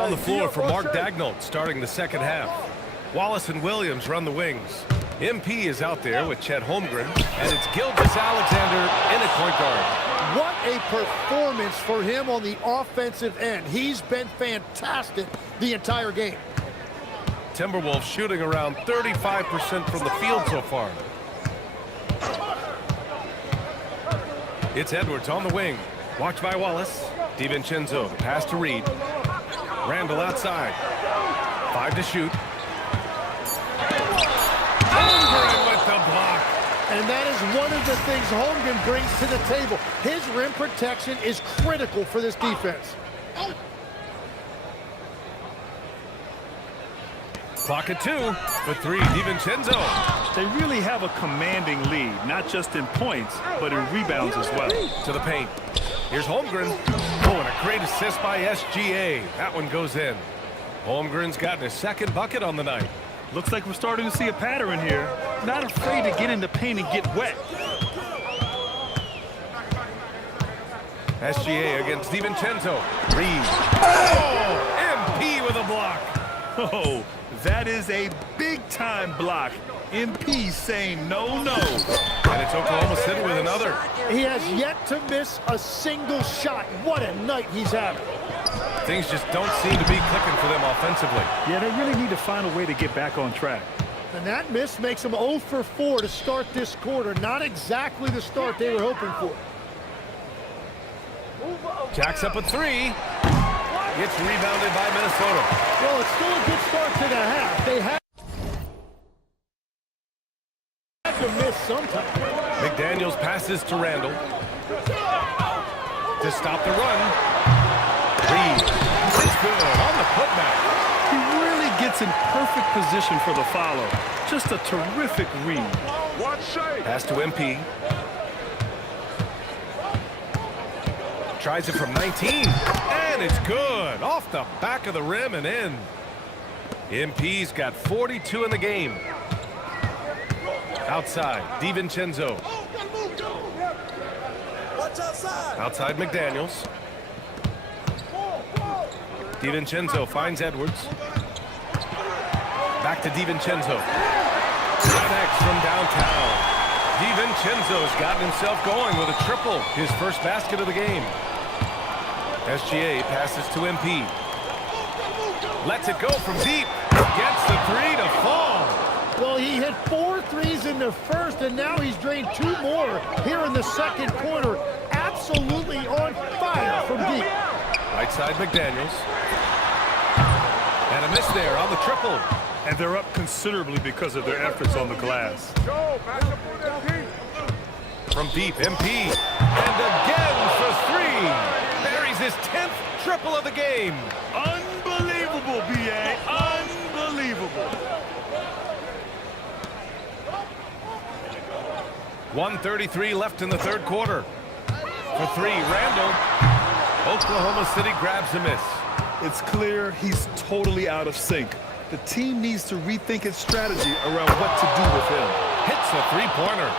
On the floor for Mark Daignault starting the second half. Wallace and Williams run the wings. MP is out there with Chet Holmgren, and it's Gilgeous Alexander in at point guard. What a performance for him on the offensive end. He's been fantastic the entire game. Timberwolves shooting around 35% from the field so far. It's Edwards on the wing. Watched by Wallace. DiVincenzo, the pass to Reed. Randall outside. 5 to shoot. Holmgren with the block. And that is one of the things Holmgren brings to the table. His rim protection is critical for this defense. Clock at 2 for 3, DiVincenzo. They really have a commanding lead, not just in points, but in rebounds as well. To the paint. Here's Holmgren. Oh, and a great assist by SGA. That one goes in. Holmgren's gotten his second bucket on the night. Looks like we're starting to see a pattern here. Not afraid to get in the paint and get wet. SGA against DiVincenzo. Reed. Oh, MP with a block. Oh, that is a big-time block. MP saying no, no. And it's Oklahoma City with another. He has yet to miss a single shot. What a night he's having. Things just don't seem to be clicking for them offensively. Yeah, they really need to find a way to get back on track. And that miss makes them 0 for 4 to start this quarter. Not exactly the start they were hoping for. Jacks up a 3. Gets rebounded by Minnesota. Well, it's still a good start to the half. They have to miss sometime. McDaniels passes to Randall. To stop the run. Reed. It's good on the putback. He really gets in perfect position for the follow. Just a terrific read. Pass to MP. Tries it from 19. And it's good. Off the back of the rim and in. MP's got 42 in the game. Outside, DiVincenzo. Outside McDaniels. DiVincenzo finds Edwards. Back to DiVincenzo. Connects from downtown. DiVincenzo's gotten himself going with a triple. His first basket of the game. SGA passes to MP. Lets it go from deep. Gets the 3 to fall. Well, he hit 4 threes in the first, and now he's drained 2 more here in the second quarter. Absolutely on fire from deep. Right side McDaniels. And a miss there on the triple. And they're up considerably because of their efforts on the glass. From deep, MP. And again for 3. Buries his 10th triple of the game. Unbelievable, B.A. Unbelievable. 1:33 left in the third quarter. For 3, Randall. Oklahoma City grabs a miss. It's clear he's totally out of sync. The team needs to rethink its strategy around what to do with him. Hits a 3-pointer.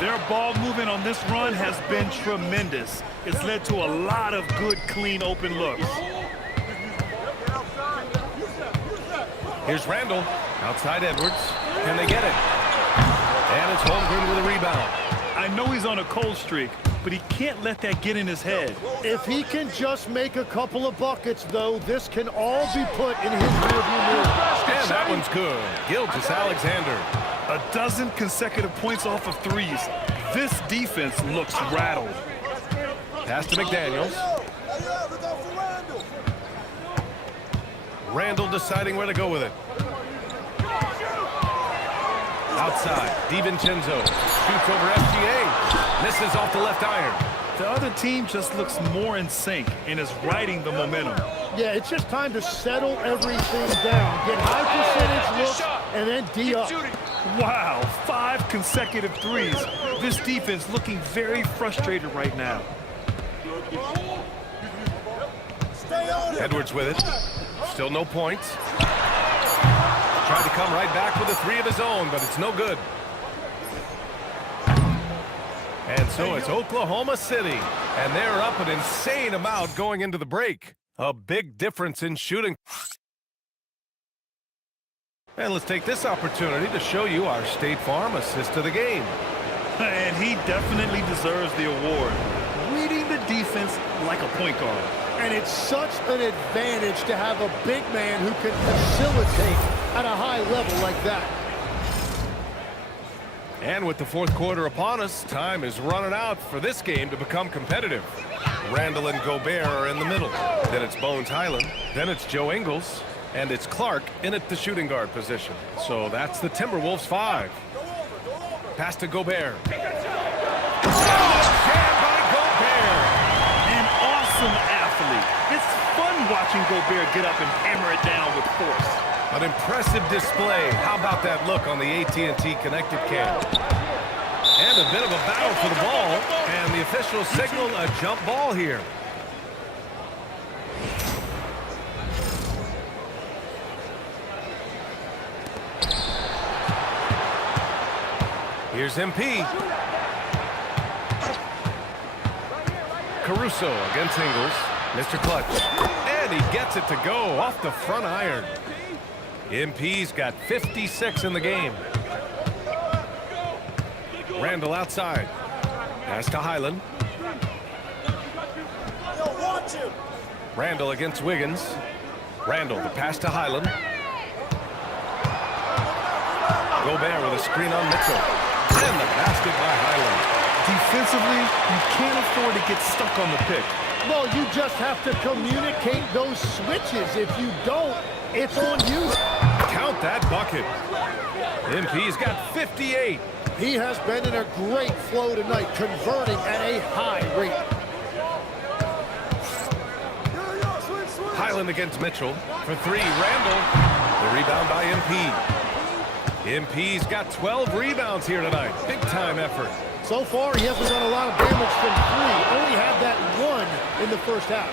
Their ball movement on this run has been tremendous. It's led to a lot of good, clean, open looks. Here's Randall. Outside Edwards. Can they get it? And it's Holmgren with a rebound. I know he's on a cold streak, but he can't let that get in his head. If he can just make a couple of buckets, though, this can all be put in his rearview mirror. And that one's good. Gilgeous Alexander. 12 consecutive points off of threes. This defense looks rattled. Pass to McDaniels. Randall deciding where to go with it. Outside, DiVincenzo shoots over SGA. Misses off the left iron. The other team just looks more in sync and is riding the momentum. Yeah, it's just time to settle everything down. Get high percentage looks and then D up. Wow, 5 consecutive threes. This defense looking very frustrated right now. Edwards with it. Still no points. Tried to come right back with a 3 of his own, but it's no good. And so it's Oklahoma City, and they're up an insane amount going into the break. A big difference in shooting. And let's take this opportunity to show you our State Farm assist of the game. And he definitely deserves the award. Reading the defense like a point guard. And it's such an advantage to have a big man who can facilitate at a high level like that. And with the fourth quarter upon us, time is running out for this game to become competitive. Randall and Gobert are in the middle. Then it's Bones Highland. Then it's Joe Ingles. And it's Clark in at the shooting guard position. So that's the Timberwolves 5. Pass to Gobert. Jammed by Gobert. An awesome athlete. It's fun watching Gobert get up and hammer it down with force. An impressive display. How about that look on the AT&T connected cam? And a bit of a battle for the ball. And the officials signal a jump ball here. Here's MP. Caruso against Ingles. Mr. Clutch. And he gets it to go off the front iron. MP's got 56 in the game. Randall outside. Pass to Highland. Randall against Wiggins. Randall, the pass to Highland. Gobert with a screen on Mitchell. And the basket by Highland. Defensively, you can't afford to get stuck on the pick. Well, you just have to communicate those switches. If you don't, it's on you. Count that bucket. MP's got 58. He has been in a great flow tonight, converting at a high rate. Highland against Mitchell. For 3, Randall. The rebound by MP. MP's got 12 rebounds here tonight. Big time effort. So far, he hasn't done a lot of damage from 3. Only had that 1 in the first half.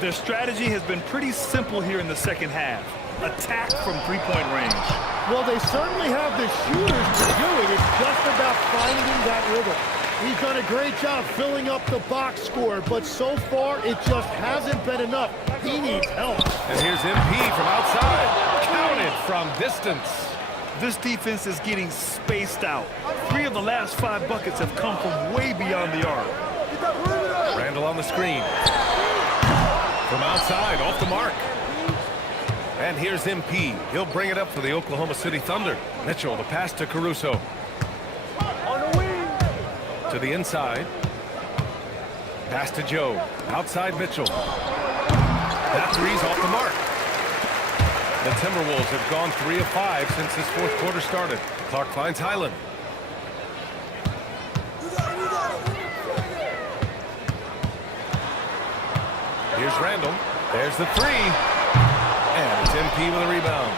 Their strategy has been pretty simple here in the second half. Attack from three-point range. Well, they certainly have the shooters to do it. It's just about finding that rhythm. He's done a great job filling up the box score, but so far, it just hasn't been enough. He needs help. And here's MP from outside. Counted from distance. This defense is getting spaced out. 3 of the last 5 buckets have come from way beyond the arc. Randall on the screen. From outside, off the mark. And here's MP. He'll bring it up for the Oklahoma City Thunder. Mitchell, the pass to Caruso. On the wing. To the inside. Pass to Joe. Outside Mitchell. That 3's off the mark. The Timberwolves have gone 3 of 5 since this fourth quarter started. Clark finds Highland. Here's Randall. There's the 3. And it's MP with a rebound.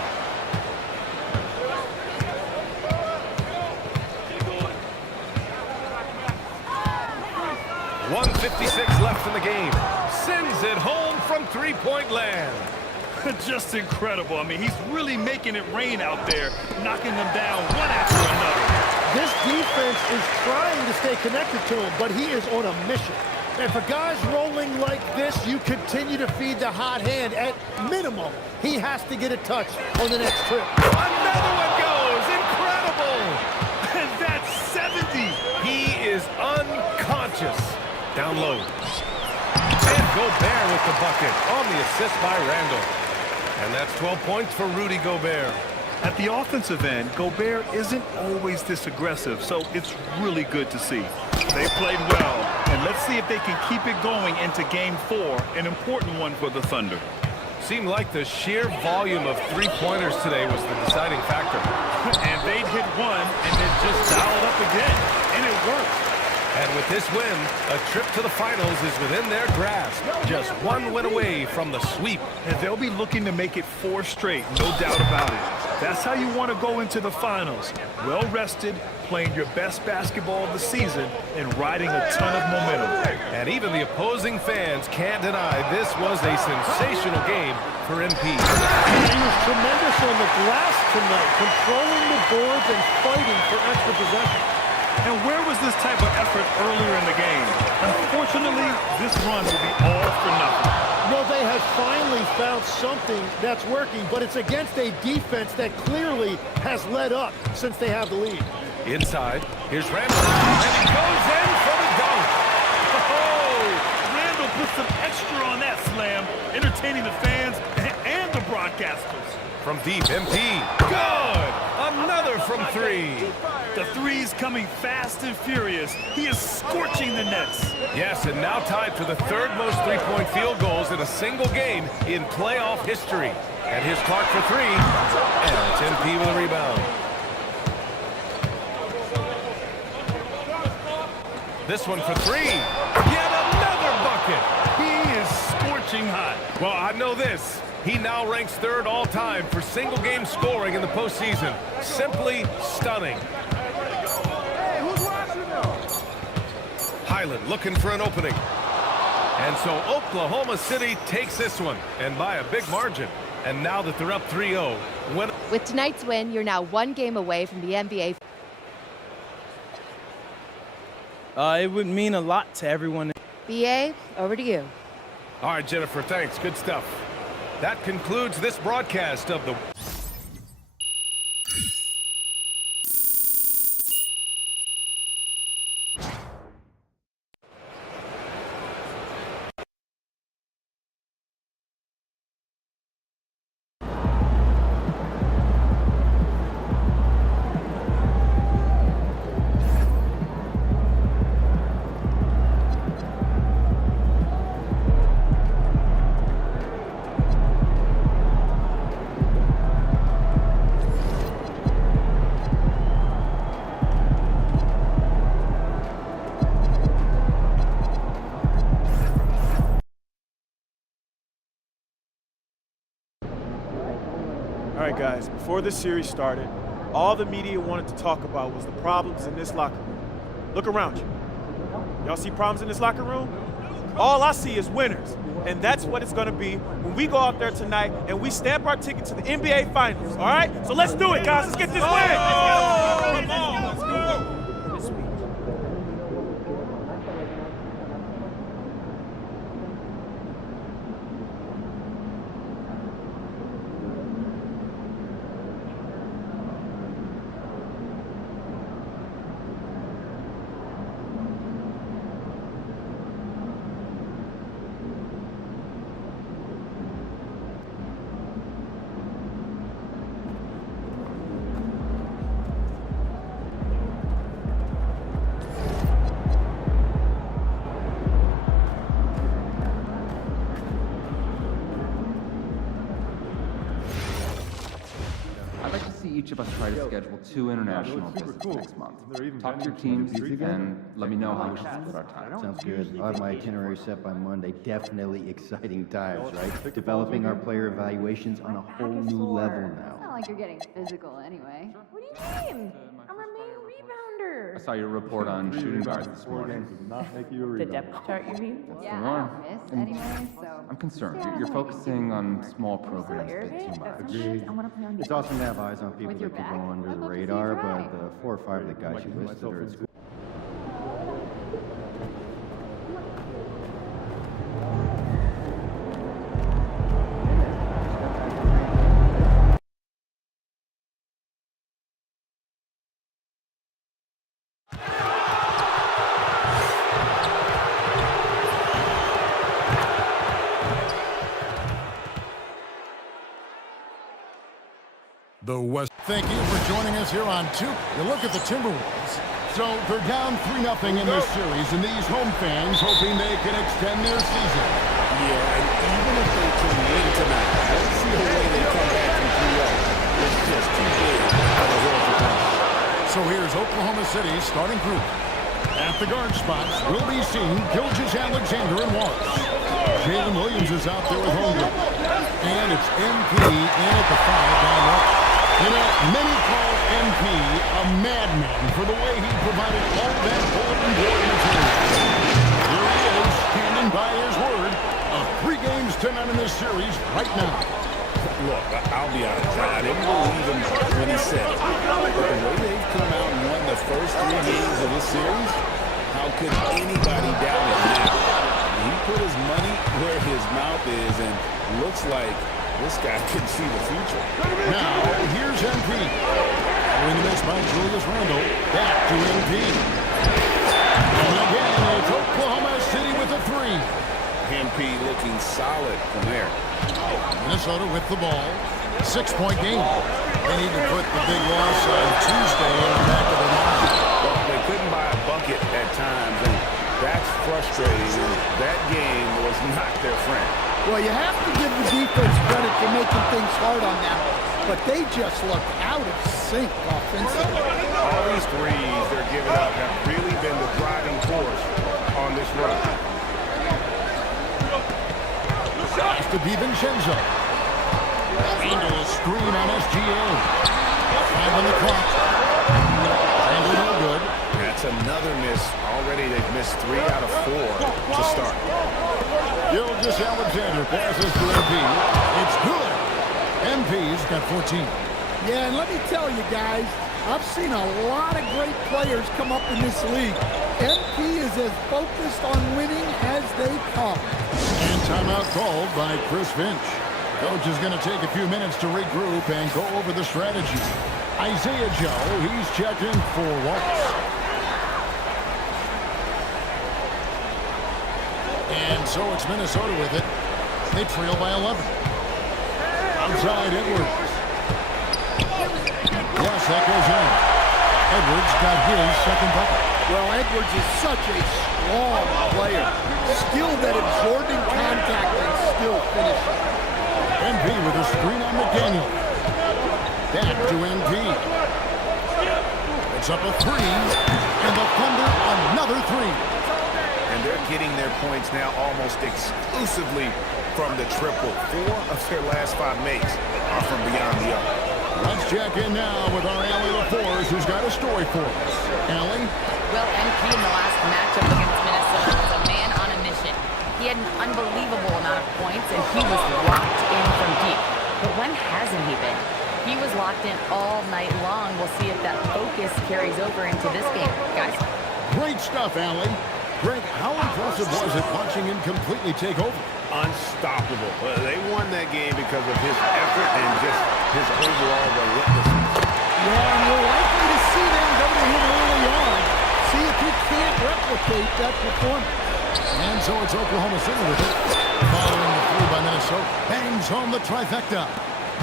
.156 left in the game. Sends it home from three-point land. Just incredible. I mean, he's really making it rain out there, knocking them down one after another. This defense is trying to stay connected to him, but he is on a mission. And for guys rolling like this, you continue to feed the hot hand. At minimum, he has to get a touch on the next trip. Another one goes. Incredible. And that's 70. He is unconscious. Down low. And Gobert with the bucket on the assist by Randall. And that's 12 points for Rudy Gobert. At the offensive end, Gobert isn't always this aggressive, so it's really good to see. They played well, and let's see if they can keep it going into Game 4, an important one for the Thunder. Seemed like the sheer volume of three-pointers today was the deciding factor. And they'd hit one, and then just dialed up again, and it worked. And with this win, a trip to the finals is within their grasp. Just one win away from the sweep. And they'll be looking to make it 4 straight, no doubt about it. That's how you want to go into the finals. Well-rested, playing your best basketball of the season, and riding a ton of momentum. And even the opposing fans can't deny this was a sensational game for MP. He was tremendous on the glass tonight, controlling the boards and fighting for extra possession. And where was this type of effort earlier in the game? Unfortunately, this run will be all for nothing. Well, they have finally found something that's working, but it's against a defense that clearly has led up since they have the lead. Inside, here's Randall, and he goes in for the dunk. Oh, Randall put some extra on that slam, entertaining the fans and the broadcasters. From deep, MP. Good! Another from three. The three's coming fast and furious. He is scorching the nets. Yes, and now tied for the third most three-point field goals in a single game in playoff history. And here's Clark for three, and it's MP with a rebound. This one for three. Yet another bucket. He is scorching hot. Well, I know this. He now ranks third all-time for single-game scoring in the postseason. Simply stunning. Highland looking for an opening. And so Oklahoma City takes this one, and by a big margin. And now that they're up 3-0, with tonight's win, you're now one game away from the NBA. It would mean a lot to everyone. BA, over to you. All right, Jennifer, thanks. Good stuff. That concludes this broadcast of the... All right, guys, before this series started, all the media wanted to talk about was the problems in this locker room. Look around you. Y'all see problems in this locker room? All I see is winners, and that's what it's going to be when we go out there tonight and we stamp our ticket to the NBA Finals, all right? So let's do it, guys. Let's get this win. Come on, let's go. Each of us try to schedule 2 international visits next month. Talk to your teams and let me know how we should split our time. Sounds good. I'll have my itinerary set by Monday. Definitely exciting times, right? Developing our player evaluations on a whole new level now. It's not like you're getting physical anyway. What do you mean? I'm our main rebounder. I saw your report on shooting guards this morning. The depth chart, you mean? Yeah, the I one. don't miss anyway, so... I'm concerned. You're focusing on small programs a bit too much. Agreed. It's awesome to have eyes on people that could go under the radar, but the 4 or 5 of the guys you listed are at school. The West. Thank you for joining us here on 2. You look at the Timberwolves. So they're down 3-0 in this series, and these home fans hoping they can extend their season. Yeah, and even if they can win tonight, I don't see a way they come back from 3-0. It's just too big for the Wolves to come. So here's Oklahoma City's starting group. At the guard spots, will be seen Gilgeous-Alexander and Wallace. Jalen Williams is out there with Holmgren. And it's MP in at the 5 down low. You know, many call MP a madman for the way he provided all that bulletin board material. Here he is, standing by his word of 3 games to none in this series right now. Look, I'll be honest. I didn't believe him when he said it. But the way they've come out and won the first 3 games of this series, how could anybody doubt it now? He put his money where his mouth is, and looks like this guy can see the future. Now, here's MP. Doing the miss by Julius Randle. Back to MP. And again, it's Oklahoma City with a 3. MP looking solid from there. Minnesota with the ball. 6-point game. They need to put the big loss on Tuesday in the back of their mind. Well, they couldn't buy a bucket at times, and that's frustrating. And that game was not their friend. Well, you have to give the defense credit for making things hard on them, but they just looked out of sync offensively. All these threes they're giving up have really been the driving force on this run. Pass to DiVincenzo. Randle a screen on SGA. 5 on the clock. Randle no good. That's another miss. Already they've missed 3 out of 4 to start. Gilgeous Alexander passes to MP. It's good. MP's got 14. Yeah, and let me tell you guys, I've seen a lot of great players come up in this league. MP is as focused on winning as they come. And timeout called by Chris Finch. Coach is going to take a few minutes to regroup and go over the strategy. Isaiah Joe, he's checked in for Waltz. And so it's Minnesota with it. They trail by 11. Outside Edwards. Yes, that goes in. Edwards got his second bucket. Well, Edwards is such a strong player. Skilled at absorbing contact and still finishing. MP with a screen on McDaniel. Back to MP. It's up a 3. And the Thunder another 3. And they're getting their points now almost exclusively from the triple. 4 of their last 5 makes are from beyond the arc. Let's check in now with our Allie LaForce, who's got a story for us. Allie? Well, MP in the last matchup against Minnesota was a man on a mission. He had an unbelievable amount of points, and he was locked in from deep. But when hasn't he been? He was locked in all night long. We'll see if that focus carries over into this game. Guys? Great stuff, Allie. Greg, how impressive was it watching him completely take over? Unstoppable. They won that game because of his effort and just his overall relentlessness. Yeah, and we're likely to see them go to him early on. See if he can't replicate that performance. And so it's Oklahoma City with it. Following the 3 by Minnesota. Bangs home the trifecta.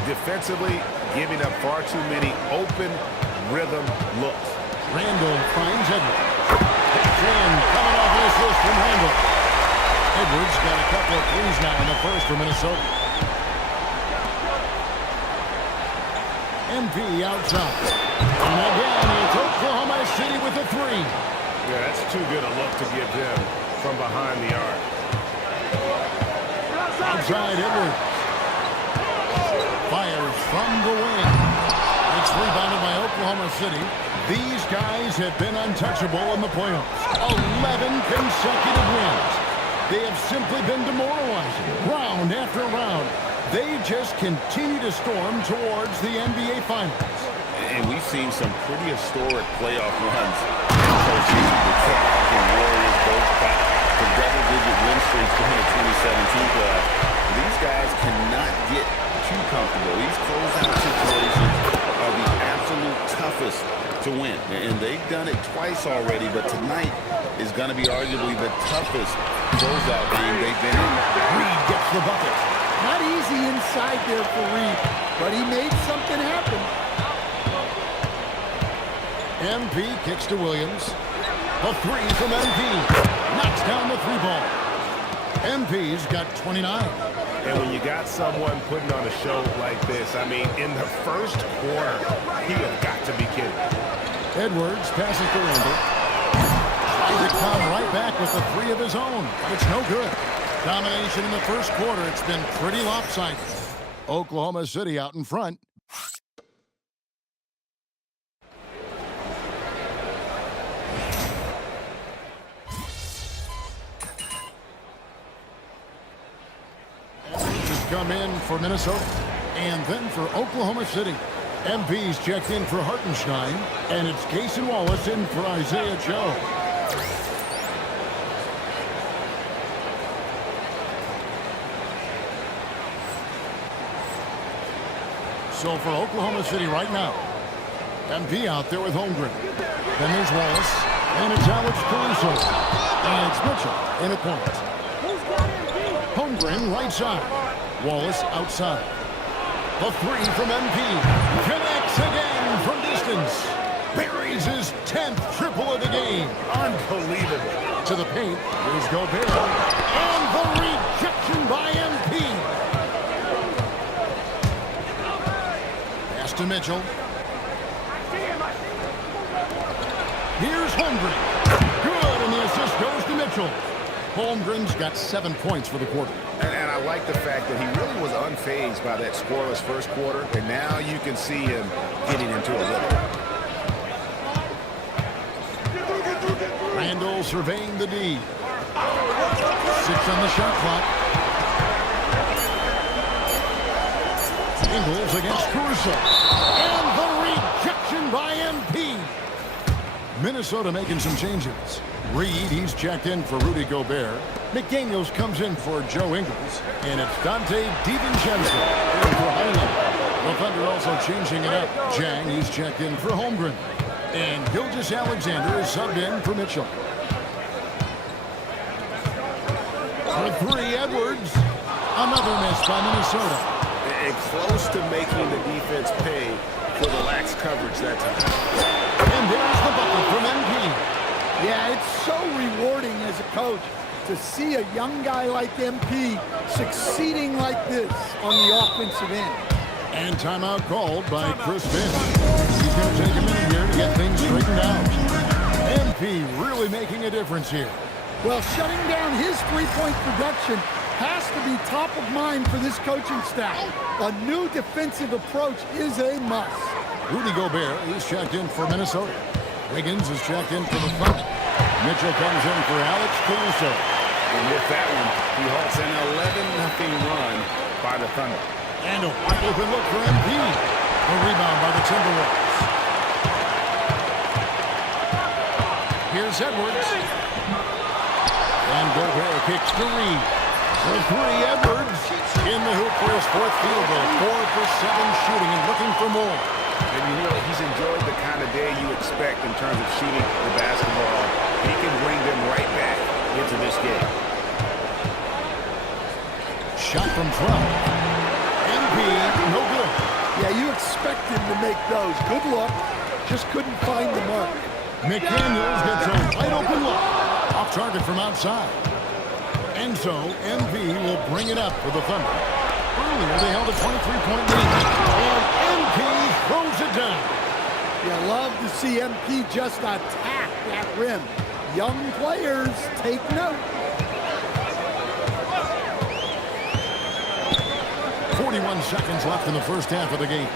Defensively, giving up far too many open rhythm looks. Randle finds Edwards. Coming off an assist from Randle. Edwards got a couple of 3s now in the first for Minnesota. MP outside. And again, it's Oklahoma City with a 3. Yeah, that's too good a look to give them from behind the arc. Outside Edwards. Fires from the wing. It's rebounded by Oklahoma City. These guys have been untouchable in the playoffs. 11 consecutive wins. They have simply been demoralizing, round after round. They just continue to storm towards the NBA Finals. And we've seen some pretty historic playoff runs. The Cavs and Warriors both back to double-digit win streaks during the 2017 playoffs. These guys cannot get too comfortable. These closeout situations are the absolute toughest to win. And they've done it twice already, but tonight is going to be arguably the toughest closeout game they've been in. Reed gets the bucket. Not easy inside there for Reed, but he made something happen. MP kicks to Williams. The 3 from MP. Knocks down the 3-ball. MP's got 29. And when you got someone putting on a show like this, I mean, in the first quarter, he has got to be kidding. Edwards passes to Randle. Tries to come right back with the 3 of his own, but it's no good. Domination in the first quarter. It's been pretty lopsided. Oklahoma City out in front. Edwards has come in for Minnesota and then for Oklahoma City. MP's checked in for Hartenstein, and it's Casey Wallace in for Isaiah Joe. So for Oklahoma City right now, MP out there with Holmgren. Then there's Wallace, and it's Alex Caruso. And it's Mitchell in a point. Holmgren right side. Wallace outside. A three from MP. Connects again from distance. Buries his 10th triple of the game. Unbelievable. To the paint. Here's Gobert. And the rejection by MP. Pass to Mitchell. Here's Holmgren. Good, and the assist goes to Mitchell. Holmgren's got 7 points for the quarter. And I like the fact that he really was unfazed by that scoreless first quarter, and now you can see him getting into a rhythm. Randall surveying the D. 6 on the shot clock. Ingles against Caruso. And the rejection by MP. Minnesota making some changes. Reed, he's checked in for Rudy Gobert. McDaniels comes in for Joe Ingles. And it's Dante DiVincenzo in for Highland. The Thunder also changing it up. Jang, he's checked in for Holmgren. And Gilgeous Alexander is subbed in for Mitchell. For three, Edwards. Another miss by Minnesota. And close to making the defense pay for the lax coverage that time. And there's the bucket from MP. Yeah, it's so rewarding as a coach to see a young guy like MP succeeding like this on the offensive end. And timeout called by Chris Finch. He's going to take a minute here to get things straightened out. MP really making a difference here. Well, shutting down his three-point production has to be top of mind for this coaching staff. A new defensive approach is a must. Rudy Gobert is checked in for Minnesota. Wiggins is checked in for the Thunder. Mitchell comes in for Alex Caruso. And with that one, he halts an 11-0 run by the Thunder. And a wide open look for MP. A rebound by the Timberwolves. Here's Edwards. And Gobert kicks to Reed. For three, Edwards in the hoop for his fourth field goal. 4 for 7 shooting and looking for more. And you know, he's enjoyed the kind of day you expect in terms of shooting the basketball. He can bring them right back into this game. Shot from 12. MP, no good. Yeah, you expect him to make those. Good luck. Just couldn't find the mark. McDaniels gets a wide open look. Off target from outside. And so, MP will bring it up for the Thunder. Earlier, they held a 23-point lead. And MP throws it down. You love to see MP just attack that rim. Young players, take note. 41 seconds left in the first half of the game.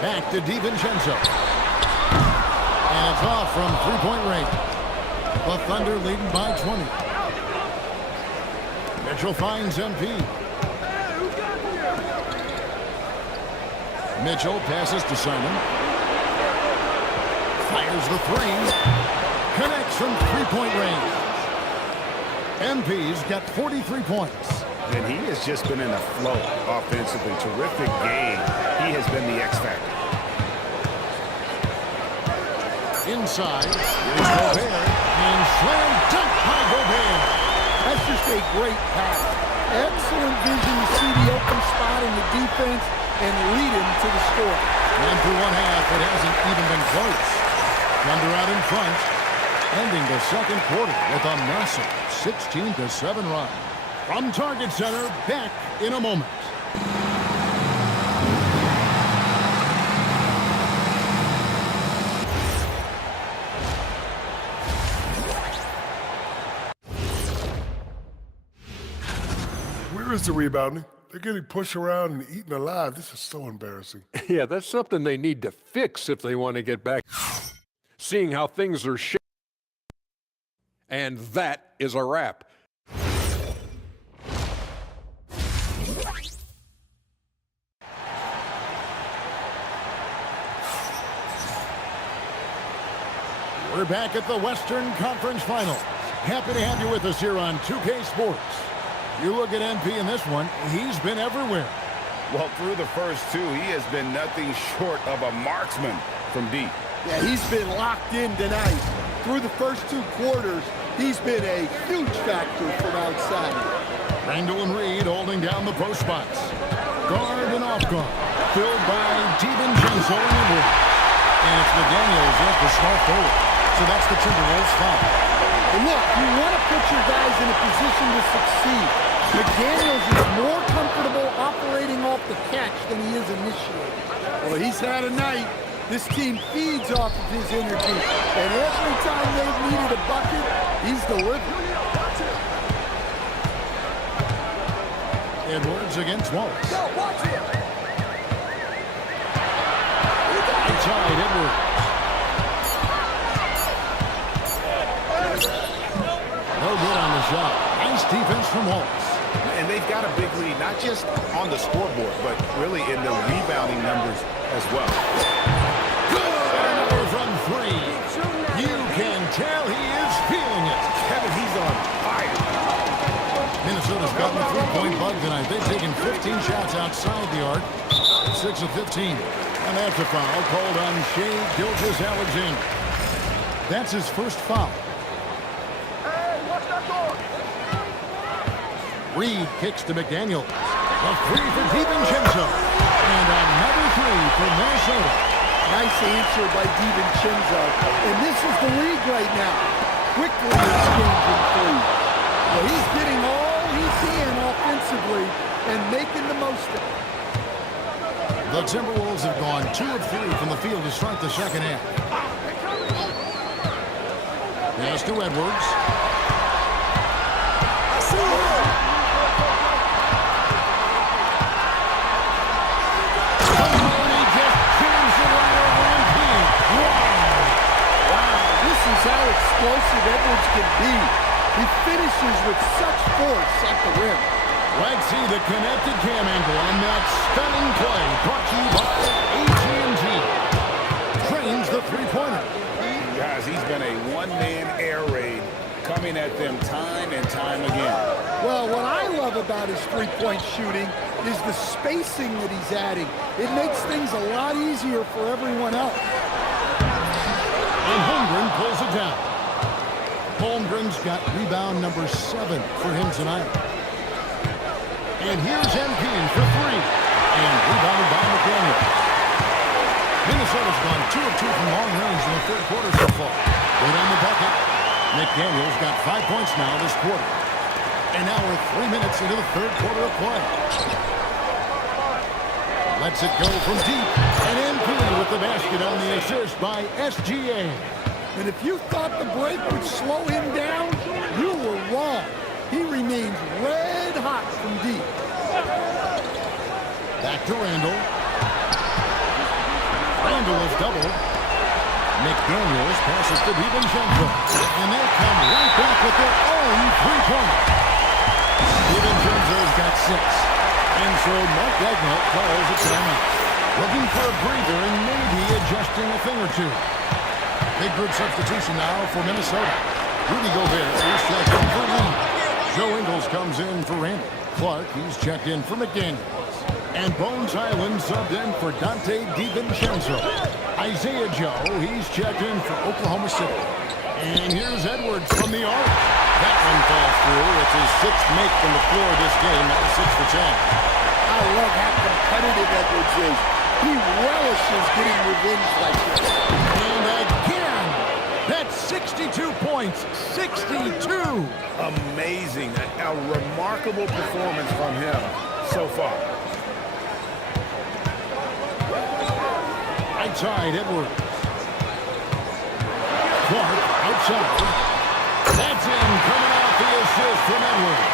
Back to DiVincenzo. And it's off from three-point range. The Thunder leading by 20. Mitchell finds MP. Mitchell passes to Simon. Fires the three. Connects from three-point range. MP's got 43 points. And he has just been in a flow offensively. Terrific game. He has been the X factor. Inside, here's Gobert. And slam dunk by Gobert. That's just a great pass. Excellent vision to see the open spot in the defense and lead him to the score. And through one half, it hasn't even been close. Thunder out in front, ending the second quarter with a massive 16-7 run. From Target Center, back in a moment. Where is the rebounding? They're getting pushed around and eaten alive. This is so embarrassing. Yeah, that's something they need to fix if they want to get back. Seeing how things are shaped. And that is a wrap. We're back at the Western Conference Final. Happy to have you with us here on 2K Sports. You look at MP in this one, he's been everywhere. Well, through the first two, he has been nothing short of a marksman from deep. Yeah, he's been locked in tonight. Through the first 2 quarters, he's been a huge factor from outside. Randall and Reed holding down the post spots. Guard and off guard. Filled by DiVincenzo and Edwards. And it's McDaniels at the small forward. So that's the Timberwolves foul. And look, you want to put your guys in a position to succeed. McDaniels is more comfortable operating off the catch than he is initiating. Well, he's had a night. This team feeds off of his energy. And every time they've needed a bucket, he's delivered. Edwards against Wallace. Yo, watch it. Inside Edwards. No good on the shot. Nice defense from Wallace. And they've got a big lead, not just on the scoreboard, but really in the rebounding numbers as well. Good from 3. You can tell he is feeling it. Kevin, he's on fire. Minnesota's gotten the 3-point bug tonight. They've taken 15 shots outside the arc. 6 of 15. And that's a foul called on Shai Gilgeous-Alexander. That's his first foul. Reed kicks to McDaniels. A 3 for DiVincenzo. And another 3 for Minnesota. Nice answer by DiVincenzo. And this is the league right now. Quickly exchanging 3. Well, he's getting all he can offensively and making the most of it. The Timberwolves have gone 2 of 3 from the field to start the second half. Pass to Edwards. How explosive Edwards can be. He finishes with such force at the rim. Let's see the connected cam angle on that stunning play. Brought to you by AT&T. Trains the three-pointer. Guys, he's been a one-man air raid coming at them time and time again. Well, what I love about his three-point shooting is the spacing that he's adding. It makes things a lot easier for everyone else. And Holmgren pulls it down. Holmgren's got rebound number 7 for him tonight. And here's MP for 3. And rebounded by McDaniels. Minnesota's gone 2 of 2 from long range in the third quarter so far. Right on the bucket. McDaniels got 5 points now this quarter. And now we're 3 minutes into the third quarter of play. Lets it go from deep. And MP with the basket on the assist by SGA. And if you thought the break would slow him down, you were wrong. He remains red hot from deep. Back to Randall. Randall is doubled. McDaniels passes to DiVincenzo. And they come right back with their own three-pointer. DiVincenzo's got 6. And so Mark Dagnall calls a timeout. Looking for a breather and maybe adjusting a thing or two. Big group substitution now for Minnesota. Rudy Gobert is checked in for Reed. Joe Ingles comes in for Randall. Clark, he's checked in for McDaniels. And Bones Highland subbed in for Dante DiVincenzo. Isaiah Joe, he's checked in for Oklahoma City. And here's Edwards from the arc. That one falls through. It's his 6th make from the floor this game. That was 6 for 10. I love how competitive Edwards is. He relishes getting revenge like this. And again, that's 62 points. 62. Amazing. A remarkable performance from him so far. Right side, Edwards. Clark outside. That's in, coming off the assist from Edwards.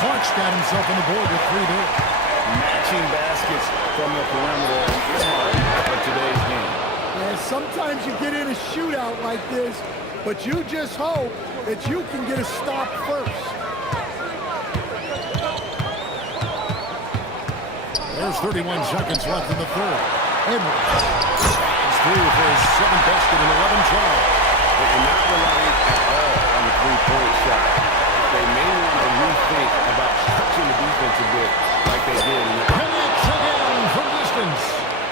Clark's got himself on the board with 3 there. Matching baskets from the perimeter in the heart of today's game. Yeah, sometimes you get in a shootout like this, but you just hope that you can get a stop first. There's 31 seconds left in the third. Edwards is through for his 7th basket in 11 tries. and not relying at all on the three-point shot. They may want to rethink about stretching the defense a bit like they did. Connects again from distance.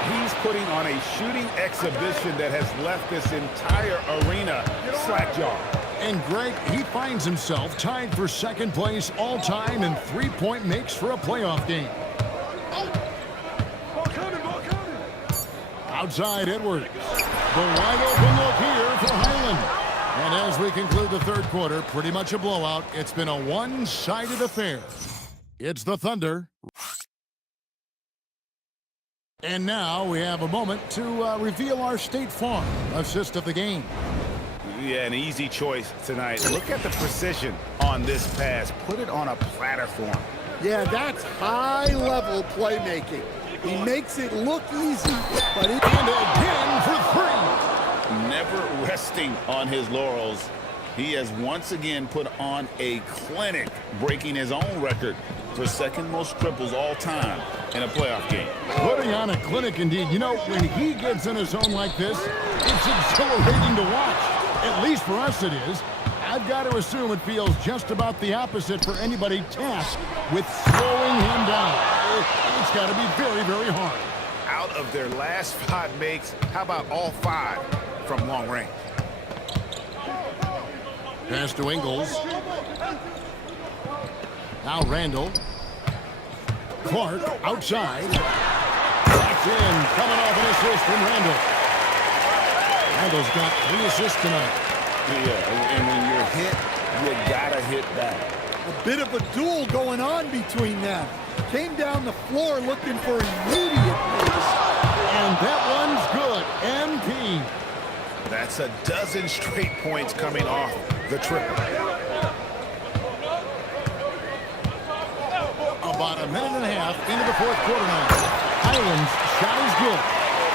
He's putting on a shooting exhibition that has left this entire arena slack-jawed. And Greg, he finds himself tied for second place all-time in three-point makes for a playoff game. Outside Edwards. The wide open look here for Highland. And as we conclude the third quarter, pretty much a blowout. It's been a one-sided affair. It's the Thunder. And now we have a moment to reveal our State Farm assist of the game. Yeah, an easy choice tonight. Look at the precision on this pass. Put it on a platter for him. Yeah, that's high-level playmaking. He makes it look easy, but it... And again for three. Never resting on his laurels. He has once again put on a clinic, breaking his own record for second most triples all time in a playoff game. Putting on a clinic indeed. You know, when he gets in a zone like this, it's exhilarating to watch. At least for us it is. I've got to assume it feels just about the opposite for anybody tasked with slowing him down. It's got to be very, very hard. Out of their last 5 makes, how about all 5 from long range? Pass to Ingles. Now Randall. Clark outside. That's in. Coming off an assist from Randall. Randall's got 3 assists tonight. Yeah, and when you're hit, you gotta hit back. A bit of a duel going on between them. Came down the floor looking for immediate pace. And that one's good. MP. That's a dozen straight points coming off the triple. About a minute and a half into the fourth quarter now. Highland's shot is good.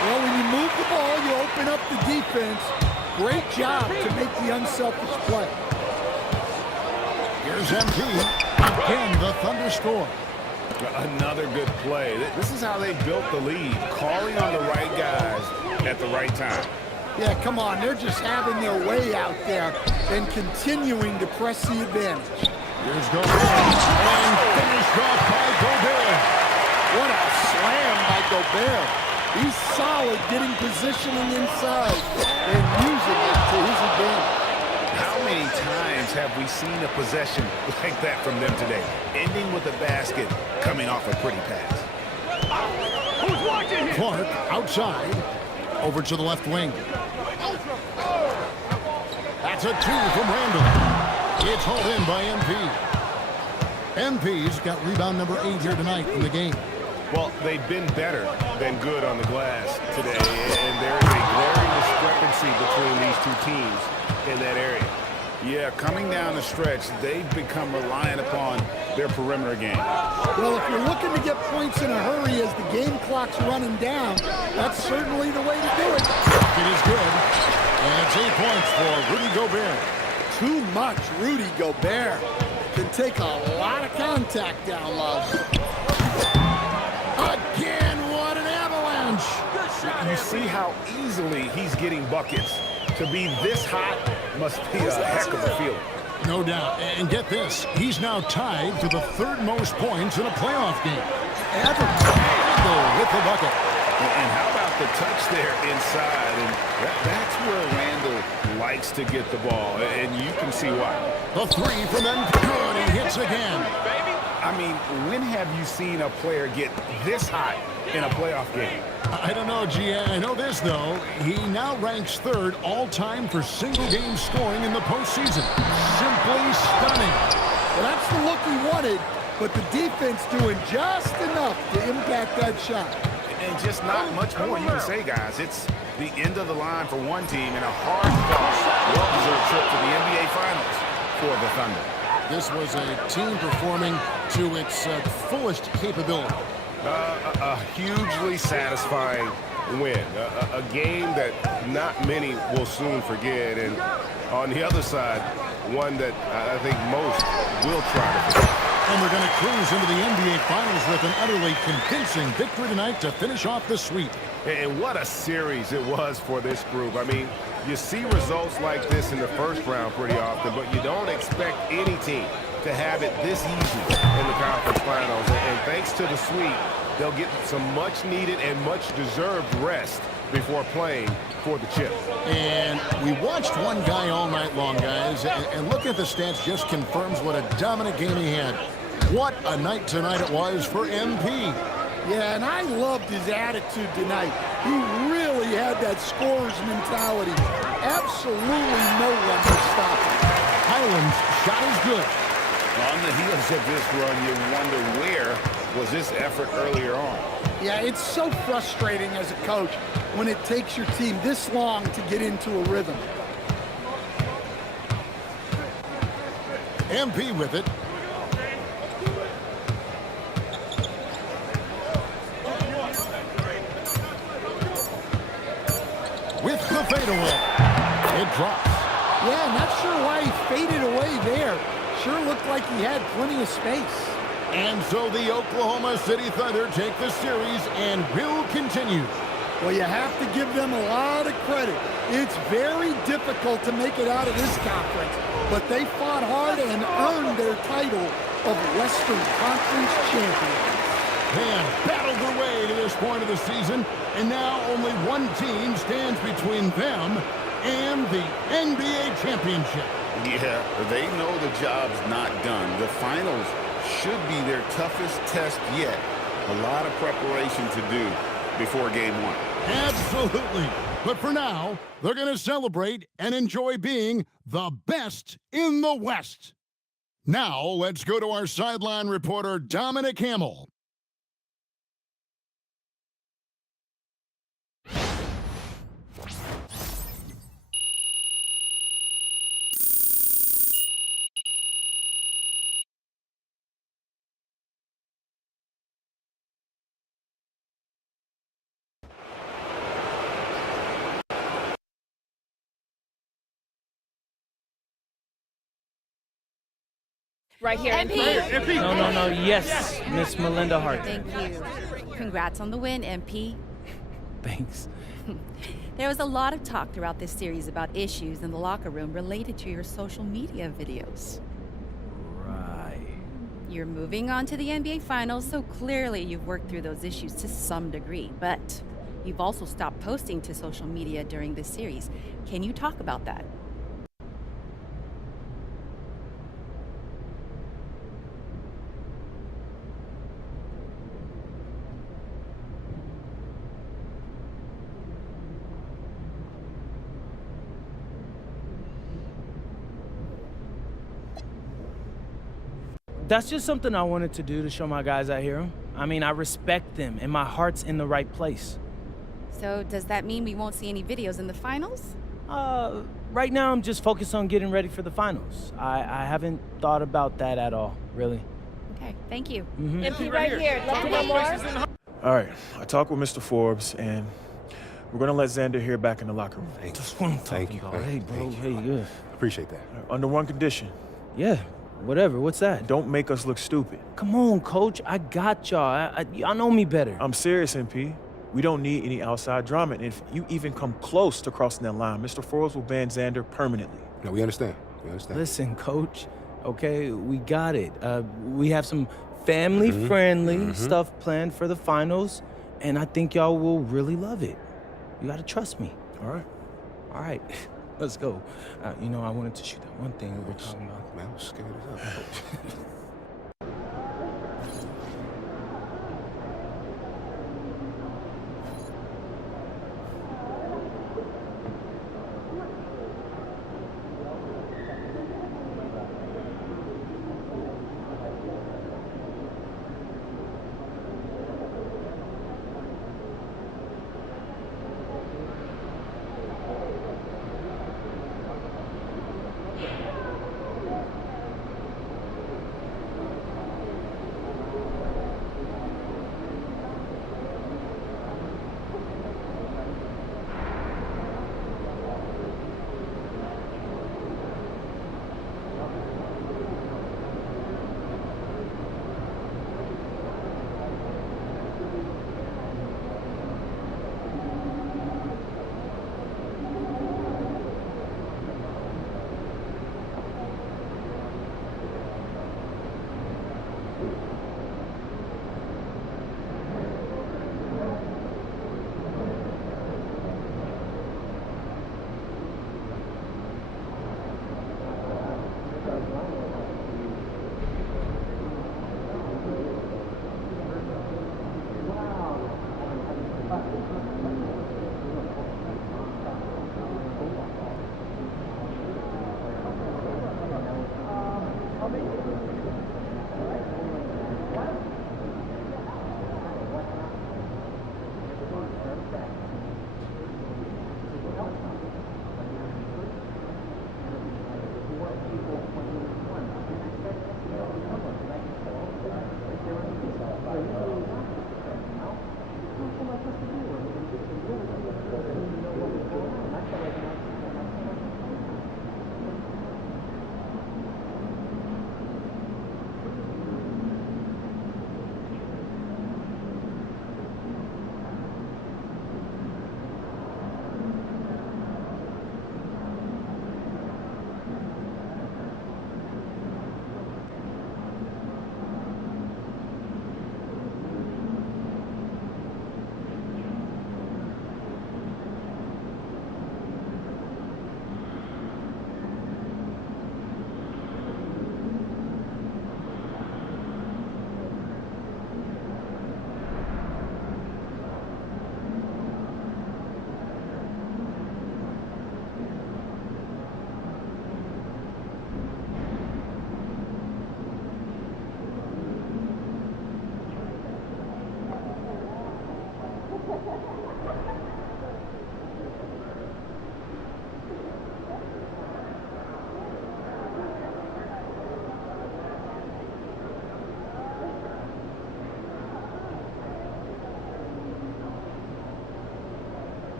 Well, when you move the ball, you open up the defense. Great job to make the unselfish play. Here's MP. Again, the Thunder score. Another good play. This is how they built the lead, calling on the right guys at the right time. Yeah, come on. They're just having their way out there and continuing to press the advantage. Here's Gobert. And finished off by Gobert. What a slam by Gobert. He's solid getting positioning inside and using it to his advantage. How many times have we seen a possession like that from them today? Ending with a basket, coming off a pretty pass. Clark outside. Over to the left wing. That's a 2 from Randall. It's hauled in by MP. MP's got rebound number 8 here tonight in the game. Well, they've been better than good on the glass today, and there is a glaring discrepancy between these two teams in that area. Yeah, coming down the stretch, they've become reliant upon their perimeter game. Well, if you're looking to get points in a hurry as the game clock's running down, that's certainly the way to do it. It is good. And it's 8 points for Rudy Gobert. Too much Rudy Gobert. Can take a lot of contact down low. Again, what an avalanche. You see how easily he's getting buckets. To be this hot must be a heck of a feeling. No doubt. And get this, he's now tied for the 3rd most points in a playoff game. Ever with the bucket. And how about the touch there inside? And that's where Randall likes to get the ball, and you can see why. The 3 from them, good, he hits again. I mean, when have you seen a player get this hot in a playoff game? I don't know, G. I know this, though. He now ranks 3rd all-time for single-game scoring in the postseason. Simply stunning. Well, that's the look he wanted, but the defense doing just enough to impact that shot. And just not much more you can say, guys. It's the end of the line for one team and a hard-fought, well-deserved trip to the NBA Finals for the Thunder. This was a team performing to its fullest capability. A hugely satisfying win. A game that not many will soon forget. And on the other side, one that I think most will try to forget. And we're going to cruise into the NBA Finals with an utterly convincing victory tonight to finish off the sweep. And what a series it was for this group. I mean, you see results like this in the first round pretty often, but you don't expect any team to have it this easy in the conference finals. And thanks to the sweep, they'll get some much-needed and much-deserved rest before playing for the chip. And we watched one guy all night long, guys, and looking at the stats just confirms what a dominant game he had. What a night tonight it was for MP. Yeah, and I loved his attitude tonight. He really had that scorer's mentality. Absolutely no one could stop him. Highland's shot is good. On the heels of this run, you wonder where was this effort earlier on. Yeah, it's so frustrating as a coach when it takes your team this long to get into a rhythm. MP with it. With the fadeaway. It drops. Yeah, not sure why he faded away there. Sure looked like he had plenty of space. And so the Oklahoma City Thunder take the series and will continue. Well, you have to give them a lot of credit. It's very difficult to make it out of this conference, but they fought hard and earned their title of Western Conference champions. They have battled their way to this point of the season, and now only one team stands between them and the NBA championship. Yeah, they know the job's not done. The finals should be their toughest test yet. A lot of preparation to do before game one. Absolutely. But for now, they're going to celebrate and enjoy being the best in the West. Now, let's go to our sideline reporter, Dominic Hamill. Right here. MP. No. Yes, Miss Melinda Hart. Thank you. Congrats on the win, MP. Thanks. There was a lot of talk throughout this series about issues in the locker room related to your social media videos. Right. You're moving on to the NBA Finals, so clearly you've worked through those issues to some degree, but you've also stopped posting to social media during this series. Can you talk about that? That's just something I wanted to do to show my guys I hear them. I mean, I respect them, and my heart's in the right place. So does that mean we won't see any videos in the finals? Right now I'm just focused on getting ready for the finals. I haven't thought about that at all, really. Okay, thank you. MP right here. Love to know more. All right, I talked with Mr. Forbes, and we're going to let Xander hear back in the locker room. That's what I'm talking about. Hey, bro. Hey, yeah. Appreciate that. Under one condition. Yeah, whatever. What's that? Don't make us look stupid. Come on, Coach. I got y'all. Y'all know me better. I'm serious, MP. We don't need any outside drama. And if you even come close to crossing that line, Mr. Forbes will ban Xander permanently. No, we understand. We understand. Listen, Coach, okay, we got it. We have some family-friendly stuff planned for the finals, and I think y'all will really love it. You got to trust me. All right. All right, let's go. I wanted to shoot that one thing we were talking about. Man, I was scared as hell.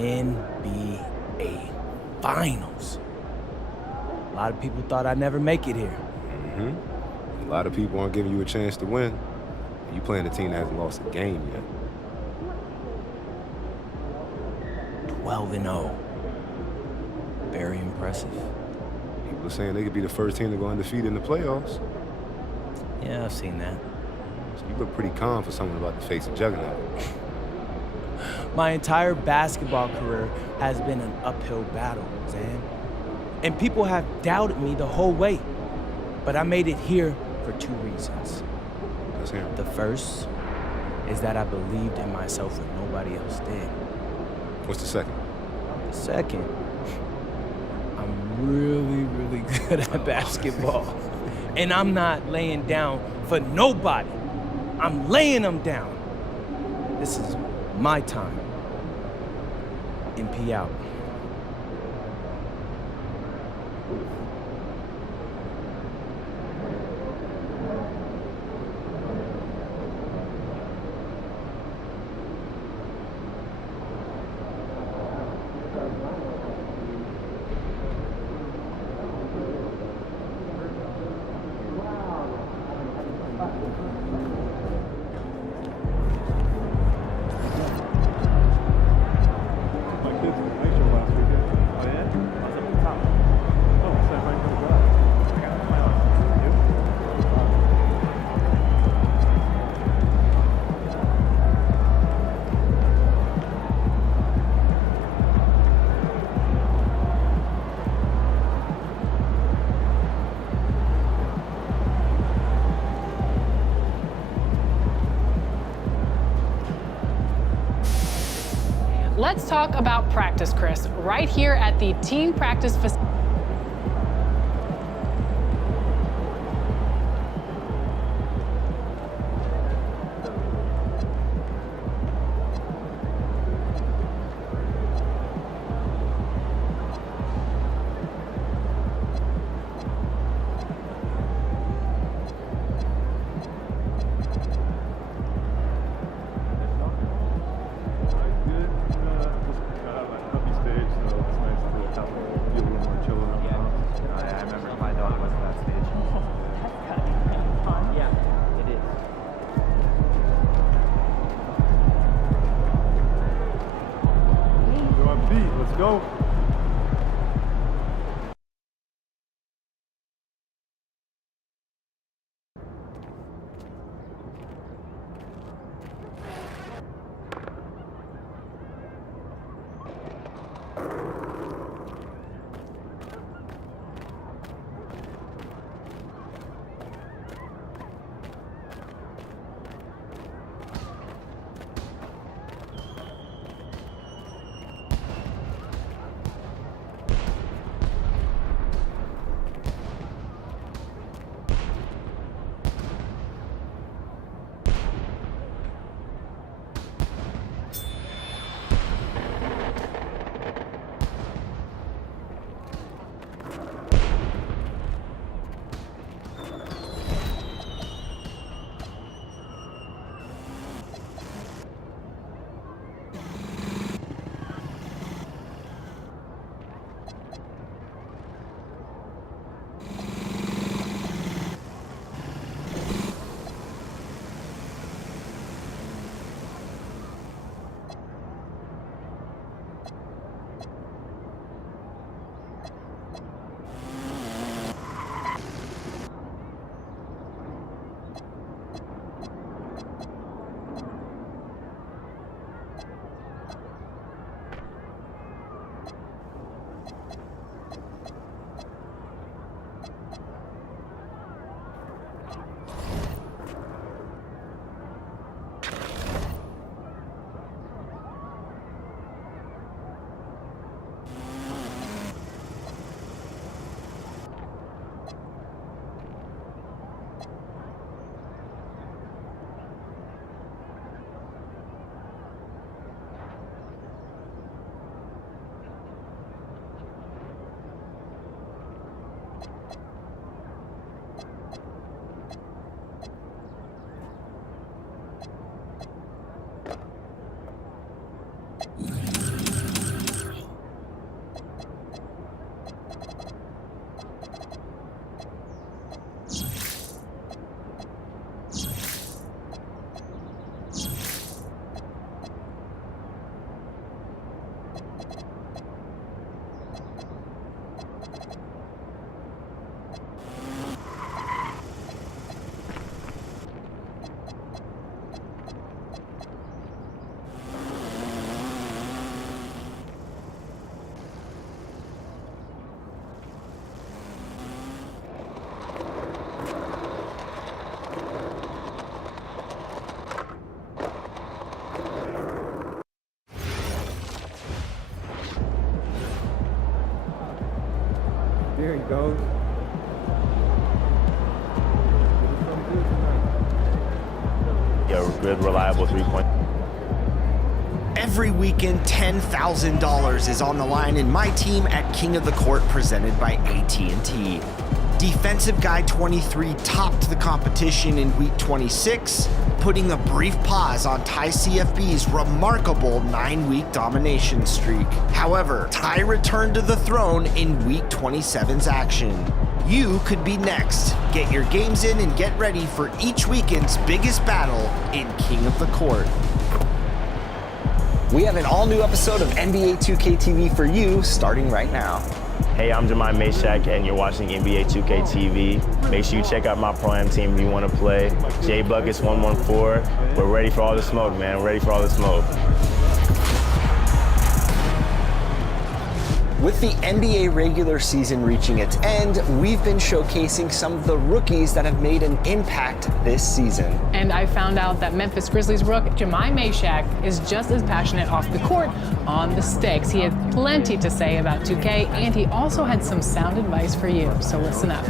NBA Finals. A lot of people thought I'd never make it here. A lot of people aren't giving you a chance to win. You playing a team that hasn't lost a game yet. 12-0. Very impressive. People are saying they could be the first team to go undefeated in the playoffs. Yeah, I've seen that. So you look pretty calm for someone about to face a juggernaut. My entire basketball career has been an uphill battle, Zan. And people have doubted me the whole way. But I made it here for 2 reasons. Let's hear 'em. The first is that I believed in myself when nobody else did. What's the second? The second, I'm really, really good at basketball. And I'm not laying down for nobody. I'm laying them down. This is my time. MP out. Let's talk about practice, Chris, right here at the team practice facility. Let's go. a good, reliable three-point. Every weekend, $10,000 is on the line in my team at King of the Court presented by AT&T. Defensive Guy 23 topped the competition in week 26, putting a brief pause on Ty CFB's remarkable 9-week domination streak. However, Ty returned to the throne in week 27's action. You could be next. Get your games in and get ready for each weekend's biggest battle in King of the Court. We have an all-new episode of NBA 2K TV for you starting right now. Hey, I'm Jemai Meshack, and you're watching NBA 2K TV. Make sure you check out my Pro-Am team if you want to play. JBuckets114. We're ready for all the smoke, man. We're ready for all the smoke. With the NBA regular season reaching its end, we've been showcasing some of the rookies that have made an impact this season. And I found out that Memphis Grizzlies rook Jemai Meshack is just as passionate off the court on the sticks. He had plenty to say about 2K, and he also had some sound advice for you, so listen up.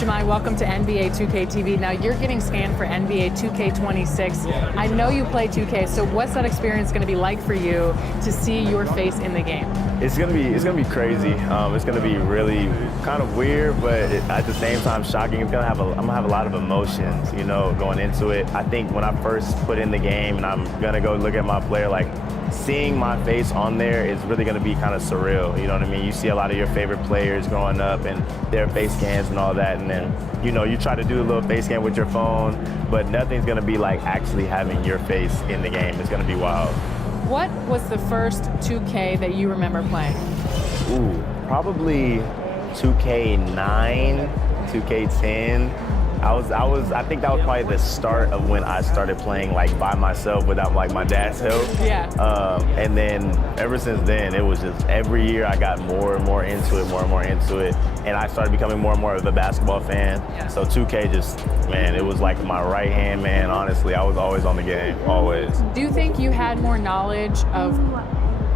Jemai, welcome to NBA 2K TV. Now you're getting scanned for NBA 2K26. I know you play 2K, so what's that experience going to be like for you to see your face in the game? It's gonna be crazy. It's gonna be really kind of weird, but at the same time shocking. I'm gonna have a lot of emotions, you know, going into it. I think when I first put in the game and I'm gonna go look at my player, like seeing my face on there is really gonna be kind of surreal. You know what I mean? You see a lot of your favorite players growing up and their face scans and all that, and then you know you try to do a little face scan with your phone, but nothing's gonna be like actually having your face in the game. It's gonna be wild. What was the first 2K that you remember playing? Ooh, probably 2K9, 2K10. I think that was probably the start of when I started playing like by myself without like my dad's help. Yeah. And then ever since then, it was just every year I got more and more into it, and I started becoming more and more of a basketball fan. Yeah. So 2K just, man, it was like my right hand man. Honestly, I was always on the game, always. Do you think you had more knowledge of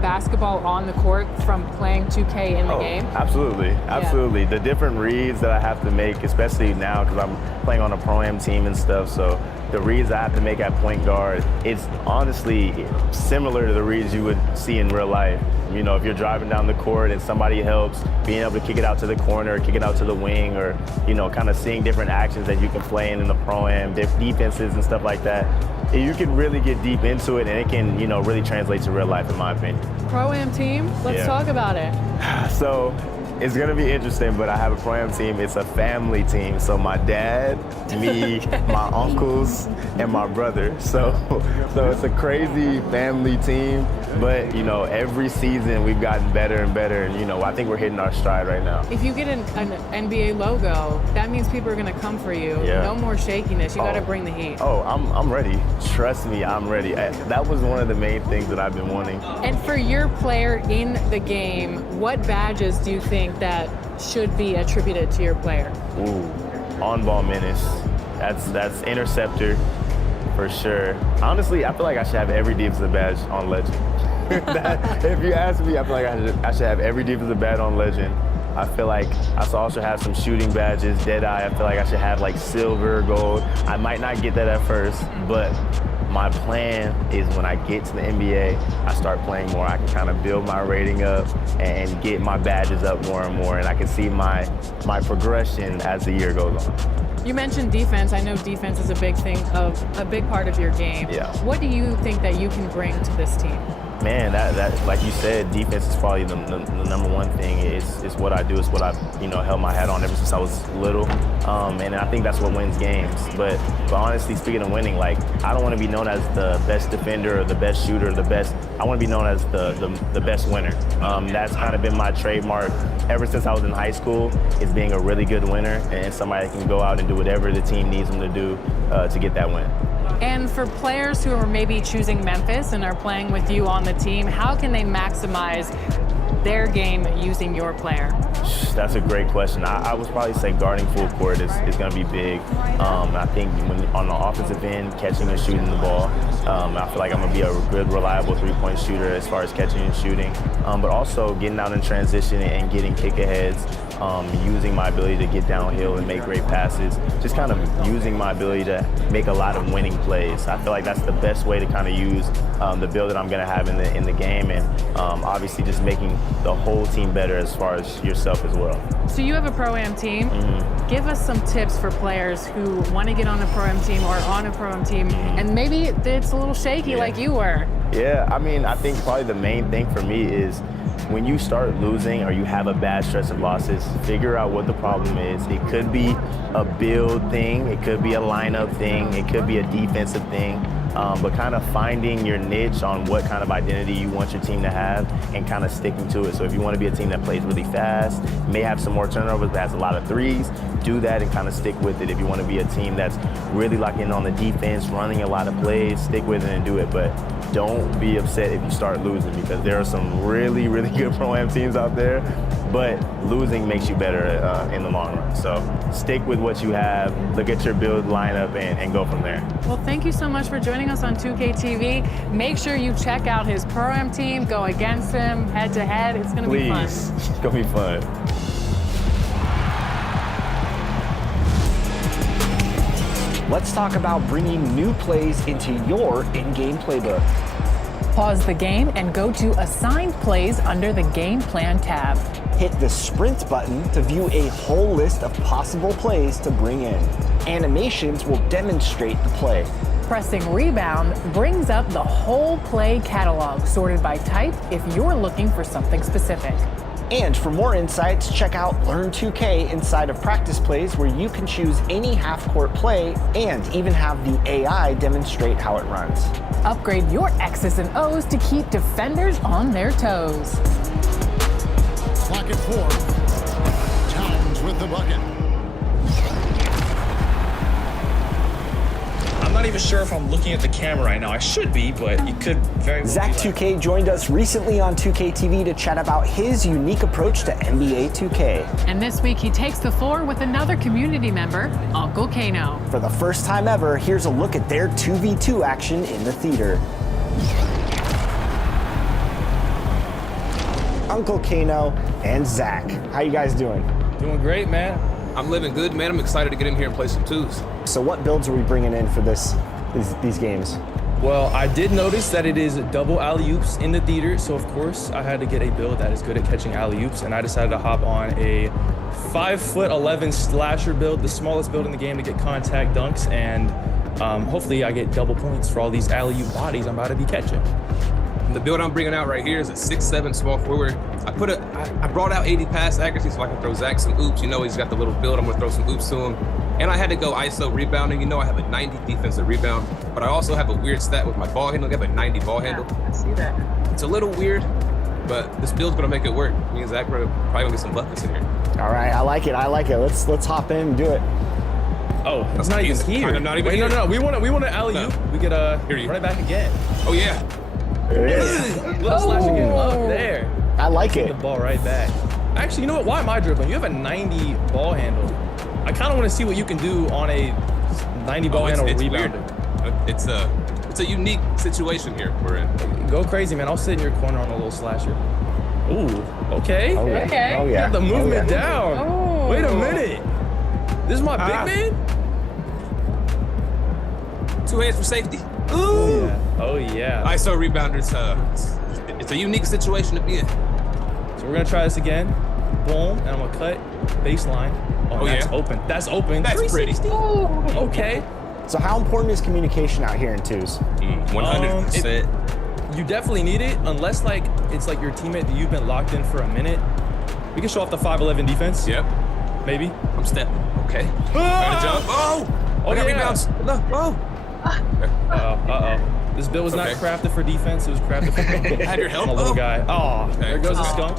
basketball on the court from playing 2K in the game? Absolutely, absolutely. Yeah. The different reads that I have to make, especially now because I'm playing on a Pro-Am team and stuff, so the reads I have to make at point guard, it's honestly similar to the reads you would see in real life. You know, if you're driving down the court and somebody helps, being able to kick it out to the corner, kick it out to the wing, or, you know, kind of seeing different actions that you can play in the Pro-Am, defenses and stuff like that. You can really get deep into it, and it can, you know, really translate to real life, in my opinion. Pro-Am team? Let's talk about it. So, it's gonna be interesting, but I have a Pro-Am team. It's a family team. So my dad, me, my uncles, and my brother. So it's a crazy family team. But, you know, every season we've gotten better and better. And, you know, I think we're hitting our stride right now. If you get an NBA logo, that means people are gonna come for you. Yeah. No more shakiness. You gotta bring the heat. Oh, I'm ready. Trust me, I'm ready. That was one of the main things that I've been wanting. And for your player in the game, what badges do you think that should be attributed to your player? Ooh, on-ball menace. That's interceptor for sure. Honestly, I feel like I should have every defensive badge on Legend. If you ask me, I feel like I should have every defensive badge on Legend. I feel like I should also have some shooting badges, Deadeye. I feel like I should have like silver, gold. I might not get that at first, but my plan is when I get to the NBA, I start playing more. I can kind of build my rating up and get my badges up more and more, and I can see my progression as the year goes on. You mentioned defense. I know defense is a big part of your game. Yeah. What do you think that you can bring to this team? Man, that like you said, defense is probably the number one thing. It's what I do. It's what I've held my hat on ever since I was little, and I think that's what wins games. But honestly, speaking of winning, like I don't want to be known as the best defender or the best shooter, or the best. I want to be known as the best winner. That's kind of been my trademark ever since I was in high school. Is being a really good winner and somebody that can go out and do whatever the team needs them to do to get that win. And for players who are maybe choosing Memphis and are playing with you on the team, how can they maximize their game using your player? That's a great question. I would probably say guarding full court is going to be big. I think when on the offensive end, catching and shooting the ball, I feel like I'm going to be a good, reliable three-point shooter as far as catching and shooting. But also getting out in transition and getting kick-aheads using my ability to get downhill and make great passes, just kind of using my ability to make a lot of winning plays. I feel like that's the best way to kind of use the build that I'm going to have in the game, and obviously just making the whole team better as far as yourself as well. So you have a Pro-Am team. Give us some tips for players who want to get on a Pro-Am team or on a Pro-Am team, and maybe it's a little shaky like you were. Yeah, I mean, I think probably the main thing for me is when you start losing or you have a bad stretch of losses, figure out what the problem is. It could be a build thing, it could be a lineup thing, it could be a defensive thing, but kind of finding your niche on what kind of identity you want your team to have and kind of sticking to it. So if you want to be a team that plays really fast, may have some more turnovers, but has a lot of threes, do that and kind of stick with it. If you want to be a team that's really locked in on the defense, running a lot of plays, stick with it and do it. But don't be upset if you start losing, because there are some really, really good Pro-Am teams out there, but losing makes you better in the long run. So stick with what you have, look at your build lineup, and go from there. Well, thank you so much for joining us on 2K TV. Make sure you check out his Pro-Am team, go against him head to head. It's going to be fun. It's going to be fun. Let's talk about bringing new plays into your in-game playbook. Pause the game and go to Assigned Plays under the Game Plan tab. Hit the Sprint button to view a whole list of possible plays to bring in. Animations will demonstrate the play. Pressing Rebound brings up the whole play catalog, sorted by type if you're looking for something specific. And for more insights, check out Learn 2K inside of Practice Plays, where you can choose any half-court play and even have the AI demonstrate how it runs. Upgrade your X's and O's to keep defenders on their toes. Clock at 4. Towns with the bucket. I'm not even sure if I'm looking at the camera right now. I should be, but you could very well Zach 2K joined us recently on 2K TV to chat about his unique approach to NBA 2K. And this week he takes the floor with another community member, Uncle Kano. For the first time ever, here's a look at their 2v2 action in the theater. Uncle Kano and Zach, how you guys doing? Doing great, man. I'm living good, man. I'm excited to get in here and play some twos. So what builds are we bringing in for these games? Well, I did notice that it is double alley-oops in the theater, so of course I had to get a build that is good at catching alley-oops, and I decided to hop on a 5'11" slasher build, the smallest build in the game to get contact dunks, and hopefully I get double points for all these alley-oop bodies I'm about to be catching. The build I'm bringing out right here is a 6'7" small forward. I brought out 80 pass accuracy so I can throw Zach some oops. You know he's got the little build. I'm gonna throw some oops to him. And I had to go ISO rebounding. You know I have a 90 defensive rebound, but I also have a weird stat with my ball handle. I have a 90 ball handle. I see that. It's a little weird, but this build's gonna make it work. Me and Zach are probably gonna get some buckets in here. All right, I like it. Let's hop in and do it. Oh, it's not even here. Not even Wait, here. No. We want to alley oop. No. We get run it back again. Oh yeah. There it is. Little slash again up there. I like it. The ball right back. Actually, you know what? Why am I dribbling? You have a 90 ball handle. I kind of want to see what you can do on a 90 ball handle rebounder. Weird. It's a unique situation here we're in. Go crazy, man. I'll sit in your corner on a little slasher. Ooh, okay. Oh, yeah. Okay. Oh, yeah. Got the movement yeah. down. Oh. Wait a minute. This is my big man? 2 hands for safety. Ooh. Oh, yeah. ISO rebounders. It's a unique situation to be in. So we're going to try this again. Boom. And I'm going to cut baseline. Oh, that's open. That's open. That's pretty. Okay. So how important is communication out here in twos? 100%. You definitely need it, unless it's like your teammate that you've been locked in for a minute. We can show off the 5'11" defense. Yep. Maybe. I'm stepping. Okay. Trying to jump. Oh! I got rebounds. No. Oh! Uh-oh. This build was not crafted for defense. It was crafted for had your help. I'm a little guy. Oh, there goes the skunk.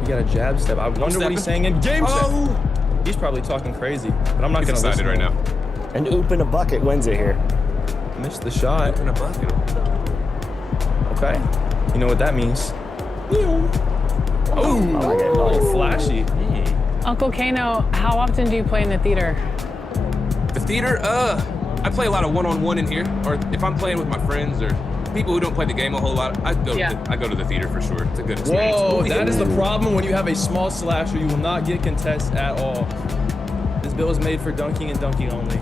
We got a jab step. I wonder what he's saying in game set. He's probably talking crazy, but I'm not going to listen right now. An oop and a bucket wins it here. Missed the shot. Oop and a bucket. Okay. You know what that means. Oh, I like it. Flashy. Uncle Kano, how often do you play in the theater? The theater? I play a lot of one-on-one in here, or if I'm playing with my friends or people who don't play the game a whole lot, I go to the theater for sure. It's a good experience. Whoa, that is the problem when you have a small slasher. You will not get contests at all. This build is made for dunking and dunking only.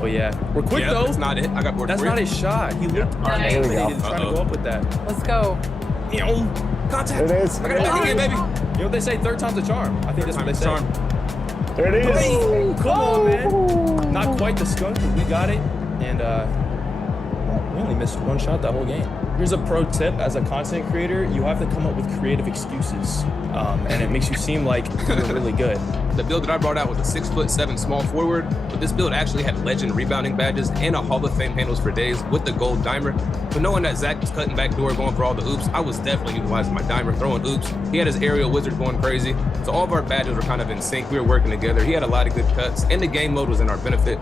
Oh yeah, we're quick though. That's not it. I got bored. That's not a shot. He looked intimidated trying to go up with that. Let's go. Contact. There it is. I got it back again, baby. You know what they say? Third time's a charm. I think that's what they say. There it is. Hey, come on, man. Not quite the skunk, but we got it. And we only missed one shot that whole game. Here's a pro tip: as a content creator, you have to come up with creative excuses, and it makes you seem like you're really good. The build that I brought out was a 6'7" small forward, but this build actually had legend rebounding badges and a Hall of Fame handles for days with the gold dimer. But knowing that Zach was cutting back door, going for all the oops, I was definitely utilizing my dimer, throwing oops. He had his aerial wizard going crazy, so all of our badges were kind of in sync. We were working together. He had a lot of good cuts, and the game mode was in our benefit.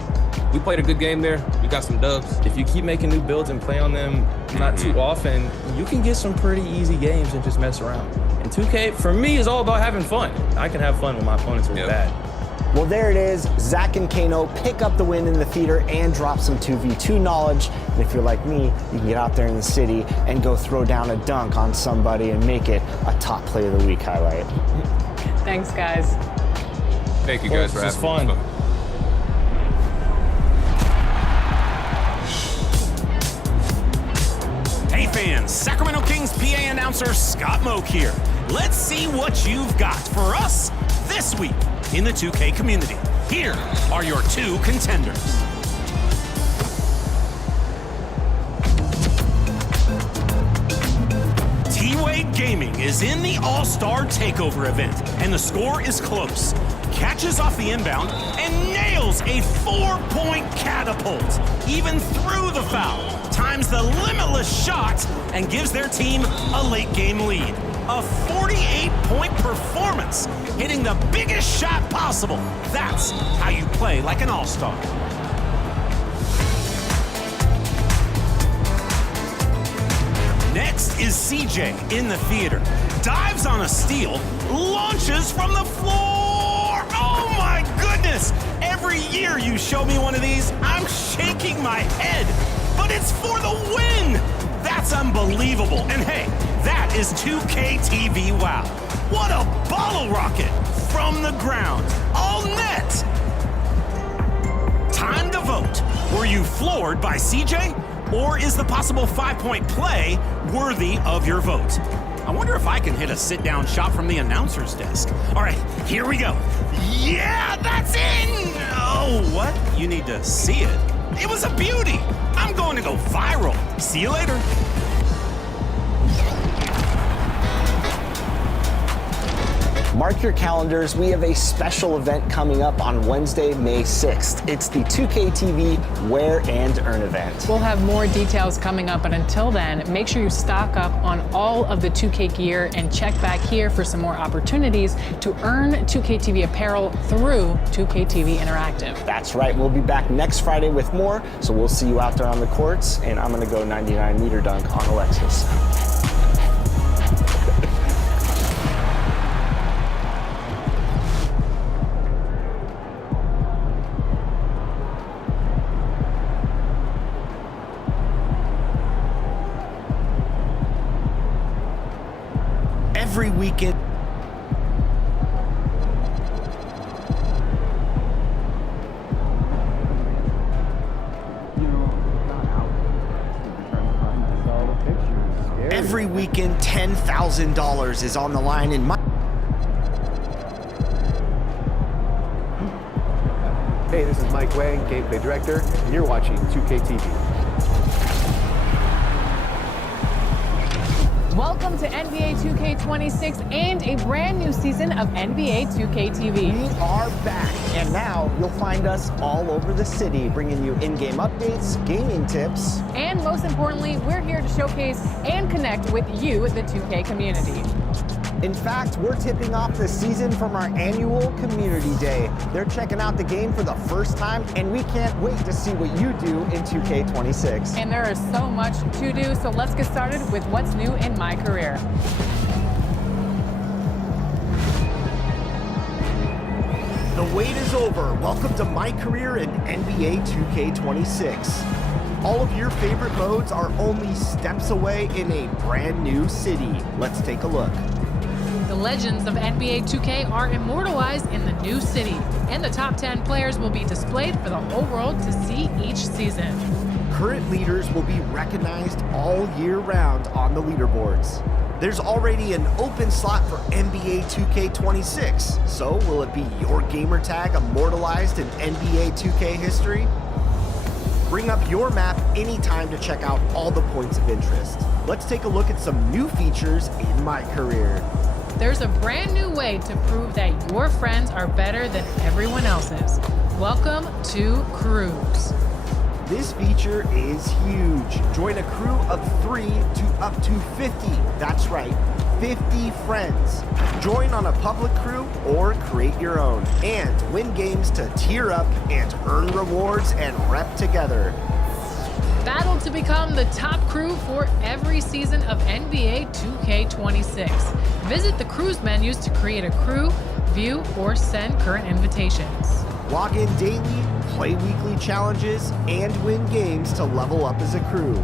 We played a good game there. We got some dubs. If you keep making new builds and play on them not too often, you can get some pretty easy games and just mess around. And 2K, for me, is all about having fun. I can have fun when my opponents are bad. Well, there it is. Zach and Kano pick up the win in the theater and drop some 2v2 knowledge. And if you're like me, you can get out there in the city and go throw down a dunk on somebody and make it a top play of the week highlight. Thanks, guys. Thank you guys for having me. This was fun. Hey fans, Sacramento Kings PA announcer Scott Moak here. Let's see what you've got for us this week in the 2K community. Here are your two contenders. T-Wade Gaming is in the All-Star Takeover event, and the score is close. Catches off the inbound and nails a 4-point catapult, even through the foul. Times the limitless shot and gives their team a late game lead. A 48-point performance, hitting the biggest shot possible. That's how you play like an all-star. Next is CJ in the theater. Dives on a steal, launches from the floor. Oh my goodness! Every year you show me one of these, I'm shaking my head. But it's for the win! That's unbelievable. And hey, that is 2K TV wow. What a bottle rocket from the ground. All net. Time to vote. Were you floored by CJ? Or is the possible 5-point play worthy of your vote? I wonder if I can hit a sit-down shot from the announcer's desk. All right, here we go. Yeah, that's in! Oh, what? You need to see it. It was a beauty. I'm going to go viral. See you later. Mark your calendars. We have a special event coming up on Wednesday, May 6th. It's the 2K TV Wear and Earn event. We'll have more details coming up, but until then, make sure you stock up on all of the 2K gear and check back here for some more opportunities to earn 2K TV apparel through 2K TV Interactive. That's right. We'll be back next Friday with more, so we'll see you out there on the courts, and I'm going to go 99-meter dunk on Alexis. Every weekend. Every weekend, $10,000 is on the line in my... Hey, this is Mike Wang, Gameplay Director, and you're watching 2K TV. Welcome to NBA 2K26 and a brand new season of NBA 2K TV. We are back, and now you'll find us all over the city, bringing you in-game updates, gaming tips. And most importantly, we're here to showcase and connect with you, the 2K community. In fact, we're tipping off the season from our annual Community Day. They're checking out the game for the first time, and we can't wait to see what you do in 2K26. And there is so much to do, so let's get started with what's new in my career. The wait is over. Welcome to my career in NBA 2K26. All of your favorite modes are only steps away in a brand new city. Let's take a look. The legends of NBA 2K are immortalized in the new city, and the top 10 players will be displayed for the whole world to see each season. Current leaders will be recognized all year round on the leaderboards. There's already an open slot for NBA 2K26, so will it be your gamer tag immortalized in NBA 2K history? Bring up your map anytime to check out all the points of interest. Let's take a look at some new features in My Career. There's a brand new way to prove that your friends are better than everyone else's. Welcome to Crews. This feature is huge. Join a crew of 3 to up to 50. That's right, 50 friends. Join on a public crew or create your own. And win games to tier up and earn rewards and rep together. Battle to become the top crew for every season of NBA 2K26. Visit the Crews menus to create a crew, view, or send current invitations. Log in daily, play weekly challenges, and win games to level up as a crew.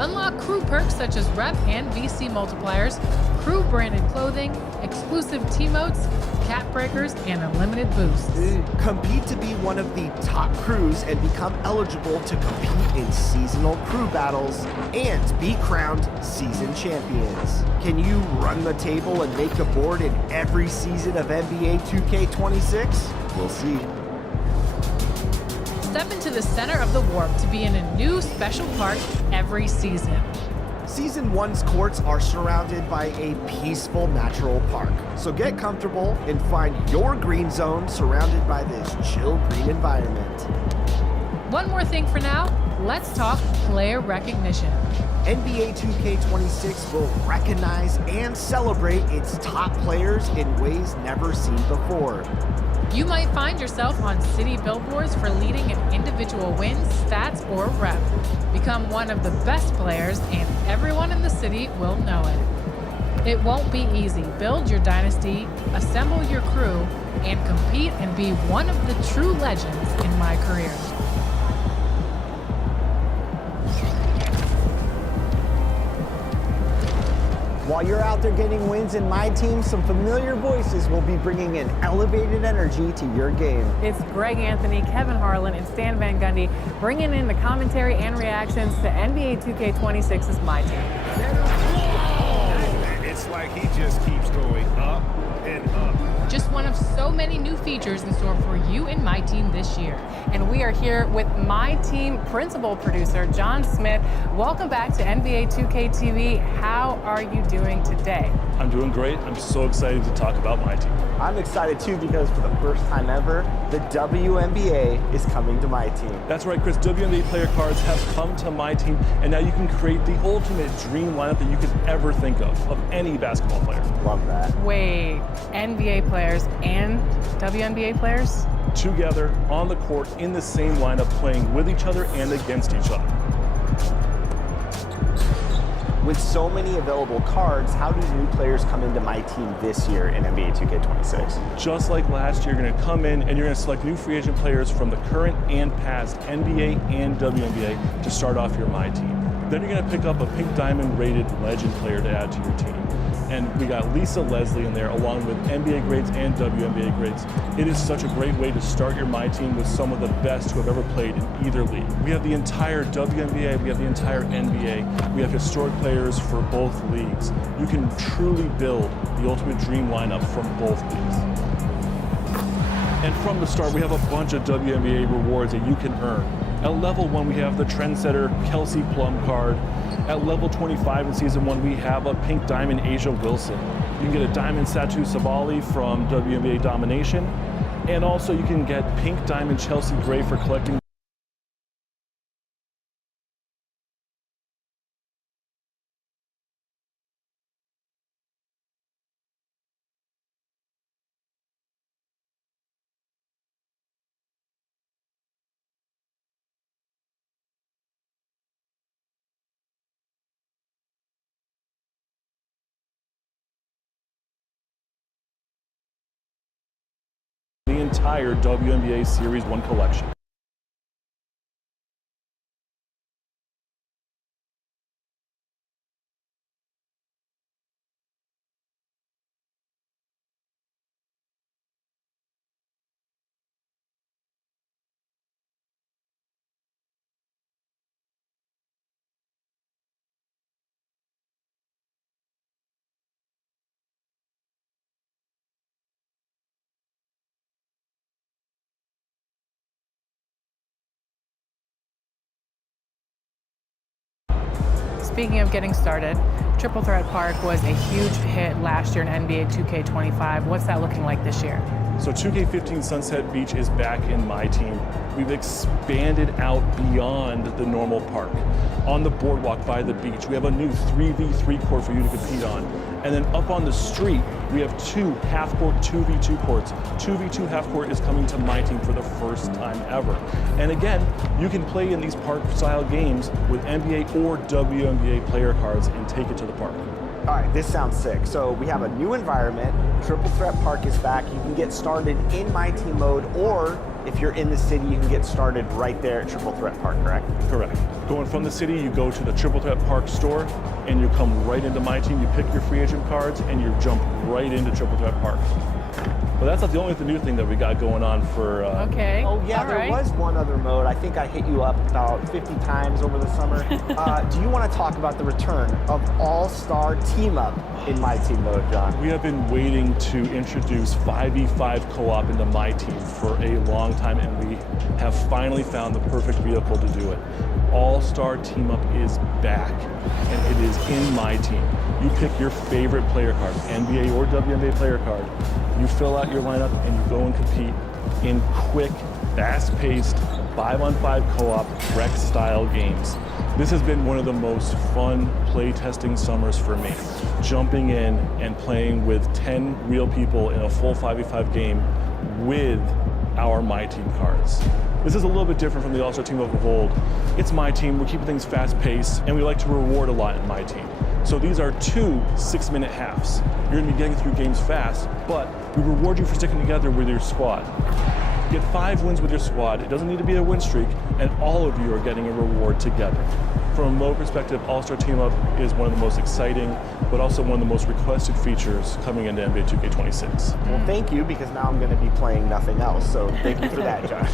Unlock crew perks such as rep and VC multipliers, crew branded clothing, exclusive teamotes, cap breakers, and unlimited boosts. Compete to be one of the top crews and become eligible to compete in seasonal crew battles and be crowned season champions. Can you run the table and make the board in every season of NBA 2K26? We'll see. Step into the center of the warp to be in a new special park every season. Season 1's courts are surrounded by a peaceful natural park. So get comfortable and find your green zone surrounded by this chill green environment. One more thing for now, let's talk player recognition. NBA 2K26 will recognize and celebrate its top players in ways never seen before. You might find yourself on city billboards for leading an individual win, stats, or rep. Become one of the best players, and everyone in the city will know it. It won't be easy. Build your dynasty, assemble your crew, and compete and be one of the true legends in My Career. While you're out there getting wins in My Team, some familiar voices will be bringing an elevated energy to your game. It's Greg Anthony, Kevin Harlan, and Stan Van Gundy bringing in the commentary and reactions to NBA 2K26's My Team. It's like he just keeps going up and up. Just one of so many new features in store for you and My Team this year. And we are here with My Team principal producer, John Smith. Welcome back to NBA 2K TV. How are you doing today? I'm doing great. I'm so excited to talk about My Team. I'm excited too because for the first time ever, the WNBA is coming to My Team. That's right, Chris. WNBA player cards have come to My Team, and now you can create the ultimate dream lineup that you could ever think of any basketball player. Love that. Wait, NBA players and WNBA players? Together, on the court, in the same lineup, playing with each other and against each other. With so many available cards, how do new players come into My Team this year in NBA 2K26? Just like last year, you're going to come in and you're going to select new free agent players from the current and past NBA and WNBA to start off your My Team. Then you're going to pick up a pink diamond rated legend player to add to your team. And we got Lisa Leslie in there along with NBA grades and WNBA grades. It is such a great way to start your My Team with some of the best who have ever played in either league. We have the entire WNBA, we have the entire NBA, we have historic players for both leagues. You can truly build the ultimate dream lineup from both leagues. And from the start, we have a bunch of WNBA rewards that you can earn. At level 1, we have the trendsetter Kelsey Plum card. At level 25 in Season 1, we have a pink diamond Asia Wilson. You can get a diamond Satu Sabali from WNBA Domination. And also you can get pink diamond Chelsea Gray for collecting the entire WNBA Series 1 collection. speaking of getting started, Triple Threat Park was a huge hit last year in NBA 2K25. What's that looking like this year? So 2K15 Sunset Beach is back in my team. We've expanded out beyond the normal park. On the boardwalk by the beach, we have a new 3v3 court for you to compete on. And then up on the street, we have 2 half-court 2v2 courts. 2v2 half-court is coming to my team for the first time ever. And again, you can play in these park-style games with NBA or WNBA player cards and take it to the park. All right, this sounds sick. So we have a new environment. Triple Threat Park is back. You can get started in My Team mode, or if you're in the city, you can get started right there at Triple Threat Park, correct? Correct. Going from the city, you go to the Triple Threat Park store, and you come right into My Team. You pick your free agent cards, and you jump right into Triple Threat Park. But that's not the only new thing that we got going on for... Okay. Oh, yeah, there was one other mode. I think I hit you up about 50 times over the summer. Do you want to talk about the return of All-Star Team Up in My Team mode, John? We have been waiting to introduce 5v5 co-op into My Team for a long time, and we have finally found the perfect vehicle to do it. All-Star Team Up is back, and it is in My Team. You pick your favorite player card, NBA or WNBA player card. You fill out your lineup and you go and compete in quick, fast-paced, 5-on-5 co-op rec-style games. This has been one of the most fun play-testing summers for me. Jumping in and playing with 10 real people in a full 5v5 game with our My Team cards. This is a little bit different from the All-Star Team of old. It's My Team, we're keeping things fast-paced, and we like to reward a lot in My Team. So these are 2 6-minute halves. You're gonna be getting through games fast, but we reward you for sticking together with your squad. Get 5 wins with your squad. It doesn't need to be a win streak, and all of you are getting a reward together. From a mode perspective, All-Star Team Up is one of the most exciting, but also one of the most requested features coming into NBA 2K26. Well, thank you, because now I'm going to be playing nothing else. So thank you for that, Josh.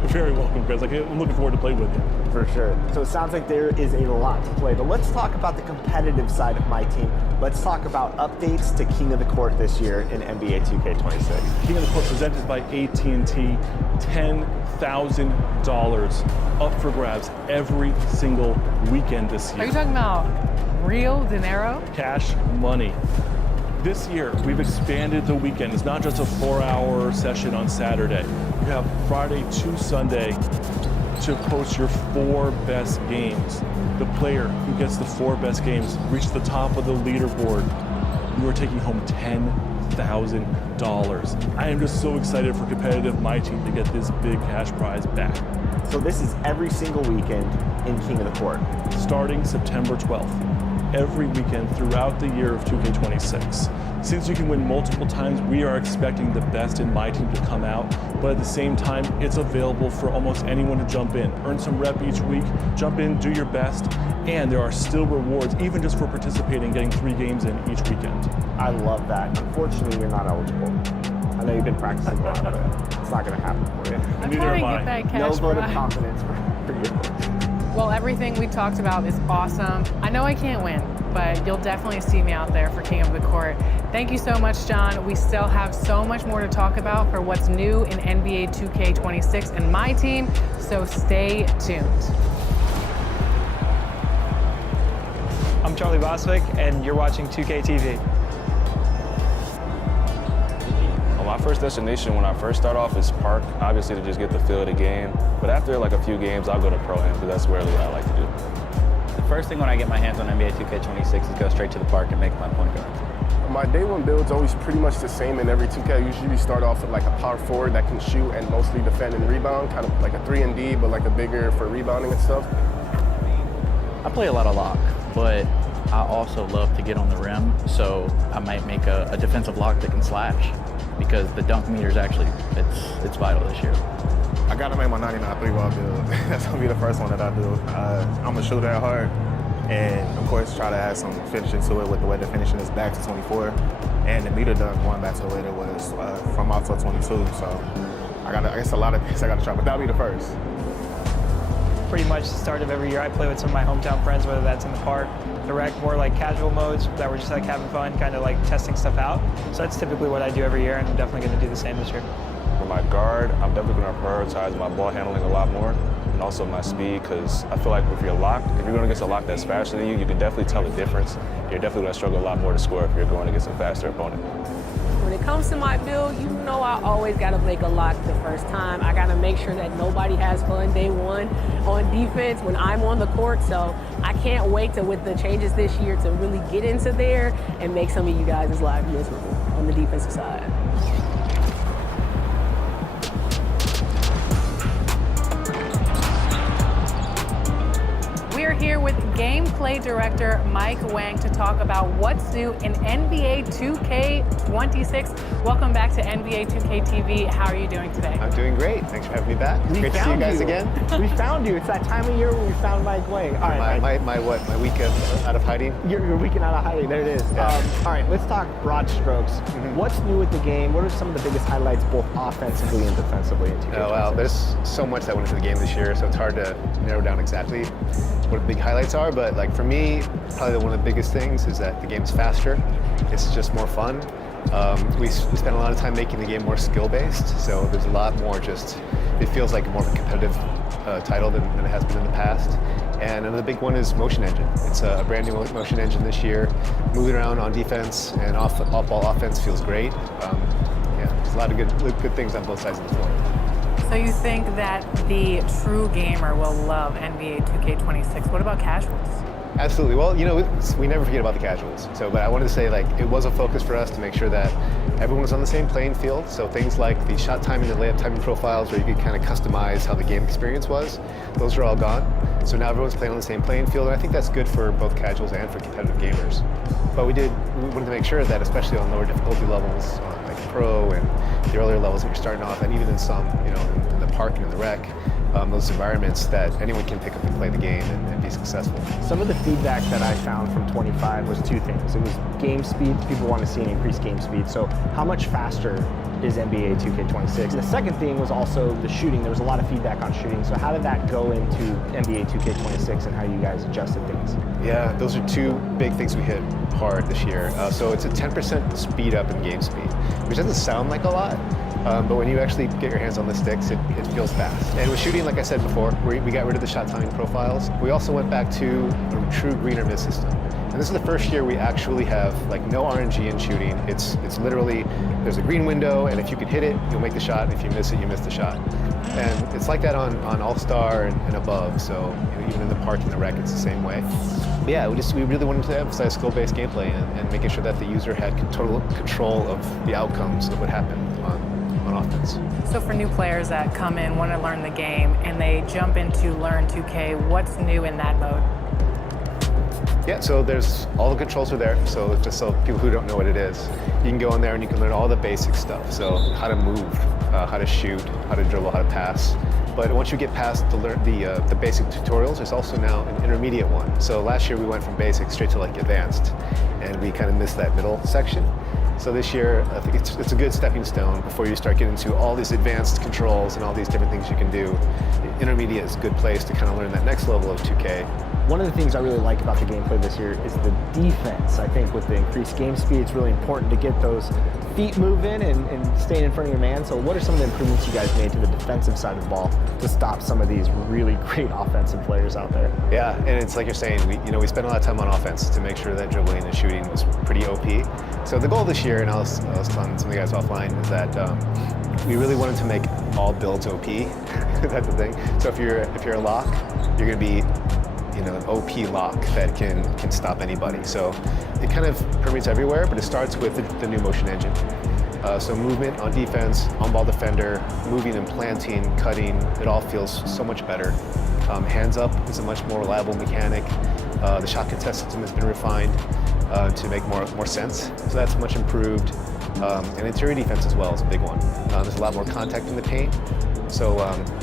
You're very welcome, Chris. I'm looking forward to playing with you. For sure. So it sounds like there is a lot to play, but let's talk about the competitive side of My Team. Let's talk about updates to King of the Court this year in NBA 2K26. King of the Court presented by AT&T, $10,000 up for grabs every single weekend this year. Are you talking about real dinero? Cash money. This year, we've expanded the weekend. It's not just a 4-hour session on Saturday. You have Friday to Sunday to post your 4 best games. The player who gets the 4 best games reaches the top of the leaderboard. You are taking home $10,000. I am just so excited for competitive My Team to get this big cash prize back. So this is every single weekend in King of the Court. Starting September 12th. Every weekend throughout the year of 2K26. Since you can win multiple times, we are expecting the best in My Team to come out, but at the same time, it's available for almost anyone to jump in. Earn some rep each week, jump in, do your best, and there are still rewards, even just for participating, getting 3 games in each weekend. I love that. Unfortunately, you're not eligible. I know you've been practicing a lot, but it's not going to happen for you. Neither am I. No vote of confidence for you. Well, everything we talked about is awesome. I know I can't win, but you'll definitely see me out there for King of the Court. Thank you so much, John. We still have so much more to talk about for what's new in NBA 2K26 and My Team, so stay tuned. I'm Charlie Boswick, and you're watching 2K TV. My first destination when I first start off is park, obviously to just get the feel of the game. But after like a few games, I'll go to Pro-Am because that's really what I like to do. The first thing when I get my hands on NBA 2K26 is go straight to the park and make my point guard. My day one build's always pretty much the same in every 2K. I usually start off with like a power forward that can shoot and mostly defend and rebound, kind of like a 3-and-D, but like a bigger for rebounding and stuff. I play a lot of lock, but I also love to get on the rim, so I might make a defensive lock that can slash, because the dunk meter is actually, it's vital this year. I gotta make my 99 3-ball build. That's gonna be the first one that I do. I'm a shooter at heart, and of course try to add some finishing to it with the way the finishing is back to 24, and the meter dunk going back to the way it was from also 22. So I guess a lot of things I gotta try, but that'll be the first. Pretty much the start of every year, I play with some of my hometown friends, whether that's in the park, the rec, more like casual modes that we're just like having fun, kind of like testing stuff out. So that's typically what I do every year, and I'm definitely going to do the same this year. For my guard, I'm definitely going to prioritize my ball handling a lot more. and also my speed, because I feel like if you're going against a lock that's faster than you, you can definitely tell the difference. You're definitely going to struggle a lot more to score if you're going against a faster opponent. When it comes to my build, you know I always got to make a lock the first time. I got to make sure that nobody has fun day one on defense when I'm on the court. So I can't wait with the changes this year to really get into there and make some of you guys' lives miserable on the defensive side. We're here with gameplay director Mike Wang to talk about what's new in NBA 2K26. Welcome back to NBA 2K TV. How are you doing today? I'm doing great. Thanks for having me back. Great to see you guys again. We found you. It's that time of year when we found Mike Wang. All right, my weekend out of hiding? Your weekend out of hiding. There it is. Yeah. All right, let's talk broad strokes. What's new with the game? What are some of the biggest highlights, both offensively and defensively in 2K26? Oh, wow. There's so much that went into the game this year, so it's hard to narrow down exactly what the big highlights are. But like for me, probably one of the biggest things is that the game's faster. It's just more fun. We spent a lot of time making the game more skill-based, so there's a lot more it feels like more of a competitive title than it has been in the past. And another big one is motion engine. It's a brand new motion engine this year. Moving around on defense and off-ball offense feels great. Yeah, there's a lot of good things on both sides of the floor. So you think that the true gamer will love NBA 2K26. What about casuals? Absolutely. Well, we never forget about the casuals. But I wanted to say, it was a focus for us to make sure that everyone was on the same playing field. So things like the shot timing and layup timing profiles, where you could kind of customize how the game experience was, those are all gone. So now everyone's playing on the same playing field, and I think that's good for both casuals and for competitive gamers. But we wanted to make sure that, especially on lower difficulty levels, like pro and the earlier levels that you're starting off, and even in some, in the park and in the rec, those environments, that anyone can pick up and play the game and be successful. Some of the feedback that I found from 25 was two things. It was game speed. People want to see an increased game speed. So how much faster is NBA 2K26? And the second thing was also the shooting. There was a lot of feedback on shooting. So how did that go into NBA 2K26 and how you guys adjusted things? Yeah, those are two big things we hit hard this year. So it's a 10% speed up in game speed, which doesn't sound like a lot. But when you actually get your hands on the sticks, it feels fast. And with shooting, like I said before, we got rid of the shot timing profiles. We also went back to a true green or miss system. And this is the first year we actually have no RNG in shooting. It's literally, there's a green window, and if you can hit it, you'll make the shot. If you miss it, you miss the shot. And it's like that on All-Star and above. So even in the park and the rec, it's the same way. But yeah, we really wanted to emphasize skill-based gameplay and making sure that the user had total control of the outcomes of what happened on offense. So for new players that come in, want to learn the game, and they jump into Learn 2K, what's new in that mode? Yeah, so there's all the controls are there. So just so people who don't know what it is, you can go in there and you can learn all the basic stuff. So how to move, how to shoot, how to dribble, how to pass. But once you get past the basic tutorials, there's also now an intermediate one. So last year we went from basic straight to advanced, and we kind of missed that middle section. So this year, I think it's a good stepping stone before you start getting into all these advanced controls and all these different things you can do. Intermediate is a good place to kind of learn that next level of 2K. One of the things I really like about the gameplay this year is the defense. I think with the increased game speed, it's really important to get those feet moving and staying in front of your man. So what are some of the improvements you guys made to the defensive side of the ball to stop some of these really great offensive players out there? Yeah, and it's like you're saying, we spent a lot of time on offense to make sure that dribbling and shooting was pretty OP. So the goal this year, and I was telling some of the guys offline, is that we really wanted to make all builds OP. That's the thing. So if you're a lock, you're going to be an OP lock that can stop anybody. So it kind of permeates everywhere, but it starts with the new motion engine. So movement on defense, on-ball defender, moving and planting, cutting, it all feels so much better. Hands up is a much more reliable mechanic. The shot contest system has been refined to make more sense. So that's much improved. And interior defense as well is a big one. There's a lot more contact in the paint. So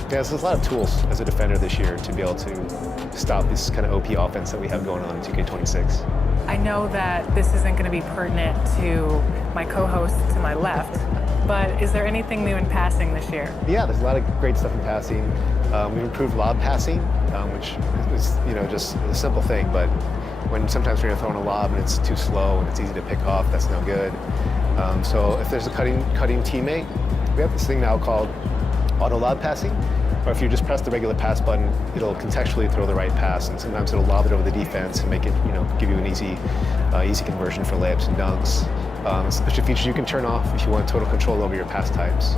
there's a lot of tools as a defender this year to be able to stop this kind of OP offense that we have going on in 2K26. I know that this isn't going to be pertinent to my co-host to my left, but is there anything new in passing this year? Yeah, there's a lot of great stuff in passing. We've improved lob passing, which is just a simple thing, but when sometimes you're throwing a lob and it's too slow and it's easy to pick off, that's no good. So if there's a cutting teammate, we have this thing now called auto lob passing. Or if you just press the regular pass button, it'll contextually throw the right pass, and sometimes it'll lob it over the defense and make it, give you an easy conversion for layups and dunks. Special features you can turn off if you want total control over your pass types.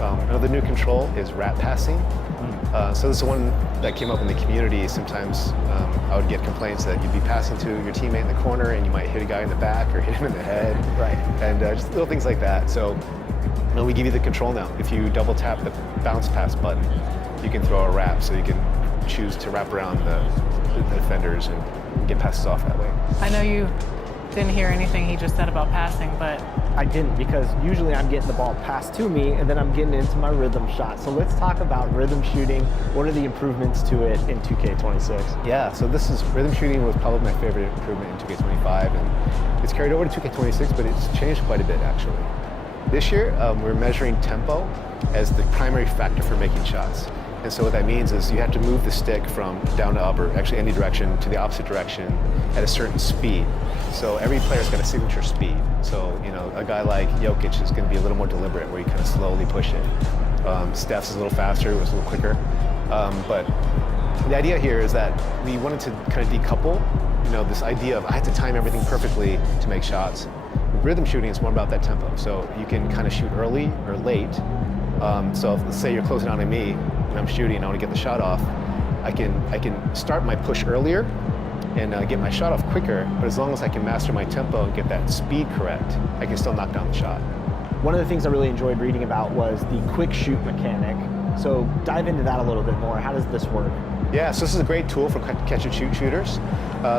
Another new control is wrap passing. So this is one that came up in the community. Sometimes I would get complaints that you'd be passing to your teammate in the corner and you might hit a guy in the back or hit him in the head. Right. And just little things like that. So we give you the control now. If you double tap the bounce pass button, you can throw a wrap, so you can choose to wrap around the defenders and get passes off that way. I know you didn't hear anything he just said about passing, but I didn't, because usually I'm getting the ball passed to me and then I'm getting into my rhythm shot. So let's talk about rhythm shooting. What are the improvements to it in 2K26? Yeah, so rhythm shooting was probably my favorite improvement in 2K25, and it's carried over to 2K26, but it's changed quite a bit actually. This year, we're measuring tempo as the primary factor for making shots. And so what that means is you have to move the stick from down to up, or actually any direction, to the opposite direction at a certain speed. So every player's got a signature speed. So, a guy like Jokic is going to be a little more deliberate, where you kind of slowly push it. Steph's is a little faster, it was a little quicker. But the idea here is that we wanted to kind of decouple, this idea of I have to time everything perfectly to make shots. Rhythm shooting is more about that tempo. So you can kind of shoot early or late. So if, let's say you're closing out on me and I'm shooting and I want to get the shot off, I can start my push earlier and get my shot off quicker, but as long as I can master my tempo and get that speed correct, I can still knock down the shot. One of the things I really enjoyed reading about was the quick shoot mechanic. So dive into that a little bit more. How does this work? Yeah, so this is a great tool for catch and shoot shooters.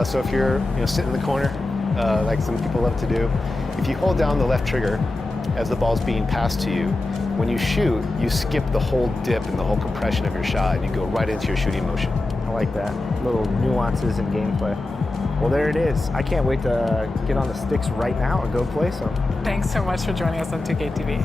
So if you're sitting in the corner, like some people love to do, if you hold down the left trigger as the ball's being passed to you, when you shoot, you skip the whole dip and the whole compression of your shot, and you go right into your shooting motion. I like that. Little nuances in gameplay. Well, there it is. I can't wait to get on the sticks right now and go play some. thanks so much for joining us on 2K TV.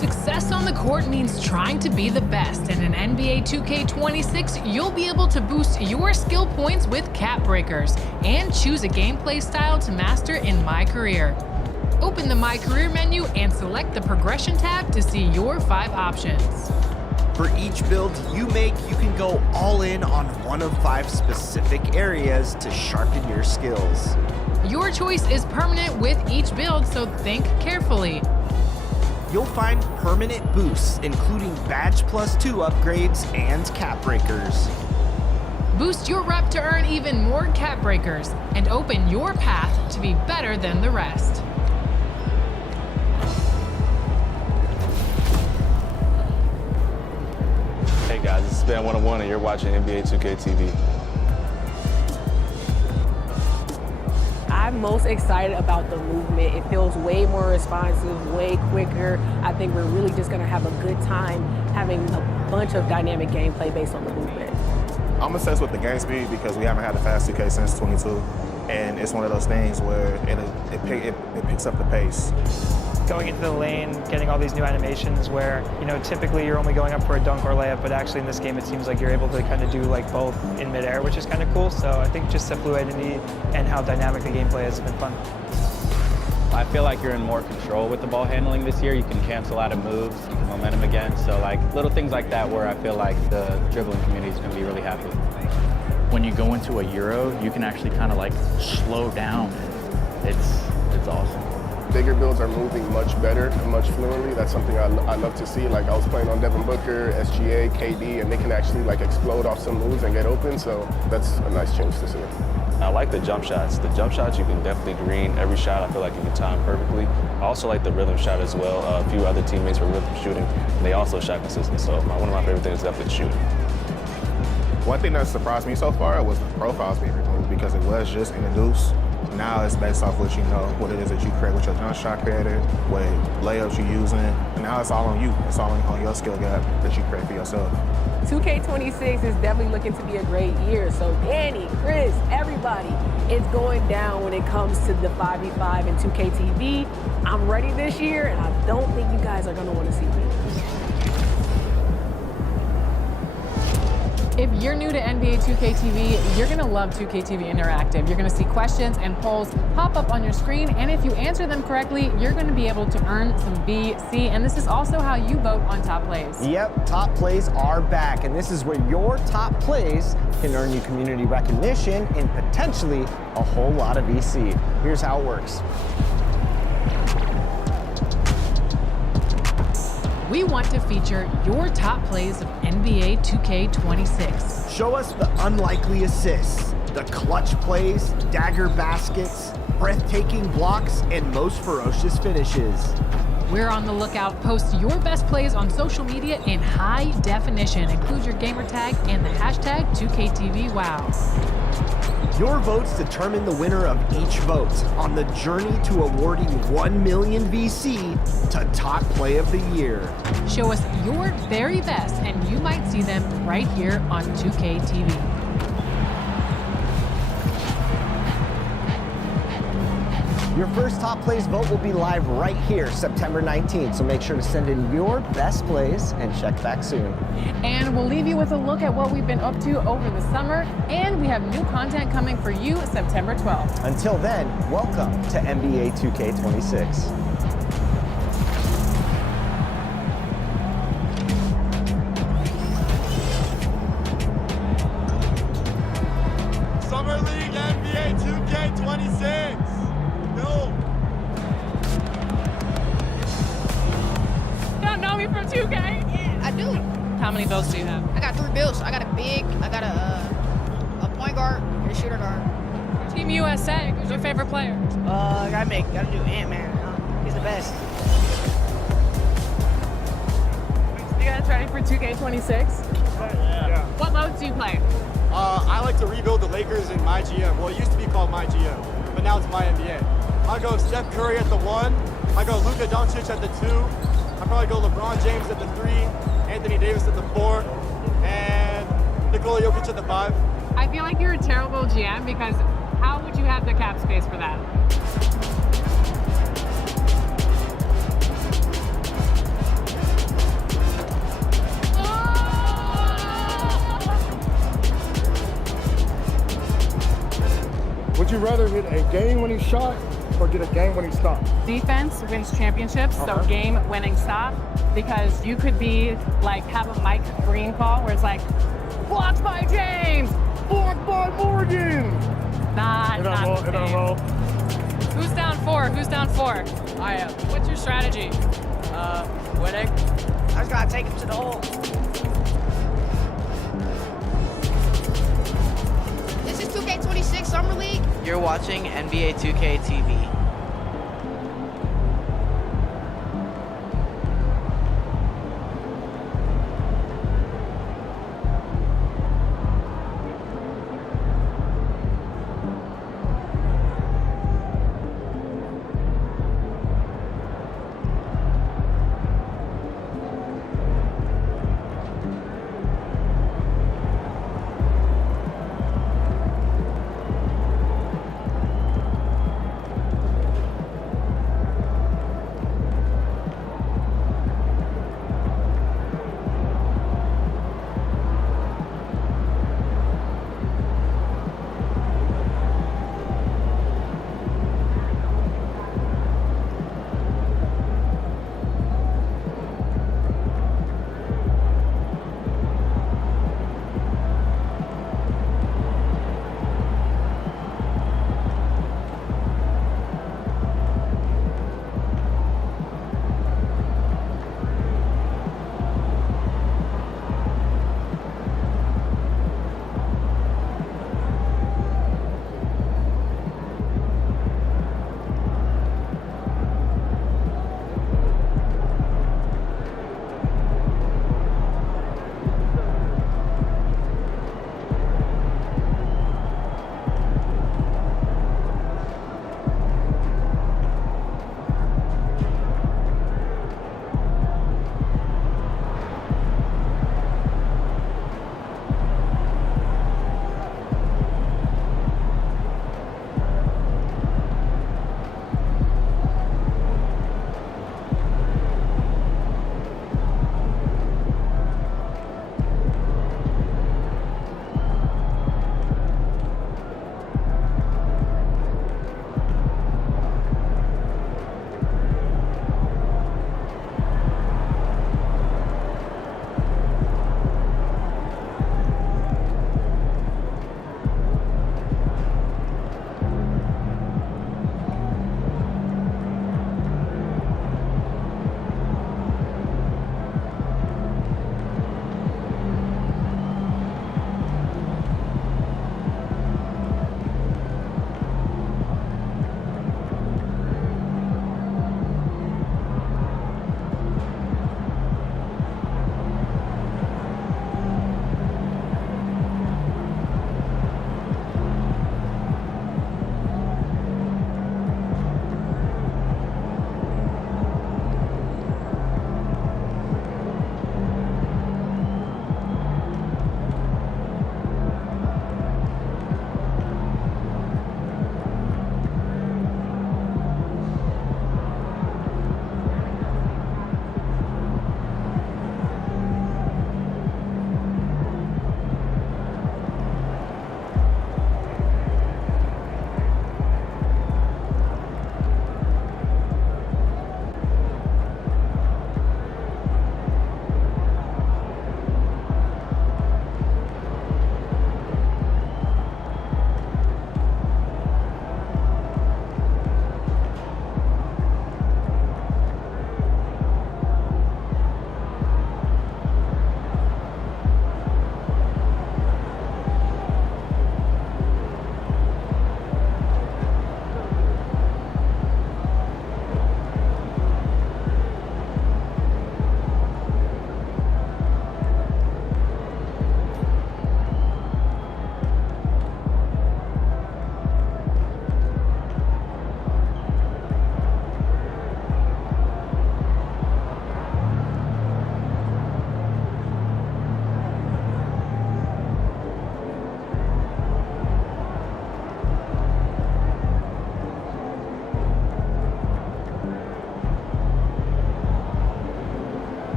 Success on the court means trying to be the best, and in NBA 2K26, you'll be able to boost your skill points with cap breakers and choose a gameplay style to master in My Career. Open the My Career menu and select the Progression tab to see your 5 options. For each build you make, you can go all in on one of 5 specific areas to sharpen your skills. Your choice is permanent with each build, so think carefully. You'll find permanent boosts, including Badge Plus 2 upgrades and cap breakers. Boost your rep to earn even more cap breakers and open your path to be better than the rest. Hey guys, this is Span 101 and you're watching NBA 2K TV. I'm most excited about the movement. It feels way more responsive, way quicker. I think we're really just gonna have a good time having a bunch of dynamic gameplay based on the movement. I'm obsessed with the game speed because we haven't had a fast 2K since 22, and it's one of those things where it picks up the pace. Going into the lane, getting all these new animations where, typically you're only going up for a dunk or layup, but actually in this game it seems like you're able to kind of do like both in midair, which is kind of cool. So I think just the fluidity and how dynamic the gameplay has been fun. I feel like you're in more control with the ball handling this year. You can cancel out of moves, you can momentum again. So like little things like that where I feel like the dribbling community is going to be really happy. When you go into a Euro, you can actually kind of like slow down. It's awesome. Bigger builds are moving much better and much fluently. That's something I love to see. Like I was playing on Devin Booker, SGA, KD, and they can actually like explode off some moves and get open. So that's a nice change to see. I like the jump shots. The jump shots, you can definitely green every shot. I feel like you can time perfectly. I also like the rhythm shot as well. A few other teammates were rhythm shooting, and they also shot consistent. So one of my favorite things is definitely shooting. One thing that surprised me so far was the profiles being removed because it was just introduced. Now it's based off what you know, what it is that you create with your jump shot creator, what layups you're using, and now it's all on you. It's all on your skill gap that you create for yourself. 2K26 is definitely looking to be a great year. So Danny, Chris, everybody, it's going down when it comes to the 5v5 and 2K TV. I'm ready this year, and I don't think you guys are gonna want to see me. If you're new to NBA 2K TV, you're gonna love 2K TV Interactive. You're gonna see questions and polls pop up on your screen, and if you answer them correctly, you're gonna be able to earn some VC, and this is also how you vote on top plays. Yep, top plays are back, and this is where your top plays can earn you community recognition and potentially a whole lot of VC. Here's how it works. We want to feature your top plays of NBA 2K26. Show us the unlikely assists, the clutch plays, dagger baskets, breathtaking blocks, and most ferocious finishes. We're on the lookout. Post your best plays on social media in high definition. Include your gamer tag and the hashtag 2KTVWow. Your votes determine the winner of each vote on the journey to awarding 1 million VC to Top Play of the Year. Show us your very best, and you might see them right here on 2K TV. Your first top plays vote will be live right here, September 19th, so make sure to send in your best plays and check back soon. And we'll leave you with a look at what we've been up to over the summer, and we have new content coming for you September 12th. Until then, welcome to NBA 2K26. Summer League NBA 2K26. No. You don't know me from 2K? Yeah, I do. How many votes do you have? I got 3 builds. I got a big, I got a point guard, and a shooter guard. Team USA, who's your favorite player? Gotta do Ant-Man. He's the best. You guys ready for 2K26? Yeah. What modes do you play? I like to rebuild the Lakers in my GM. Well, it used to be called my GM, but now it's my NBA. I go Steph Curry at the 1. I go Luka Doncic at the 2. I probably go LeBron James at the 3. Anthony Davis at the 4. And Nikola Jokic at the 5. I feel like you're a terrible GM because how would you have the cap space for that? Would you rather hit a game-winning shot or get a game-winning stop? Defense wins championships, so game-winning stop, because you could be like, have a Mike Green call where it's like, blocked by James, blocked by Morgan. Not the same. Who's down 4? Who's down 4? I am. What's your strategy? Winning. I just gotta take him to the hole. This is 2K26 Summer League. You're watching NBA 2K TV.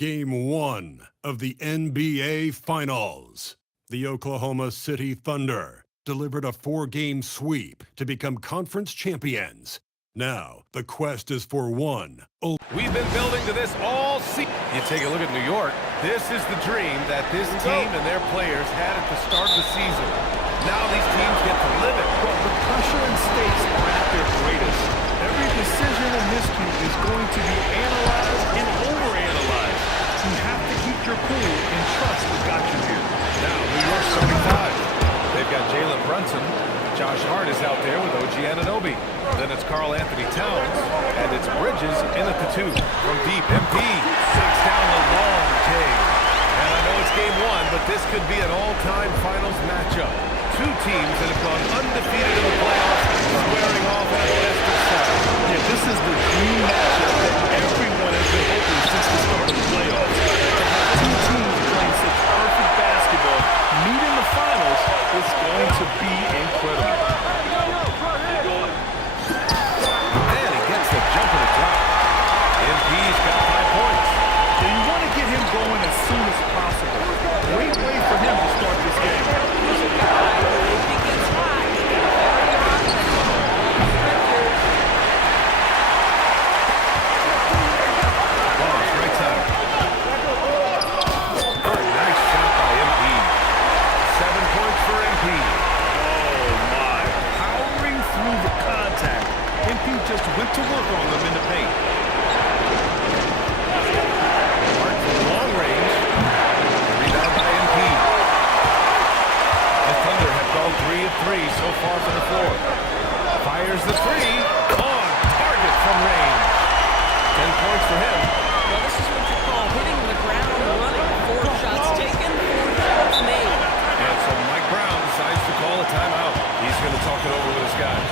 Game 1 of the NBA Finals. The Oklahoma City Thunder delivered a 4-game sweep to become conference champions. Now, the quest is for one. We've been building to this all season. You take a look at New York. This is the dream that this team and their players had at the start of the season. Now these teams get to live it. Well, the pressure and stakes are at their greatest. Every decision and miscue is going to be analyzed and overanalyzed. You have to keep your cool and trust what got you here. Now, New York starting 5. They've got Jalen Brunson. Josh Hart is out there with OG Anunoby. Then it's Karl Anthony Towns, and it's Bridges in at the 2. From deep, MP sinks down the long take. And I know it's game 1, but this could be an all-time finals matchup. Two teams that have gone undefeated in the playoffs, squaring off at best of 7. Yeah, this is the dream matchup that everyone has been hoping since the start of the playoffs. To have two teams playing such perfect basketball meet in the finals is going to be incredible. And he gets the jumper to drop. MP's got 5 points. So you want to get him going as soon as possible. Great way for him to start this game. Just went to work on them in the paint. Hart from long range. Rebound by MP. The Thunder have gone 3 of 3 so far from the floor. Fires the 3. On target from range. 10 points for him. Well, this is what you call hitting the ground running. 4 shots taken, 4 shots made. And so Mike Brown decides to call a timeout. He's going to talk it over with his guys.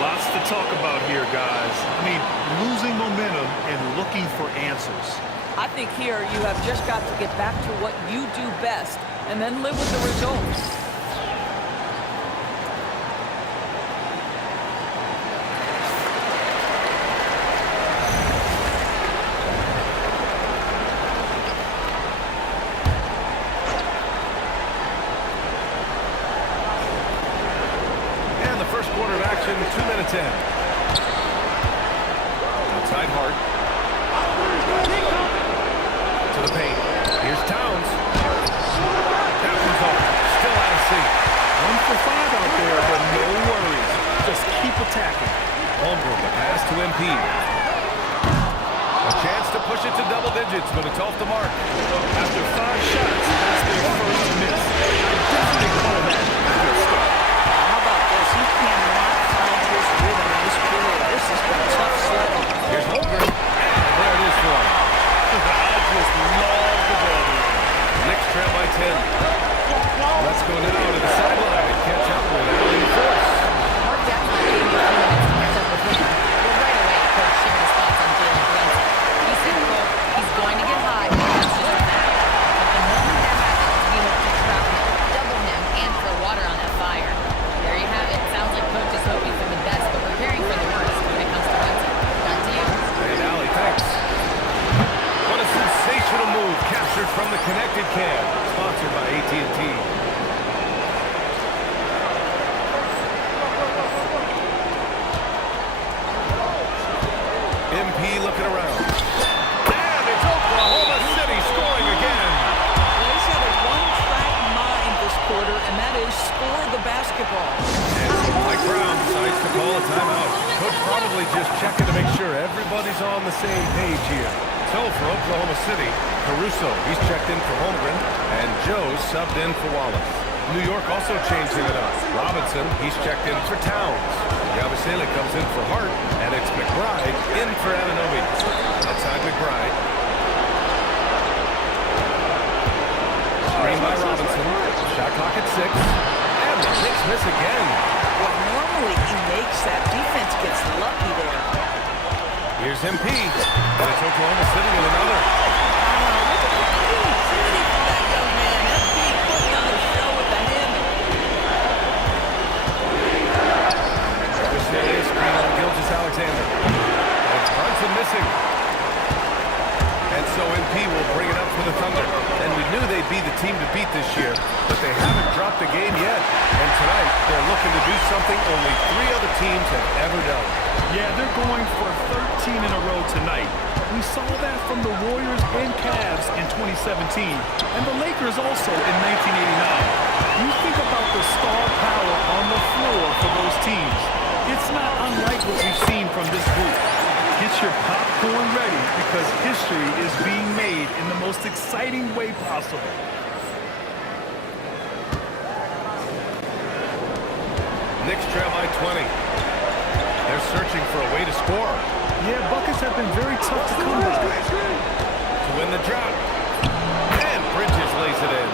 Lots to talk about here, guys. I mean, losing momentum and looking for answers. I think here you have just got to get back to what you do best and then live with the results. Quarter of action, 2 minutes in. Outside Hart. To the paint. Here's Towns. That one's off. Still out of sync. 1 for 5 out there, but no worries. Just keep attacking. Holmgren, the pass to MP. A chance to push it to double digits, but it's off the mark. After 5 shots, that's their first miss. I definitely call that a good start. This has been a tough slog. Here's Holmgren. And there it is for him. I just love the ball. Knicks trail by 10. Let's go now to the sideline and catch up with Allen Force. Mark definitely gave me a few minutes to catch up with him. Well, right away, Coach shared his thoughts on Jalen Brunson. He said, quote, he's going to get hot, and that's just a fact. But the moment that happens, we hope to trap him, double him, and throw water on that fire. There you have it. Sounds like Coach is hoping for the best, but preparing for the worst when it comes to Brunson. Back to you. Hey, Allie, thanks. What a sensational move captured from the connected cam. Sponsored by AT&T. MP looking around. And it's Oklahoma City scoring again. Well, he's got a one-track mind this quarter, and that is score the basketball. And so Mike Brown decides to call a timeout. Coach probably just checking to make sure everybody's on the same page here. So for Oklahoma City, Caruso, he's checked in for Holmgren, and Joe subbed in for Wallace. New York also changing it up. Robinson, he's checked in for Towns. Yabusele comes in for Hart, and it's McBride in for Anunoby. Outside McBride. Screen by Robinson. Shot clock at 6. And the Knicks miss again. Well, normally he makes that. Defense gets lucky there. Here's MP. And it's Oklahoma City with another. Screen on Gilgeous-Alexander. And Brunson missing. And so MP will break be the team to beat this year, but they haven't dropped the game yet. And tonight, they're looking to do something only 3 other teams have ever done. Yeah, they're going for 13 in a row tonight. We saw that from the Warriors and Cavs in 2017, and the Lakers also in 1989. You think about the star power on the floor for those teams. It's not unlike what we've seen from this group. Get your popcorn ready because history is being made in the most exciting way possible. Knicks trail by 20. They're searching for a way to score. Yeah, buckets have been very tough to come by. To win the drought. And Bridges lays it in.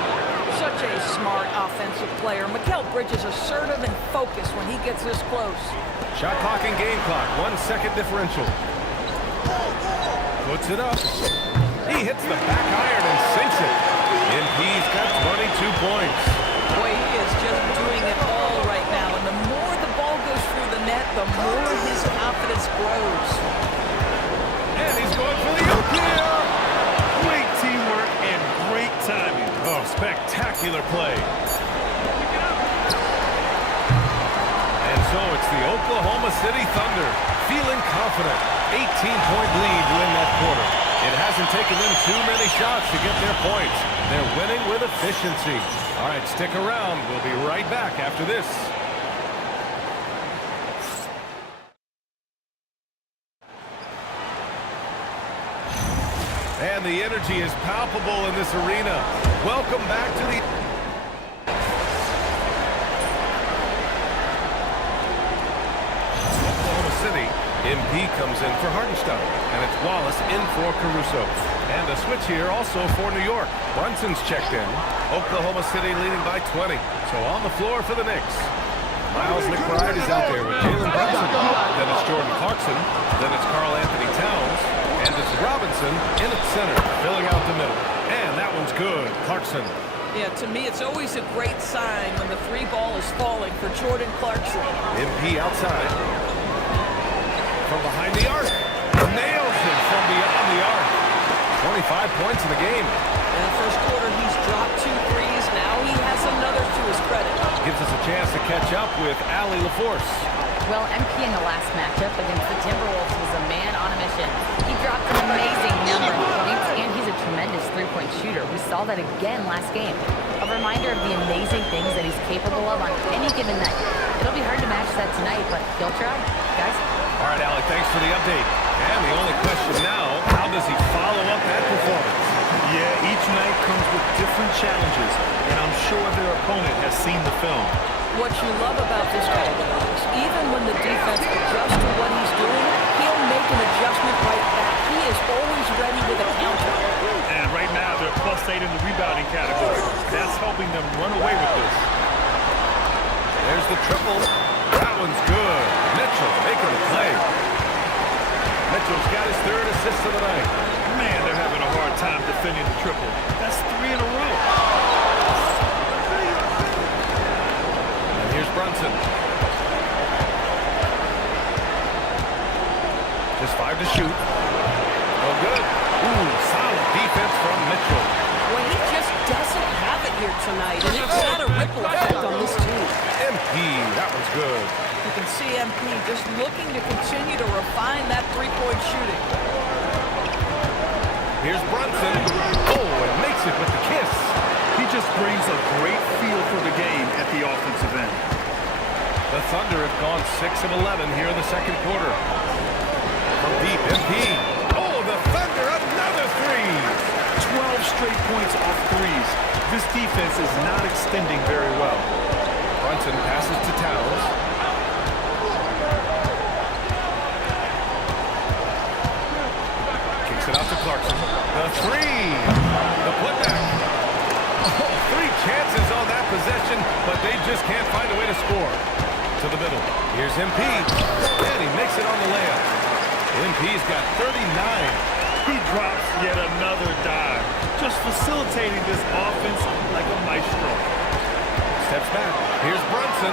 Such a smart offensive player. Mikal Bridges assertive and focused when he gets this close. Shot clock and game clock. 1 second differential. Puts it up. He hits the back iron and sinks it. MP's got 22 points. Boy, he is just doing it all right now. And the more the ball goes through the net, the more his confidence grows. And he's going for the oop here. Great teamwork and great timing. Oh, spectacular play. And so it's the Oklahoma City Thunder feeling confident. 18-point lead to win that quarter. It hasn't taken them too many shots to get their points. They're winning with efficiency. All right, stick around. We'll be right back after this. And the energy is palpable in this arena. Welcome back to the... Oklahoma City. MP comes in for Hartenstein, and it's Wallace in for Caruso. And a switch here also for New York. Brunson's checked in. Oklahoma City leading by 20. So on the floor for the Knicks. Miles McBride is out there with Jalen Brunson. Then it's Jordan Clarkson. Then it's Karl Anthony Towns. And it's Robinson in at center, filling out the middle. And that one's good. Clarkson. Yeah, to me, it's always a great sign when the 3 ball is falling for Jordan Clarkson. MP outside. From behind the arc. Nails it from beyond the arc. 25 points in the game. In the first quarter, he's dropped 2 threes. Now he has another to his credit. Gives us a chance to catch up with Allie LaForce. Well, MP in the last matchup against the Timberwolves was a man on a mission. He dropped an amazing number of points, and he's a tremendous three-point shooter. We saw that again last game. A reminder of the amazing things that he's capable of on any given night. It'll be hard to match that tonight, but he'll try. Guys? All right, Allie, thanks for the update. And the only question now, how does he follow up that performance? Yeah, each night comes with different challenges, and I'm sure their opponent has seen the film. What you love about this guy is even when the defense adjusts to what he's doing, he'll make an adjustment right back. He is always ready with a counter. And right now, they're +8 in the rebounding category. That's helping them run away with this. There's the triple. That one's good. Mitchell making the play. Mitchell's got his 3rd assist of the night. Man, they're having a hard time defending the triple. That's 3 in a row. And here's Brunson. Just 5 to shoot. No good. Ooh, solid defense from Mitchell. Well, he just doesn't have it here tonight, and it's not a ripple effect on this team. MP, that one's good. You can see MP just looking to continue to refine that 3-point shooting. Here's Brunson. Oh, and makes it with the kiss. He just brings a great feel for the game at the offensive end. The Thunder have gone 6 of 11 here in the second quarter. From deep, MP. Oh, the Thunder, another 3. 12 straight points off threes. This defense is not extending very well. Brunson passes to Towns. Kicks it out to Clarkson. The 3. The putback. Oh, 3 chances on that possession, but they just can't find a way to score. To the middle. Here's MP. And he makes it on the layup. MP's got 39. He drops yet another dive, just facilitating this offense like a maestro. Steps back. Here's Brunson.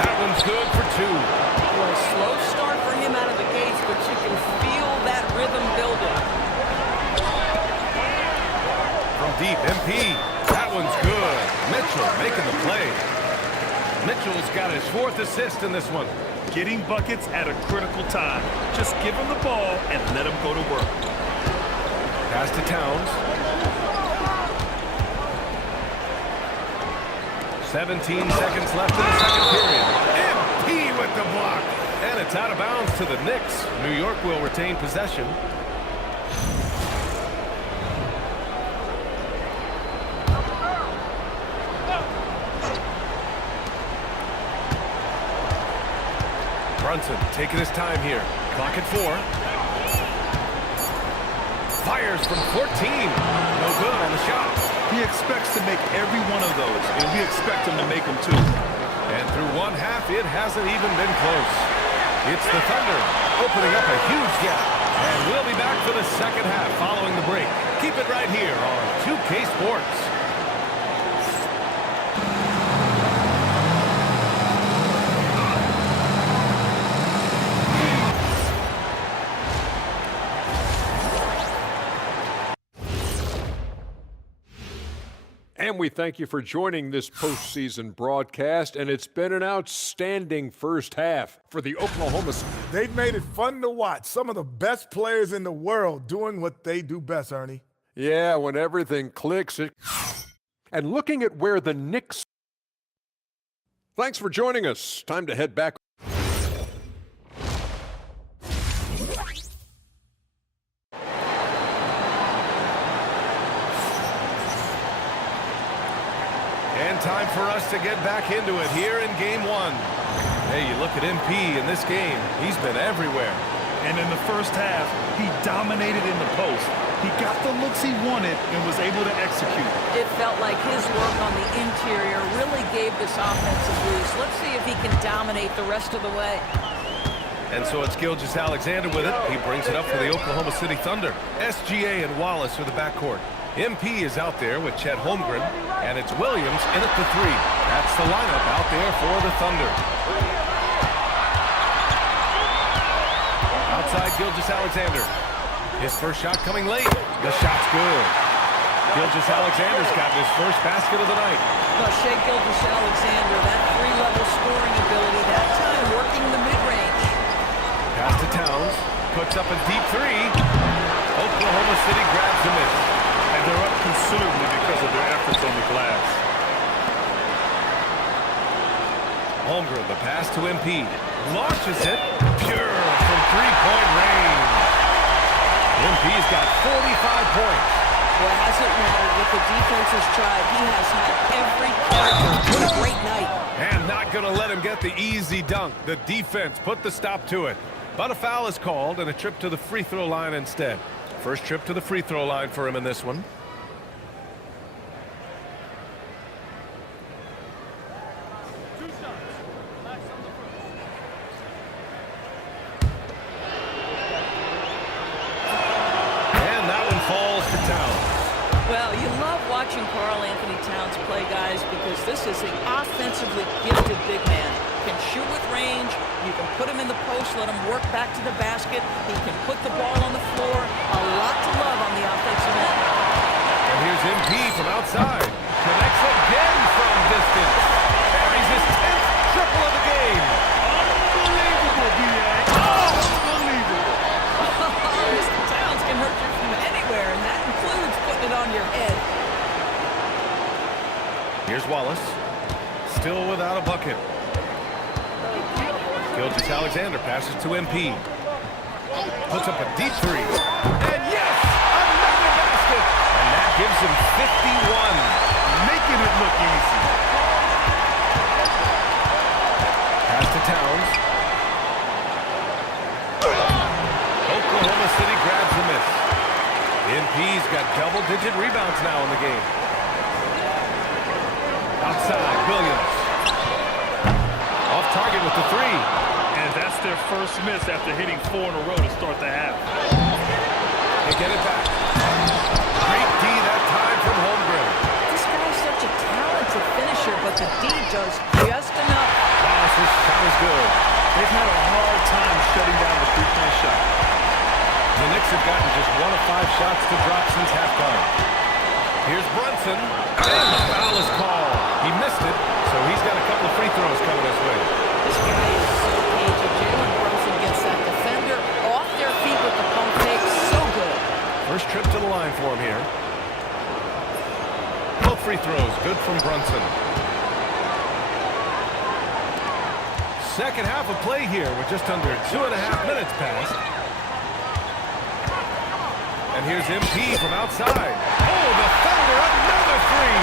That one's good for 2. Well, a slow start for him out of the gates, but you can feel that rhythm building. From deep. MP. That one's good. Mitchell making the play. Mitchell's got his 4th assist in this one. Getting buckets at a critical time. Just give him the ball and let him go to work. Pass to Towns. 17 seconds left in the second period. MP with the block. And it's out of bounds to the Knicks. New York will retain possession. Brunson taking his time here. Clock at 4. Fires from 14. No good on the shot. He expects to make every one of those, and we expect him to make them too. And through one half, it hasn't even been close. It's the Thunder opening up a huge gap. And we'll be back for the second half following the break. Keep it right here on 2K Sports. And we thank you for joining this postseason broadcast, and it's been an outstanding first half for the Oklahoma. They've made it fun to watch. Some of the best players in the world doing what they do best, Ernie. Yeah, when everything clicks. And looking at where the Knicks. Thanks for joining us. Time to head back. And time for us to get back into it here in Game 1. Hey, you look at MP in this game. He's been everywhere. And in the first half, he dominated in the post. He got the looks he wanted and was able to execute. It felt like his work on the interior really gave this offense a boost. Let's see if he can dominate the rest of the way. And so it's Gilgeous-Alexander with it. He brings it up for the Oklahoma City Thunder. SGA and Wallace are the backcourt. MP is out there with Chet Holmgren, and it's Williams in at the 3. That's the lineup out there for the Thunder. Outside Gilgeous-Alexander. His first shot coming late. The shot's good. Gilgeous-Alexander's got his first basket of the night. Well, Shai Gilgeous-Alexander, that 3-level scoring ability, that time working the mid-range. Pass to Towns. Puts up a deep 3. Oklahoma City grabs the miss. And they're up considerably because of their efforts on the glass. Holmgren, the pass to MP. Launches it. Pure from three-point range. MP's got 45 points. Well, it hasn't mattered what the defense has tried. He has had every character. What a great night. And not going to let him get the easy dunk. The defense put the stop to it. But a foul is called and a trip to the free throw line instead. First trip to the free throw line for him in this one. And that one falls to Towns. Well, you love watching Karl Anthony Towns play, guys, because this is an offensively gifted big man. Can shoot with range. You can put him in the post, let him work back to the basket. He can put the ball on the floor. A lot to love on the offensive end. And here's MP from outside. Connects again from distance. Carries his 10th triple of the game. Unbelievable, B.A. Unbelievable. Mr. Towns can hurt you from anywhere, and that includes putting it on your head. Here's Wallace. Still without a bucket. Gilgeous-Alexander passes to MP. Puts up a deep 3. And yes! Another basket! And that gives him 51. Making it look easy. Pass to Towns. Oklahoma City grabs the miss. MP's got double-digit rebounds now in the game. Outside, Williams. Off target with the 3. And that's their first miss after hitting 4 in a row to start the half. They get it back. Great D that time from Holmgren. This guy's such a talented finisher, but the D does just enough. Wallace's shot is good. They've had a hard time shutting down the three-point shot. The Knicks have gotten just 1 of 5 shots to drop since halftime. Here's Brunson, and the foul is called. He missed it, so he's got a couple of free throws coming his way. This guy is so cagey. Jalen Brunson gets that defender off their feet with the pump fake. So good. First trip to the line for him here. Both free throws, good from Brunson. Second half of play here with just under 2.5 minutes passed. And here's MP from outside. Oh, the Thunder, another three.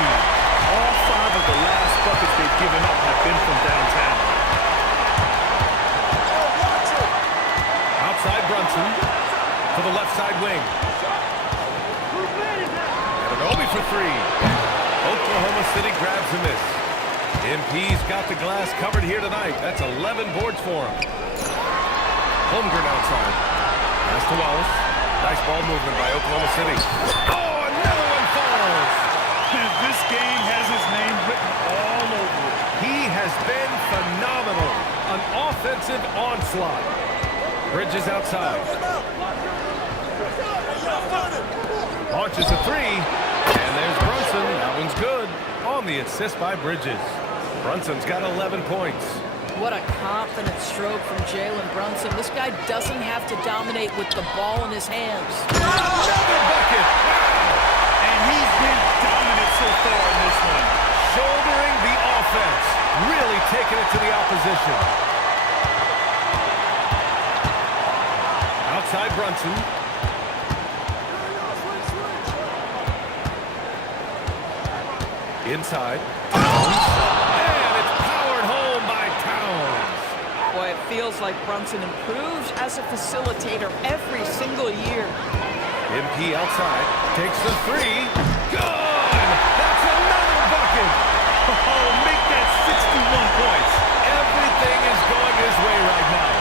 All 5 of the last buckets they've given up have been from downtown. Outside Brunson to the left side wing. And an Obi for three. Oklahoma City grabs a miss. MP's got the glass covered here tonight. That's 11 boards for him. Holmgren outside. Pass to Wallace. Nice ball movement by Oklahoma City. Oh, another one falls. This game has his name written all over it. He has been phenomenal. An offensive onslaught. Bridges outside. Launches a three. And there's Brunson. That one's good. On the assist by Bridges. Brunson's got 11 points. What a confident stroke from Jalen Brunson. This guy doesn't have to dominate with the ball in his hands. Another bucket! And he's been dominant so far in this one. Shouldering the offense. Really taking it to the opposition. Outside Brunson. Inside. And it's powered home by Towns. Boy, it feels like Brunson improves as a facilitator every single year. MP outside. Takes the three. Good! That's another bucket! Oh, make that 61 points. Everything is going his way right now.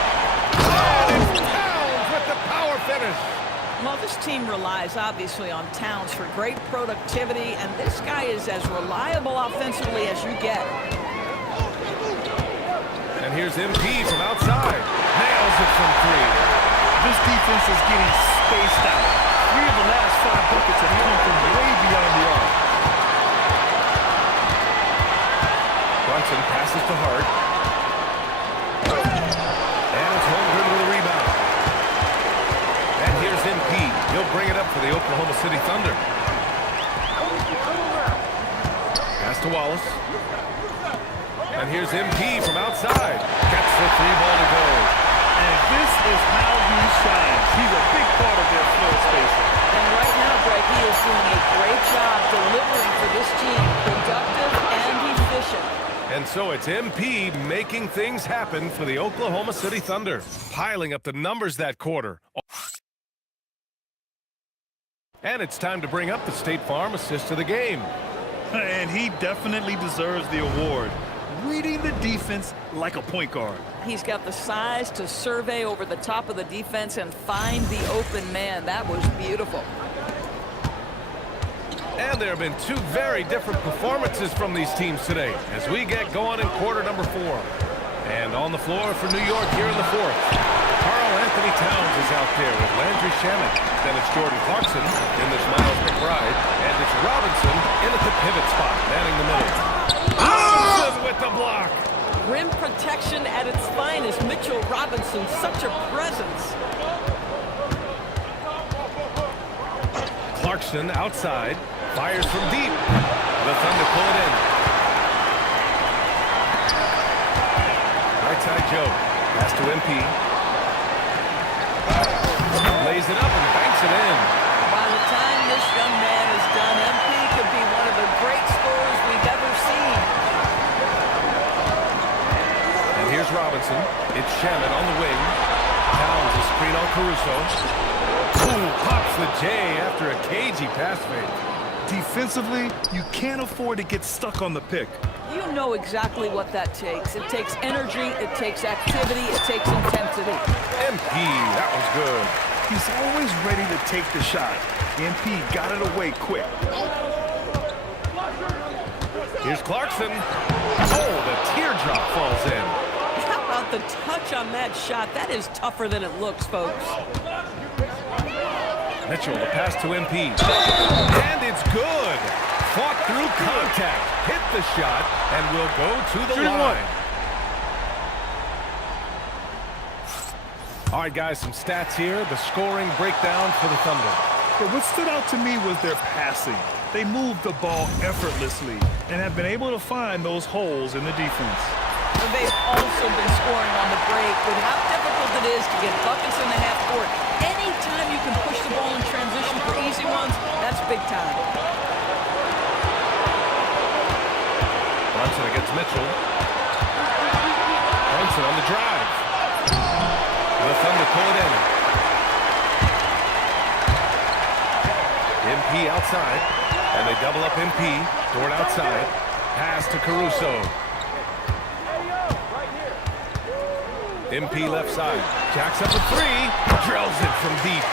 And it's Towns with the power finish. Well, this team relies, obviously, on Towns for great productivity, and this guy is as reliable offensively as you get. And here's MP from outside. Nails it from three. This defense is getting spaced out. 3 of the last 5 buckets have come from way beyond the arc. Brunson passes to Hart. And it's Holmgren with a rebound. And here's MP. He'll bring it up for the Oklahoma City Thunder. Pass to Wallace. And here's MP from outside. Gets the 3-ball to go. And this is how he shines. He's a big part of their floor spacing. And right now, Greg, he is doing a great job delivering for this team. Productive and efficient. And so it's MP making things happen for the Oklahoma City Thunder. Piling up the numbers that quarter. And it's time to bring up the State Farm assist of the game. And he definitely deserves the award. Reading the defense like a point guard. He's got the size to survey over the top of the defense and find the open man. That was beautiful. And there have been 2 very different performances from these teams today as we get going in quarter number 4. And on the floor for New York here in the 4th, Karl Anthony Towns is out there with Landry Shamet. Then it's Jordan Clarkson, in this Miles McBride, and it's Robinson in at the pivot spot, manning the middle. Robinson with the block. Rim protection at its finest. Mitchell Robinson, such a presence. Clarkson outside, fires from deep. The Thunder pull it in. Right side Joe, pass to MP. Lays it up and banks it in. By the time this young man is done, MP could be one of the great scorers we've ever seen. And here's Robinson. It's Shamet on the wing. Towns a screen on Caruso. Ooh, pops the J after a cagey pass fake. Defensively, you can't afford to get stuck on the pick. You know exactly what that takes. It takes energy, it takes activity, it takes intensity. MP, that was good. He's always ready to take the shot. MP got it away quick. Here's Clarkson. Oh, the teardrop falls in. How about the touch on that shot? That is tougher than it looks, folks. Mitchell, the pass to MP. And it's good. Fought through contact, hit the shot, and will go to the line. All right, guys, some stats here. The scoring breakdown for the Thunder. But what stood out to me was their passing. They moved the ball effortlessly and have been able to find those holes in the defense. And they've also been scoring on the break with how difficult it is to get buckets in the half court. Anytime you can push the ball in transition for easy ones, that's big time. Brunson against Mitchell. Brunson on the drive. The Thunder pull it in. MP outside, and they double up MP. Dort outside. Pass to Caruso. MP left side. Jacks up a three. Drills it from deep.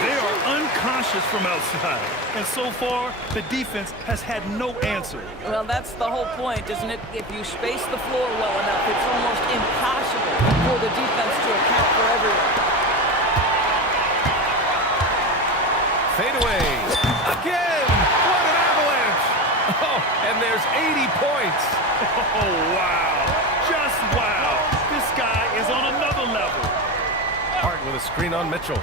They are unconscious from outside. And so far, the defense has had no answer. Well, that's the whole point, isn't it? If you space the floor well enough, it's almost impossible for the defense to account for everyone. Fade away. Again! What an avalanche! Oh, and there's 80 points. Oh, wow. Just wow. This guy is on another level. Hart with a screen on Mitchell.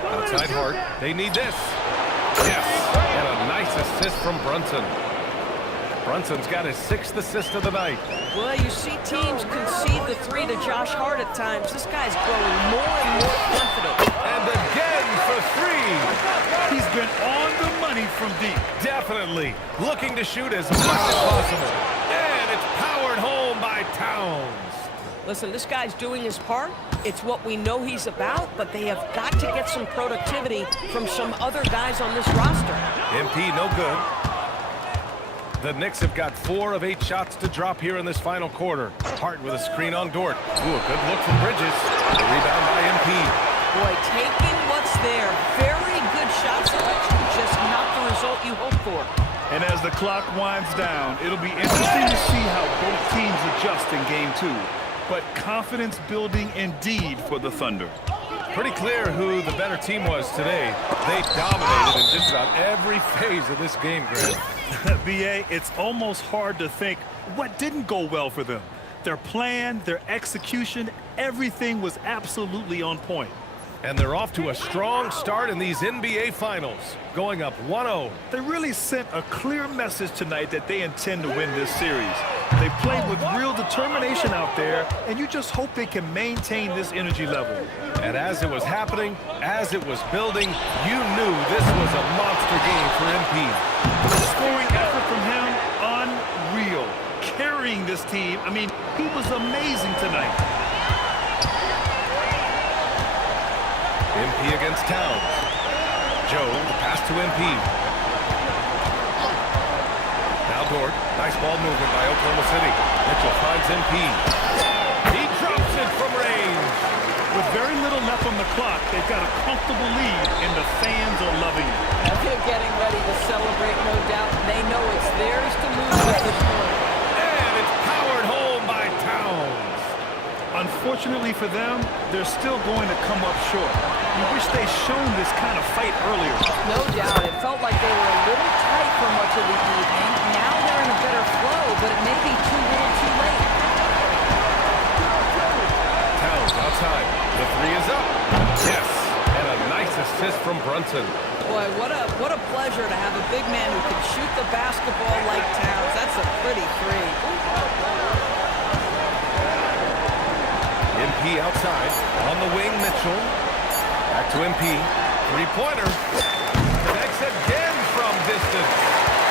Outside Hart. They need this. Yes. And a nice assist from Brunson. Brunson's got his 6th assist of the night. Well, you see teams concede the three to Josh Hart at times. This guy's growing more and more confident. And again for three. He's been on the money from deep. Definitely. Looking to shoot as much as possible. And it's powered home by Towns. Listen, this guy's doing his part. It's what we know he's about, but they have got to get some productivity from some other guys on this roster. MP no good. The Knicks have got 4 of 8 shots to drop here in this final quarter. Hart with a screen on Dort. Ooh, a good look from Bridges. The rebound by MP. Boy, taking what's there. Very good shot selection, just not the result you hope for. And as the clock winds down, it'll be interesting to see how both teams adjust in Game 2. But confidence building indeed for the Thunder. Pretty clear who the better team was today. They dominated in just about every phase of this game, Grant. BA, it's almost hard to think what didn't go well for them. Their plan, their execution, everything was absolutely on point. And they're off to a strong start in these NBA Finals, going up 1-0. They really sent a clear message tonight that they intend to win this series. They played with real determination out there, and you just hope they can maintain this energy level. And as it was happening, as it was building, you knew this was a monster game for MP. The scoring effort from him, unreal. Carrying this team, I mean, he was amazing tonight. MP against Towns. Joe, the pass to MP. Now Dort. Nice ball movement by Oklahoma City. Mitchell finds MP. He drops it from range. With very little left on the clock, they've got a comfortable lead, and the fans are loving it. They're getting ready to celebrate, no doubt. They know it's theirs to lose at this point. And it's powered home by Towns. Unfortunately for them, they're still going to come up short. You wish they'd shown this kind of fight earlier. No doubt. It felt like they were a little tight for much of the evening. Now they're in a better flow, but it may be too little too late. Towns outside. The three is up. Yes. And a nice assist from Brunson. Boy, what a pleasure to have a big man who can shoot the basketball like Towns. That's a pretty three. MP outside. On the wing, Mitchell. Back to MP. Three-pointer. Connects again from distance.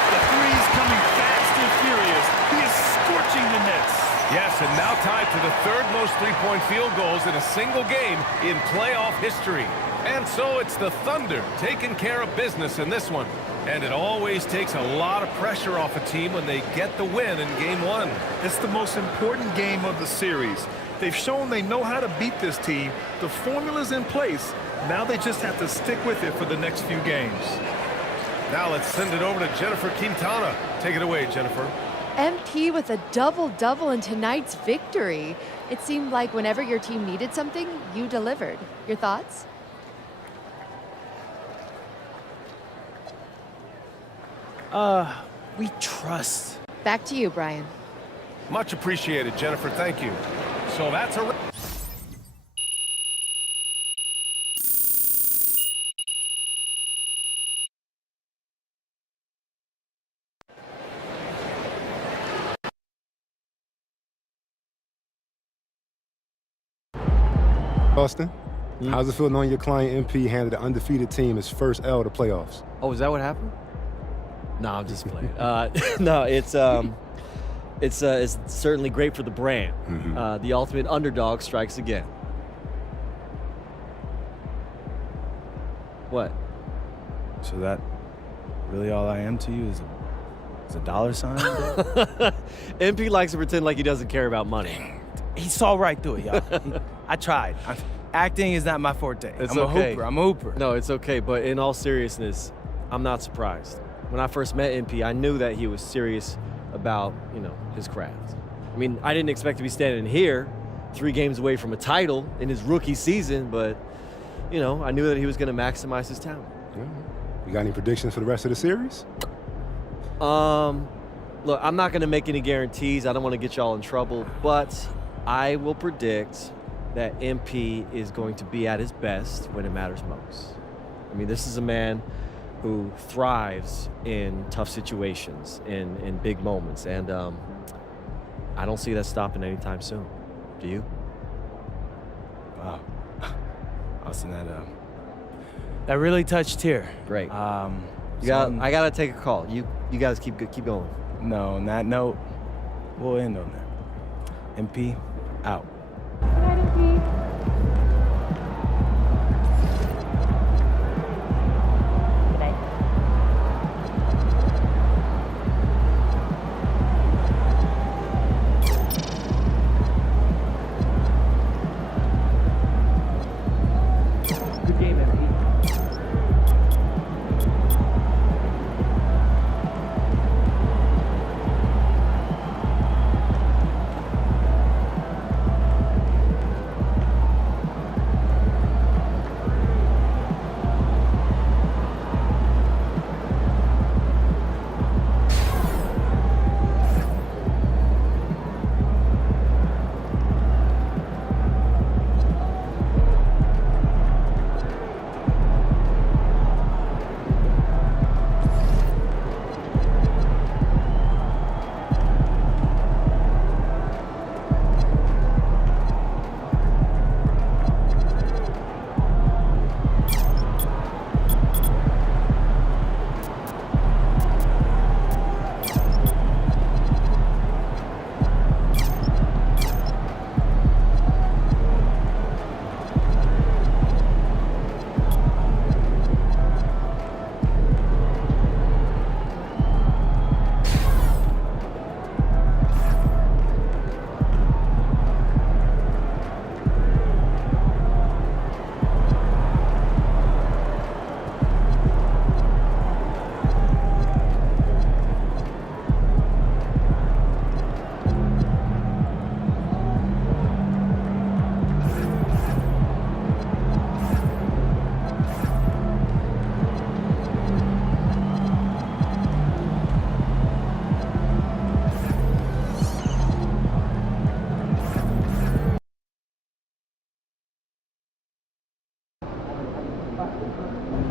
The three's coming fast and furious. He is scorching the Nets. Yes, and now tied to the 3rd most three-point field goals in a single game in playoff history. And so it's the Thunder taking care of business in this one. And it always takes a lot of pressure off a team when they get the win in Game 1. It's the most important game of the series. They've shown they know how to beat this team. The formula's in place. Now they just have to stick with it for the next few games. Now let's send it over to Jennifer Quintana. Take it away, Jennifer. MP with a double-double in tonight's victory. It seemed like whenever your team needed something, you delivered. Your thoughts? We trust. Back to you, Brian. Much appreciated, Jennifer. Thank you. So that's a... Austin, how's it feel knowing your client MP handed an undefeated team his first L to playoffs? Oh, is that what happened? No, I'm just playing. No, it's certainly great for the brand. The ultimate underdog strikes again. What? So that really all I am to you is a dollar sign? MP likes to pretend like he doesn't care about money. He saw right through it, y'all. I tried. Acting is not my forte. It's I'm okay. a hooper. No, it's okay. But in all seriousness, I'm not surprised. When I first met MP, I knew that he was serious about, his craft. I mean, I didn't expect to be standing here 3 games away from a title in his rookie season, but, I knew that he was going to maximize his talent. You got any predictions for the rest of the series? Look, I'm not going to make any guarantees. I don't want to get y'all in trouble, but I will predict that MP is going to be at his best when it matters most. I mean, this is a man who thrives in tough situations, in big moments, and I don't see that stopping anytime soon. Do you? Wow. Austin, that really touched here. Great. I gotta take a call. You guys keep going. No, on that note, we'll end on that. MP, out.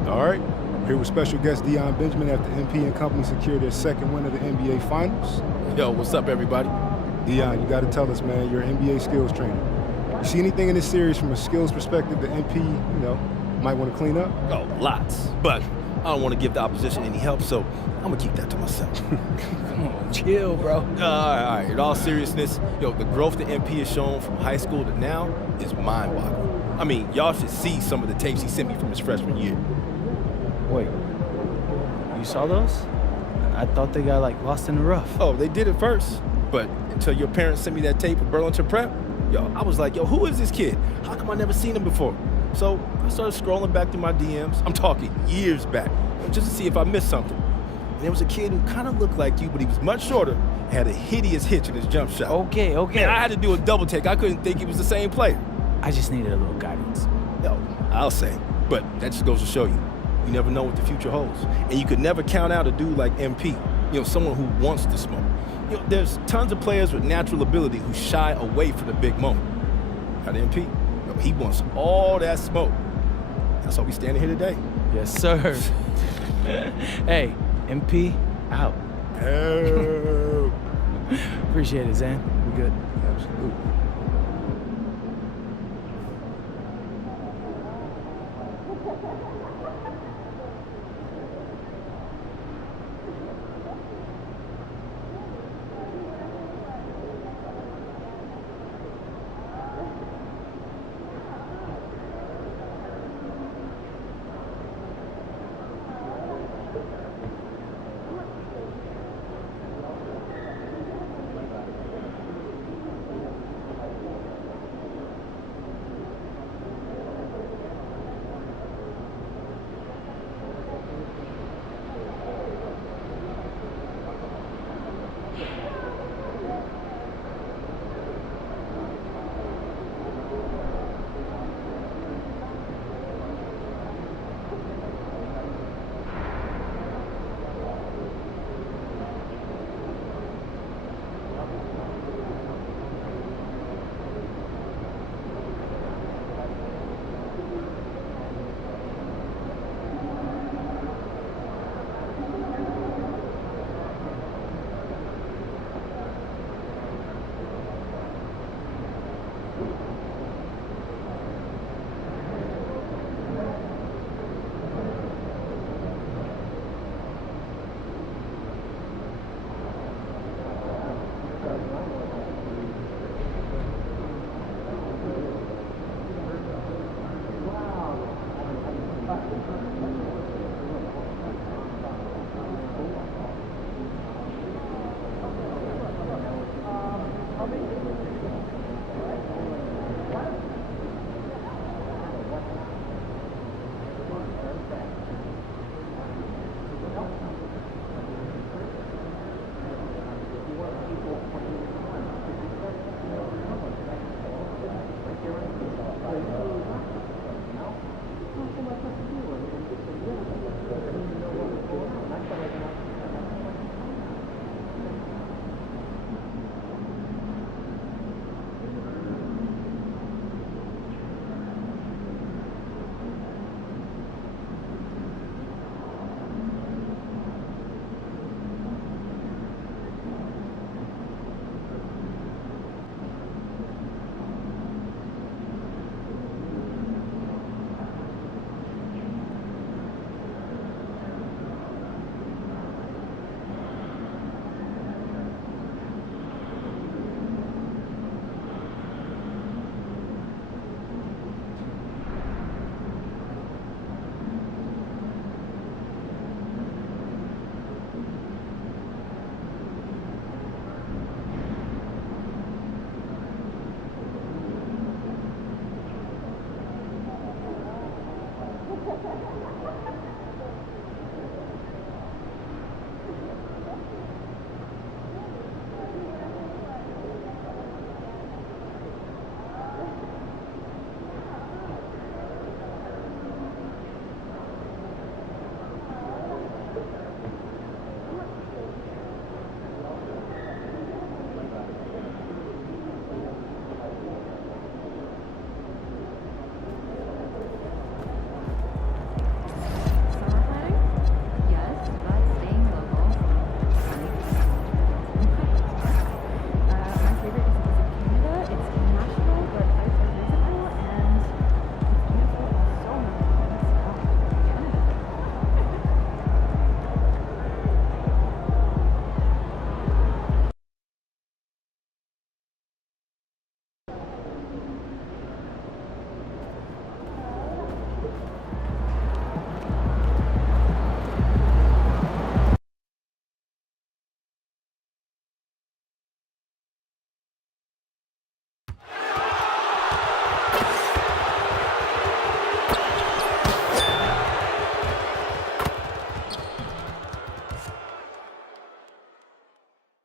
All right, here with special guest Dion Benjamin after MP and company secured their second win of the NBA Finals. Yo, what's up, everybody? Dion, you got to tell us, man, you're an NBA skills trainer. You see anything in this series from a skills perspective that MP, might want to clean up? Oh, lots. But I don't want to give the opposition any help, so I'm going to keep that to myself. Come on, chill, bro. All right. In all seriousness, the growth that MP has shown from high school to now is mind-boggling. I mean, y'all should see some of the tapes he sent me from his freshman year. Wait, you saw those? I thought they got, lost in the rough. Oh, they did it first. But until your parents sent me that tape of Burlington Prep, I was like, who is this kid? How come I never seen him before? So I started scrolling back through my DMs. I'm talking years back, just to see if I missed something. And there was a kid who kind of looked like you, but he was much shorter, and had a hideous hitch in his jump shot. Okay. Man, I had to do a double take. I couldn't think he was the same player. I just needed a little guidance. No, I'll say. But that just goes to show you, You never know what the future holds. And you could never count out a dude like MP, someone who wants to smoke. There's tons of players with natural ability who shy away from the big moment. Got MP, he wants all that smoke. That's why we standing here today. Yes, sir. Hey, MP, out. Oh. Appreciate it, Zan. We good. Absolutely.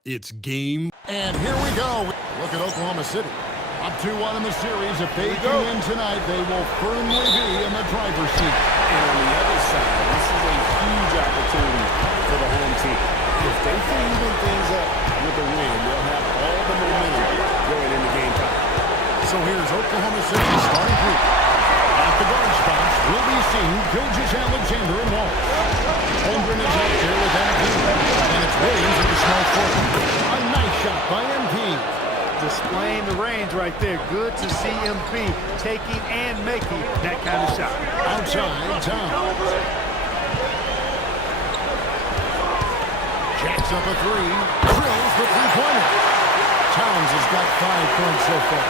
It's game. And here we go. Look at Oklahoma City. Up 2-1 in the series. If they can win tonight, they will firmly be in the driver's seat. And on the other side, this is a huge opportunity for the home team. If they can even things up with a win, they'll have all the momentum going into game time. So here's Oklahoma City starting group. At the guard spots will be seen Gilgeous-Alexander and Wallace. Holmgren is out there with MP. And it's Williams at the small forward. A nice shot by MP. Displaying the range right there. Good to see MP taking and making that kind of shot. Outside, Towns. Jacks up a three. Drills the three-pointer. Towns has got 5 points so far.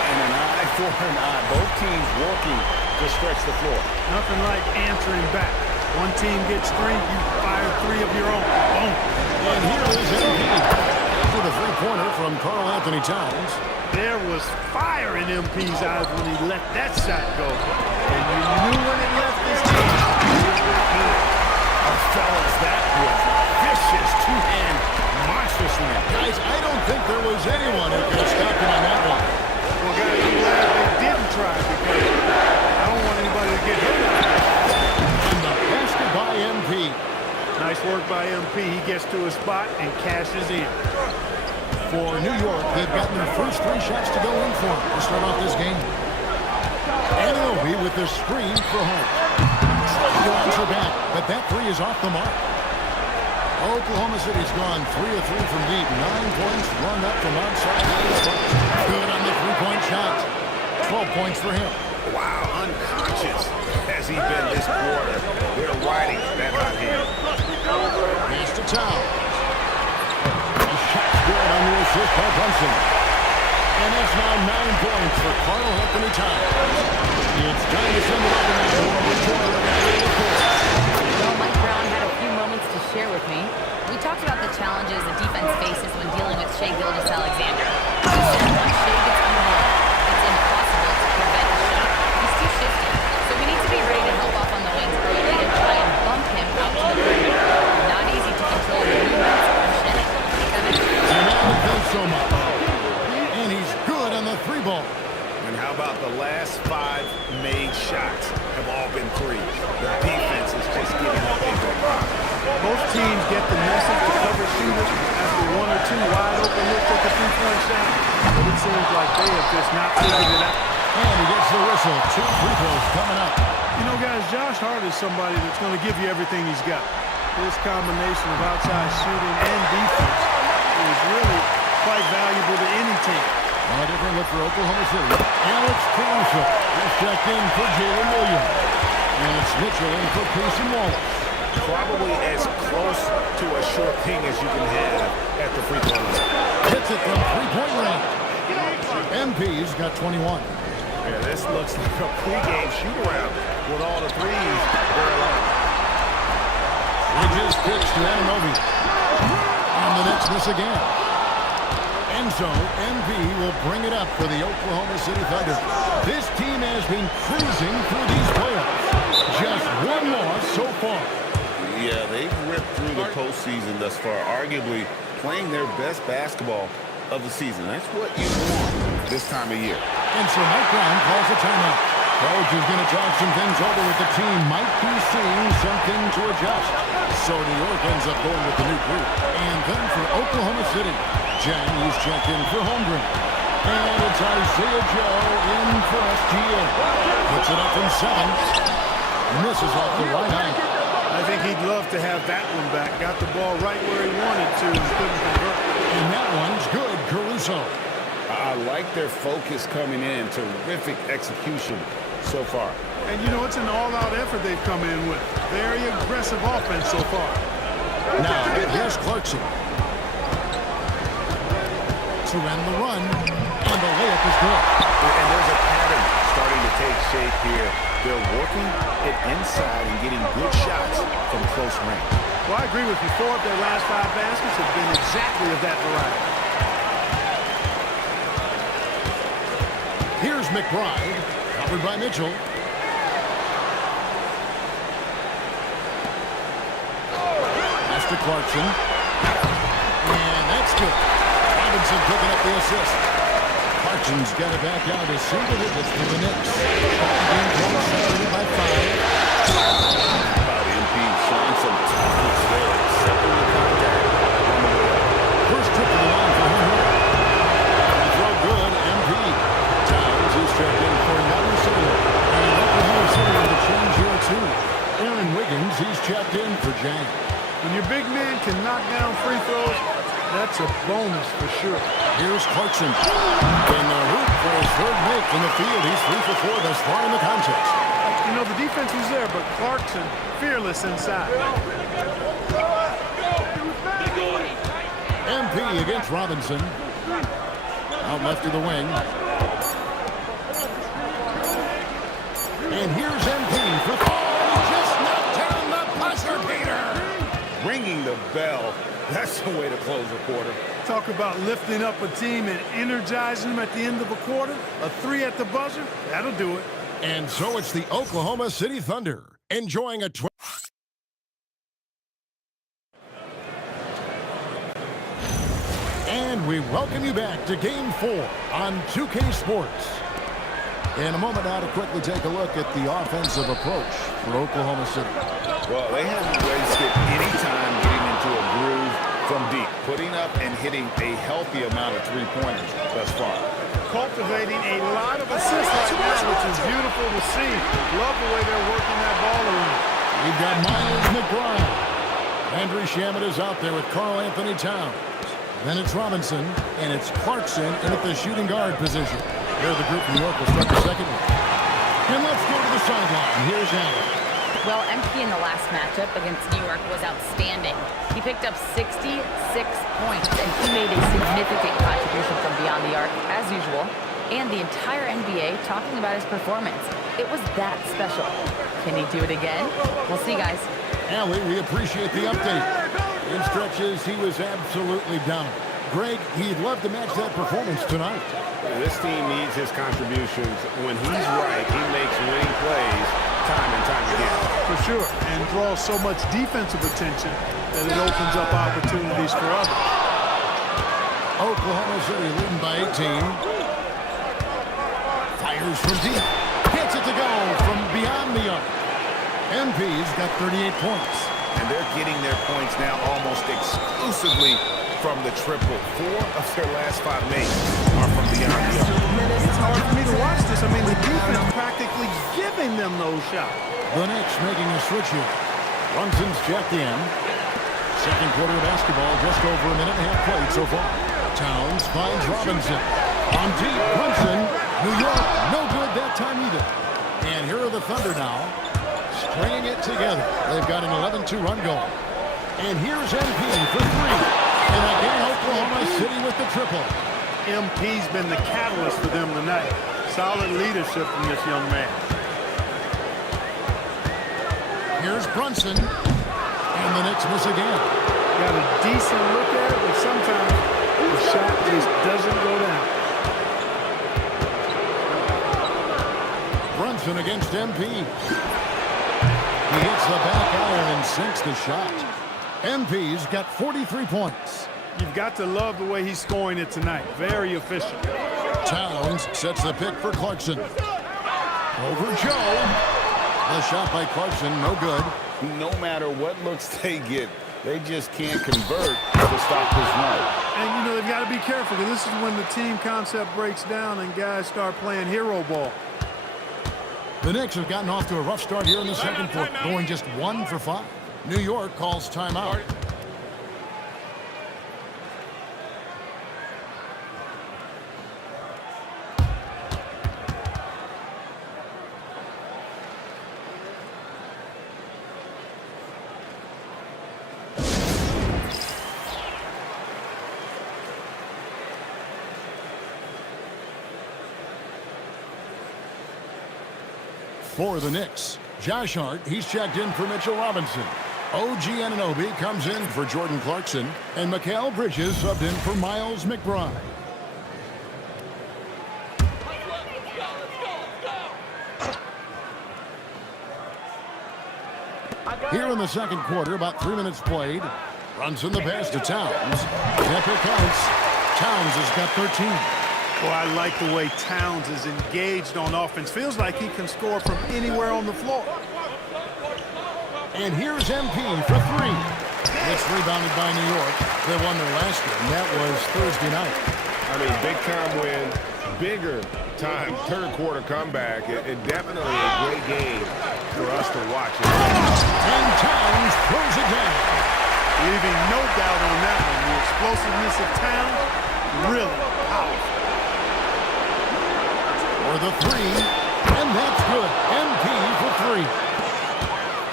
And an eye for an eye. Both teams working to stretch the floor. Nothing like answering back. One team gets 3, you fire 3 of your own. Boom. And here is MP. After the three-pointer from Karl Anthony Towns. There was fire in MP's eyes when he let that shot go. And you knew when it left his hand. Fellas, that was vicious two-hand monsterslam. Guys, I don't think there was anyone who could have stopped him on that one. Well, guys, I'm glad they didn't try because I don't want anybody to get hit. And the basket by MP. Nice work by MP. He gets to his spot and cashes in. For New York, they've gotten their first 3 shots to go in for them to start off this game. Anunoby with the screen for home. Drives her back, but that 3 is off the mark. Oklahoma City's gone 3 of 3 from deep. 9 points run up from outside the spot. Good on the 3-point shot. 12 points for him. Wow, unconscious has he been this quarter. They're riding that hot hand. Pass to Towns. A shot's good on the assist by Brunson. And that's now 9 points for Karl Anthony Towns. It's time to send it over now to the quarter. Well, Mike Brown had a few moments to share with me. We talked about the challenges the defense faces when dealing with Shai Gilgeous-Alexander. He said once Shai gets on the ball, it's impossible to prevent the shot. He's too shifty. So we need to be ready to help off on the wings early and try and bump him out to the perimeter. Not easy to control the movements from Shai. So now he thinks so much. And he's good on the 3 ball. And how about the last 5 made shots have all been 3s. The defense is just getting up into a rock. Most teams get the message to cover shooters after 1 or 2 wide open looks at the 3-point shot. But it seems like they have just not figured it out. And he gets the whistle. 2 free throws coming up. You know, guys, Josh Hart is somebody that's going to give you everything he's got. His combination of outside shooting and defense is really quite valuable to any team. A different look for Oklahoma City. Alex Caruso is checked in for Jalen Williams. And it's Mitchell in for Payson Wallace. Probably as close to a short thing as you can have at the free throw line. Hits it from 3-point range. MP's got 21. Yeah, this looks like a pregame shoot-around with all the 3s there alone. Bridges pitch to Anunoby. And the next miss again. And so, MP will bring it up for the Oklahoma City Thunder. This team has been cruising through these playoffs. Just 1 loss so far. Yeah, they've ripped through the postseason thus far, arguably playing their best basketball of the season. That's what you want this time of year. And so Mike Brown calls a timeout. Coach is going to talk some things over with the team. Might be seeing something to adjust. So New York ends up going with the new group. And then for Oklahoma City, Jang is checked in for Holmgren. And it's Isaiah Joe in for SGA. Puts it up from 7. Misses off the right eye. I think he'd love to have that one back. Got the ball right where he wanted to and couldn't convert. And that one's good, Caruso. I like their focus coming in. Terrific execution so far. And, you know, it's an all-out effort they've come in with. Very aggressive offense so far. Now, here's Clarkson. To end the run, and the layup is good. And there's a pattern starting to take shape here. They're working it inside and getting good shots from close range. Well, I agree with you. 4 of their last 5 baskets have been exactly of that variety. Here's McBride, covered by Mitchell. Pass to Clarkson. And that's good. Robinson picking up the assist. Clarkson's got it back out to single digits for the Knicks. Game close, separated by 5. About MP showing some toughness there, accepting the contact on the way up. First trip to the line for him. The throw good, MP. Towns is checked in for another single. And Oklahoma City with a change here too. Aaron Wiggins, he's checked in for Jang. When your big man can knock down free throws, that's a bonus for sure. Here's Clarkson. In the hoop for his third make from the field. He's 3 for 4 thus far in the contest. You know, the defense was there, but Clarkson fearless inside. MP against Robinson. Out left of the wing. And here's MP for just knocked down the buzzer beater. Ringing the bell. That's the way to close a quarter. Talk about lifting up a team and energizing them at the end of a quarter. A 3 at the buzzer, that'll do it. And so it's the Oklahoma City Thunder enjoying a And we welcome you back to Game 4 on 2K Sports. In a moment now to quickly take a look at the offensive approach for Oklahoma City. Well, they haven't wasted any time getting into a groove from deep, putting up and hitting a healthy amount of three-pointers thus far. Cultivating a lot of assists right now, which is beautiful to see. Love the way they're working that ball around. We've got Miles McBride. Andrew Shamet is out there with Karl Anthony Towns. Then it's Robinson, and it's Clarkson in at the shooting guard position. Here the group New York will start the second one. And let's go to the sideline. Here's Allen. Well, MP in the last matchup against New York was outstanding. He picked up 66 points, and he made a significant contribution from beyond the arc, as usual. And the entire NBA talking about his performance. It was that special. Can he do it again? We'll see, guys. Allie, we appreciate the update. In stretches, he was absolutely dominant. Greg, he'd love to match that performance tonight. This team needs his contributions. When he's right, he makes winning plays time and time again. For sure, and draws so much defensive attention that it opens up opportunities for others. Oklahoma City leading by 18. Fires from deep. Gets it to go from beyond the arc. MP's got 38 points. And they're getting their points now almost exclusively from the triple. 4 of their last 5 makes are from beyond the arc. It's hard for me to watch this. I mean, the defense practically giving them those shots. The Knicks making a switch here. Brunson's checked in. Second quarter of basketball, just over a minute and a half played so far. Towns finds Robinson. On deep, Brunson. New York, no good that time either. And here are the Thunder now, stringing it together. They've got an 11-2 run going. And here's MP for 3. And again, Oklahoma City with the triple. MP's been the catalyst for them tonight. Solid leadership from this young man. Here's Brunson. And the Knicks miss again. Got a decent look at it, but sometimes the shot just doesn't go down. Brunson against MP. He hits the back iron and sinks the shot. MP's got 43 points. You've got to love the way he's scoring it tonight. Very efficient. Towns sets the pick for Clarkson. Over Joe. The shot by Clarkson, no good. No matter what looks they get, they just can't convert to stop this run. And, you know, they've got to be careful because this is when the team concept breaks down and guys start playing hero ball. The Knicks have gotten off to a rough start here in the second quarter, going just 1 for 5. New York calls timeout. For the Knicks, Josh Hart, he's checked in for Mitchell Robinson. OG Anunoby comes in for Jordan Clarkson. And Mikal Bridges subbed in for Miles McBride. Here in the second quarter, about 3 minutes played. Runs in the pass to Towns. Zephyr counts. Towns has got 13. Well, I like the way Towns is engaged on offense. Feels like he can score from anywhere on the floor. And here's MP for three. It's rebounded by New York. They won their last game. That was Thursday night. I mean, big-time win, bigger-time third-quarter comeback. It definitely a great game for us to watch. And Towns throws it down. Leaving no doubt on that one. The explosiveness of Towns, really powerful. For the three, and that's good. MP for three.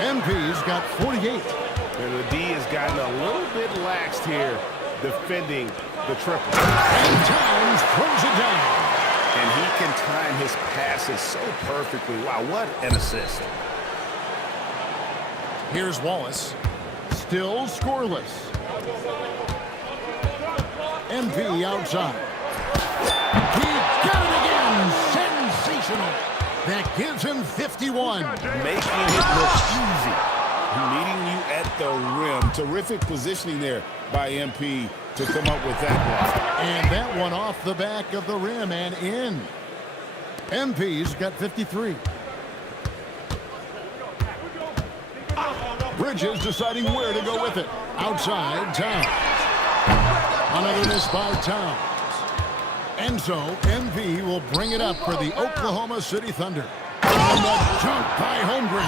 MP's got 48. And the D has gotten a little bit laxed here defending the triple. And Towns throws it down. And he can time his passes so perfectly. Wow, what an assist. Here's Wallace. Still scoreless. MP outside. He got it again. Sensational. That gives him 51. Making it look easy. Meeting you at the rim. Terrific positioning there by MP to come up with that one. And that one off the back of the rim and in. MP's got 53. Bridges deciding where to go with it. Outside, Towns. Another miss by Towns. And so, MP will bring it up for the Oklahoma City Thunder. And the jump by Holmgren.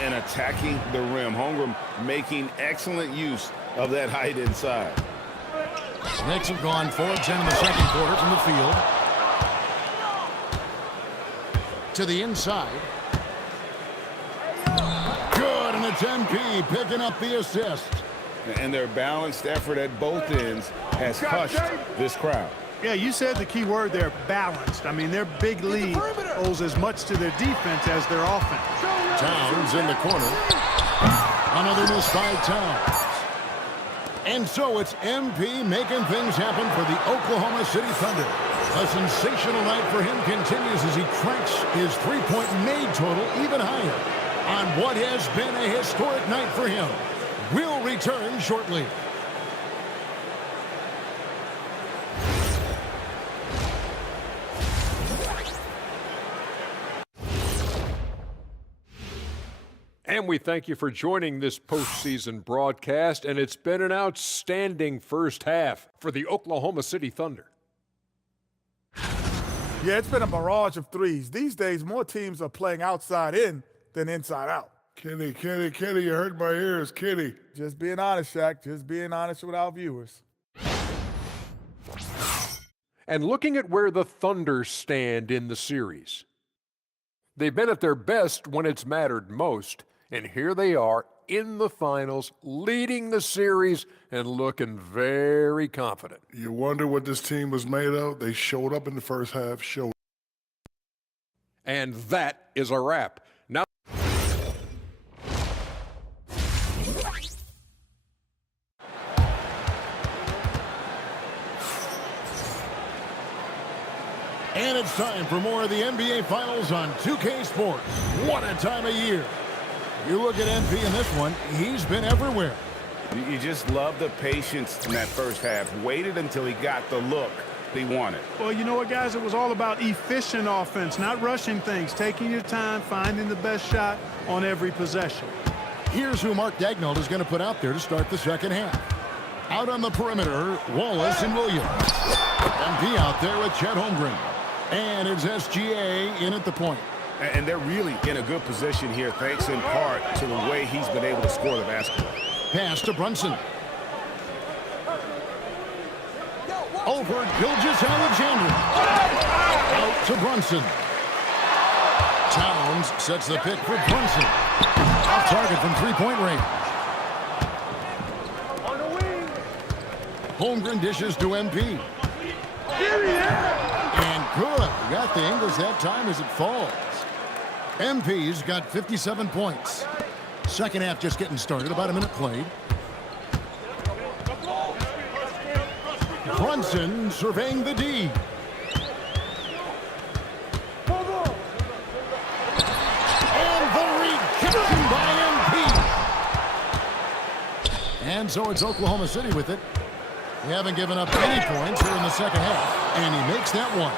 And attacking the rim. Holmgren making excellent use of that height inside. Knicks have gone 4-10 in the second quarter from the field. To the inside. Good, and it's MP picking up the assist. And their balanced effort at both ends has hushed this crowd. Yeah, you said the key word there, balanced. I mean, their big lead owes as much to their defense as their offense. Towns in the corner. Another miss by Towns. And so it's MP making things happen for the Oklahoma City Thunder. A sensational night for him continues as he cranks his three-point made total even higher on what has been a historic night for him. We'll return shortly. And we thank you for joining this postseason broadcast, and it's been an outstanding first half for the Oklahoma City Thunder. Yeah, it's been a barrage of threes. These days, more teams are playing outside in than inside out. Kenny, you hurt my ears, Kenny. Just being honest, Shaq. Just being honest with our viewers. And looking at where the Thunder stand in the series, they've been at their best when it's mattered most. And here they are in the finals, leading the series and looking very confident. You wonder what this team was made of? They showed up in the first half, And that is a wrap. Now, And it's time for more of the NBA Finals on 2K Sports. What a time of year. You look at MP in this one, he's been everywhere. You just love the patience in that first half. Waited until he got the look he wanted. Well, you know what, guys? It was all about efficient offense, not rushing things, taking your time, finding the best shot on every possession. Here's who Mark Daigneault is going to put out there to start the second half. Out on the perimeter, Wallace and Williams. MP out there with Chet Holmgren. And it's SGA in at the point. And they're really in a good position here, thanks in part to the way he's been able to score the basketball. Pass to Brunson. Over Gilgeous-Alexander. Out to Brunson. Towns sets the pick for Brunson. Off target from three-point range. Holmgren dishes to MP. And good. Got the angles that time as it falls. MP's got 57 points. Second half just getting started. About a minute played. Brunson surveying the D. And the rejection by MP. And so it's Oklahoma City with it. They haven't given up any points here in the second half, and he makes that one.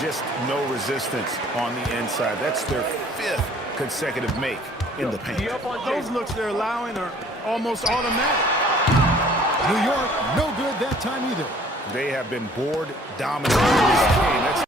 Just no resistance on the inside. That's their 5th consecutive make in the paint. Those looks they're allowing are almost automatic. New York, no good that time either. They have been board dominant in this game. That's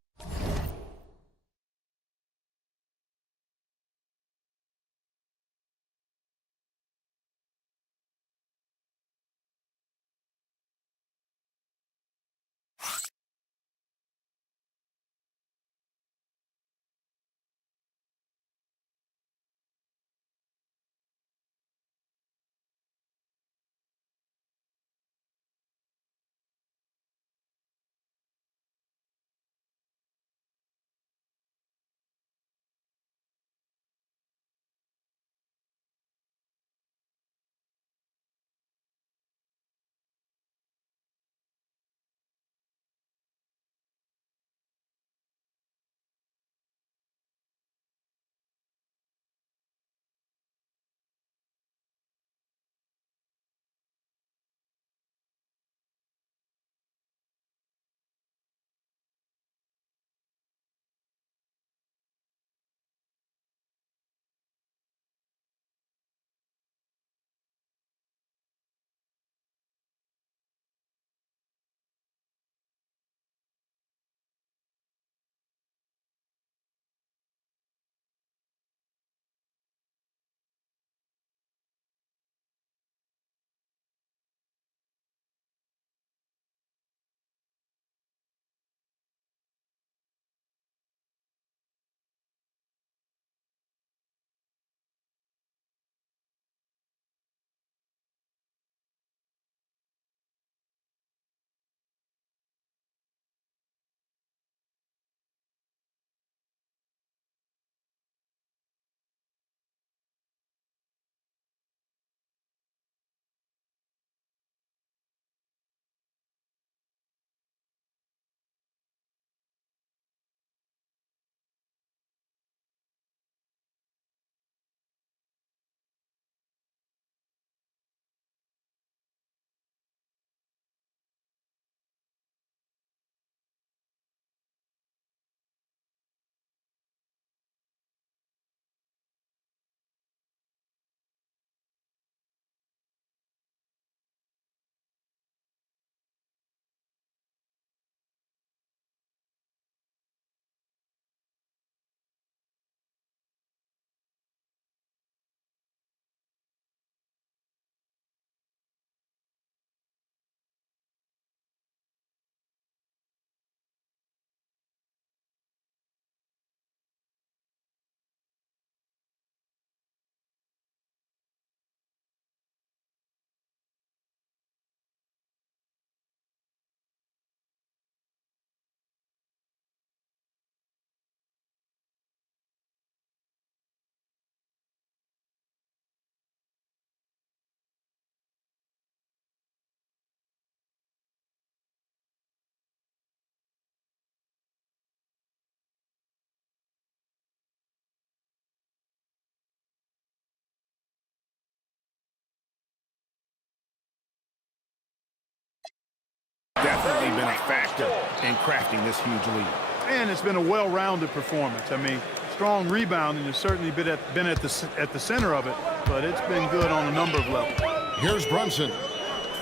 definitely been a factor in crafting this huge lead. And it's been a well-rounded performance. I mean, strong rebounding has certainly been at the center of it, but it's been good on a number of levels. Here's Brunson.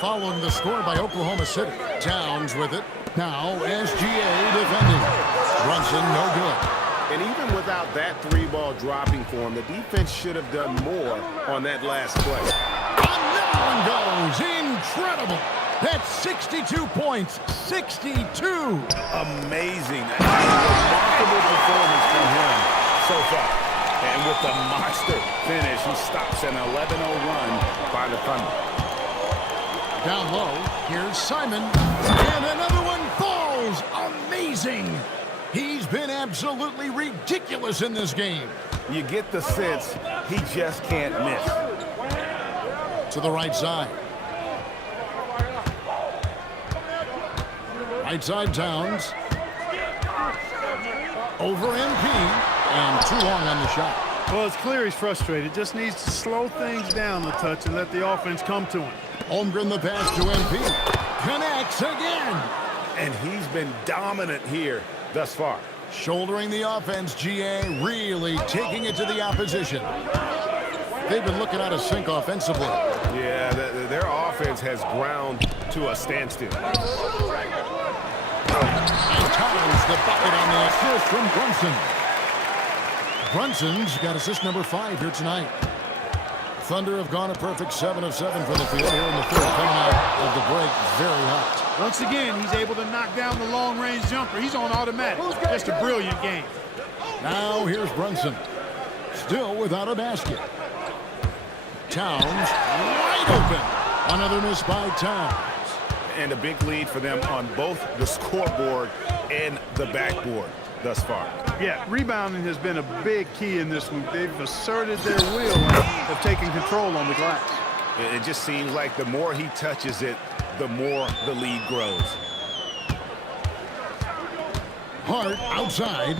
Following the score by Oklahoma City. Towns with it. Now SGA defending. Brunson no good. And even without that 3-ball dropping for him, the defense should have done more on that last play. And that one goes. Incredible. That's 62 points. 62. Amazing. Remarkable performance from him so far. And with the monster finish, he stops an 11-0 run by the Thunder. Down low, here's Simon. And another one falls. Amazing. He's been absolutely ridiculous in this game. You get the sense he just can't miss. To the right side. Right side Towns. Over MP. And too long on the shot. Well, it's clear he's frustrated. Just needs to slow things down a touch and let the offense come to him. Holmgren the pass to MP. Connects again. And he's been dominant here thus far. Shouldering the offense, GA really taking it to the opposition. They've been looking out of sync offensively. Yeah, their offense has ground to a standstill. And ties the bucket on the assist from Brunson. Brunson's got assist number 5 here tonight. Thunder have gone a perfect 7 of 7 for the field here in the third, coming out of the break very hot. Once again, he's able to knock down the long-range jumper. He's on automatic. Just a brilliant game. Now here's Brunson. Still without a basket. Towns wide open. Another miss by Towns. And a big lead for them on both the scoreboard and the backboard thus far. Yeah, rebounding has been a big key in this one. They've asserted their will and have taken control on the glass. It just seems like the more he touches it, the more the lead grows. Hart outside.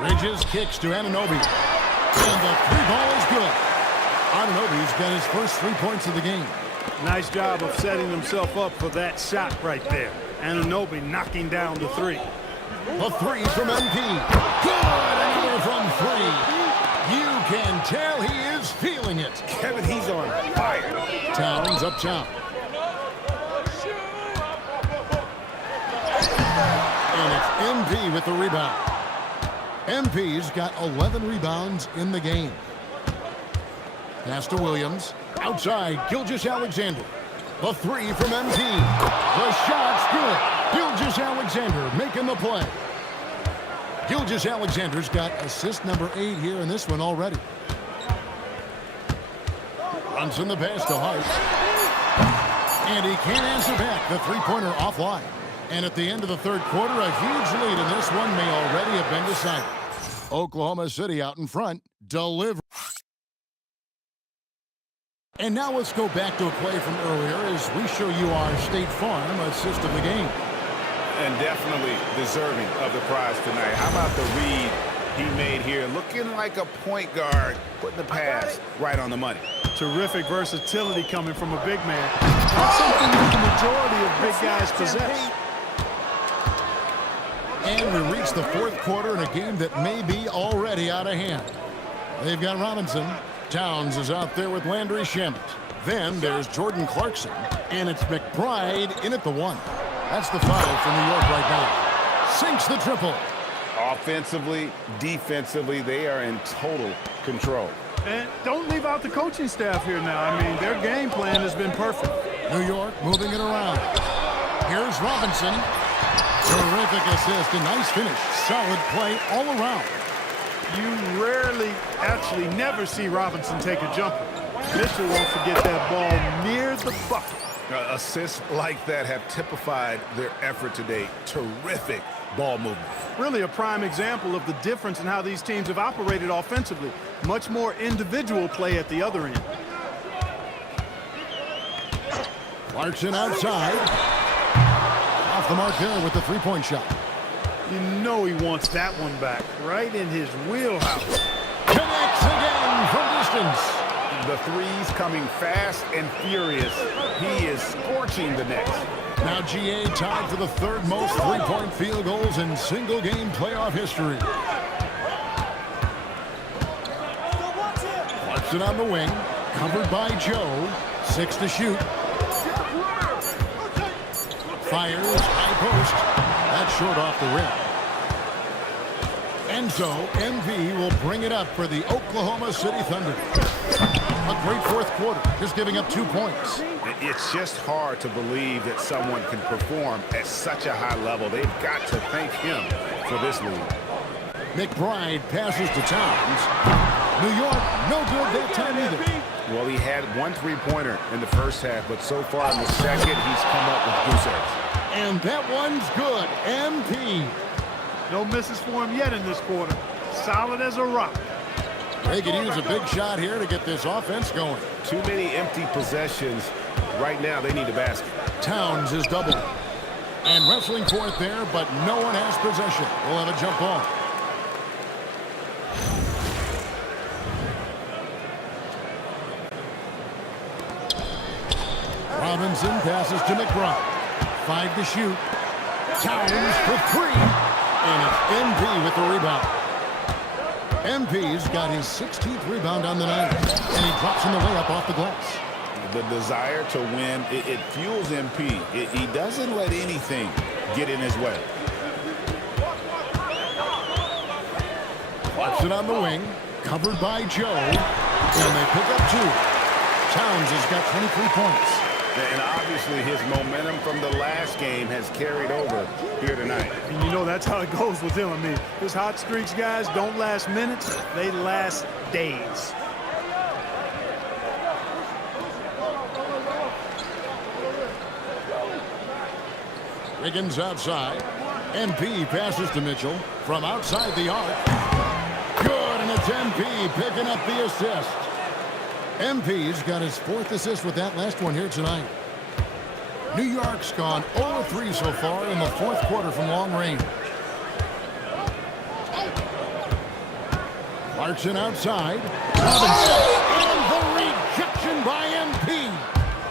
Bridges kicks to Anunoby. And the 3-ball is good. Anunoby's got his first 3 points of the game. Nice job of setting himself up for that shot right there. Anunoby knocking down the 3. The 3 from MP. Good! Another from 3. You can tell he is feeling it. Kevin, he's on fire. Towns up top. And it's MP with the rebound. MP's got 11 rebounds in the game. Pass to Williams. Outside, Gilgeous-Alexander. The 3 from MP. The shot's good. Gilgeous-Alexander making the play. Gilgeous-Alexander's got assist number 8 here in this one already. Runs in the pass to Hart. And he can't answer back. The 3-pointer offline. And at the end of the third quarter, a huge lead in this one may already have been decided. Oklahoma City out in front. Deliver. And now let's go back to a play from earlier as we show you our State Farm assist of the game. And definitely deserving of the prize tonight. How about the read he made here? Looking like a point guard, putting the pass right on the money. Terrific versatility coming from a big man. That's something that the majority of big guys possess. And we reach the fourth quarter in a game that may be already out of hand. They've got Robinson. Towns is out there with Landry Shamet. Then there's Jordan Clarkson. And it's McBride in at the 1. That's the foul for New York right now. Sinks the triple. Offensively, defensively, they are in total control. And don't leave out the coaching staff here now. I mean, their game plan has been perfect. New York moving it around. Here's Robinson. Terrific assist, a nice finish. Solid play all around. You rarely, actually never see Robinson take a jumper. Mitchell won't forget that ball near the bucket. Assists like that have typified their effort today. Terrific ball movement. Really a prime example of the difference in how these teams have operated offensively. Much more individual play at the other end. Clarkson outside. Off the mark there with the 3-point shot. You know he wants that one back, right in his wheelhouse. Connects again from distance. The threes coming fast and furious. He is scorching the nets. Now GA tied for the third most 3-point field goals in single-game playoff history. Clarkson on the wing, covered by Joe. 6 to shoot. Fires, high post. That's short off the rim. And so MV will bring it up for the Oklahoma City Thunder. A great fourth quarter, just giving up 2 points. It's just hard to believe that someone can perform at such a high level. They've got to thank him for this lead. McBride passes to Towns. New York, no good that time either. Well, he had 1 3-pointer in the first half, but so far in the second, he's come up with goose eggs. And that one's good. MP. No misses for him yet in this quarter. Solid as a rock. They could use a big shot here to get this offense going. Too many empty possessions. Right now, they need a basket. Towns is doubled. And wrestling for it there, but no one has possession. We'll have a jump ball. Robinson passes to McBride. 5 to shoot. Towns for 3. And it's MP with the rebound. MP's got his 16th rebound on the night. And he drops in the layup off the glass. The desire to win, it fuels MP. He doesn't let anything get in his way. Clarkson on the wing, covered by Joe, and they pick up 2. Towns has got 23 points. And obviously his momentum from the last game has carried over here tonight. And you know that's how it goes with him. I mean, his hot streaks, guys, don't last minutes. They last days. Wiggins outside. MP passes to Mitchell from outside the arc. Good, and it's MP picking up the assist. MP's got his 4th assist with that last one here tonight. New York's gone 0-3 so far in the 4th quarter from long range. Clarkson outside. Robinson, and the rejection by MP.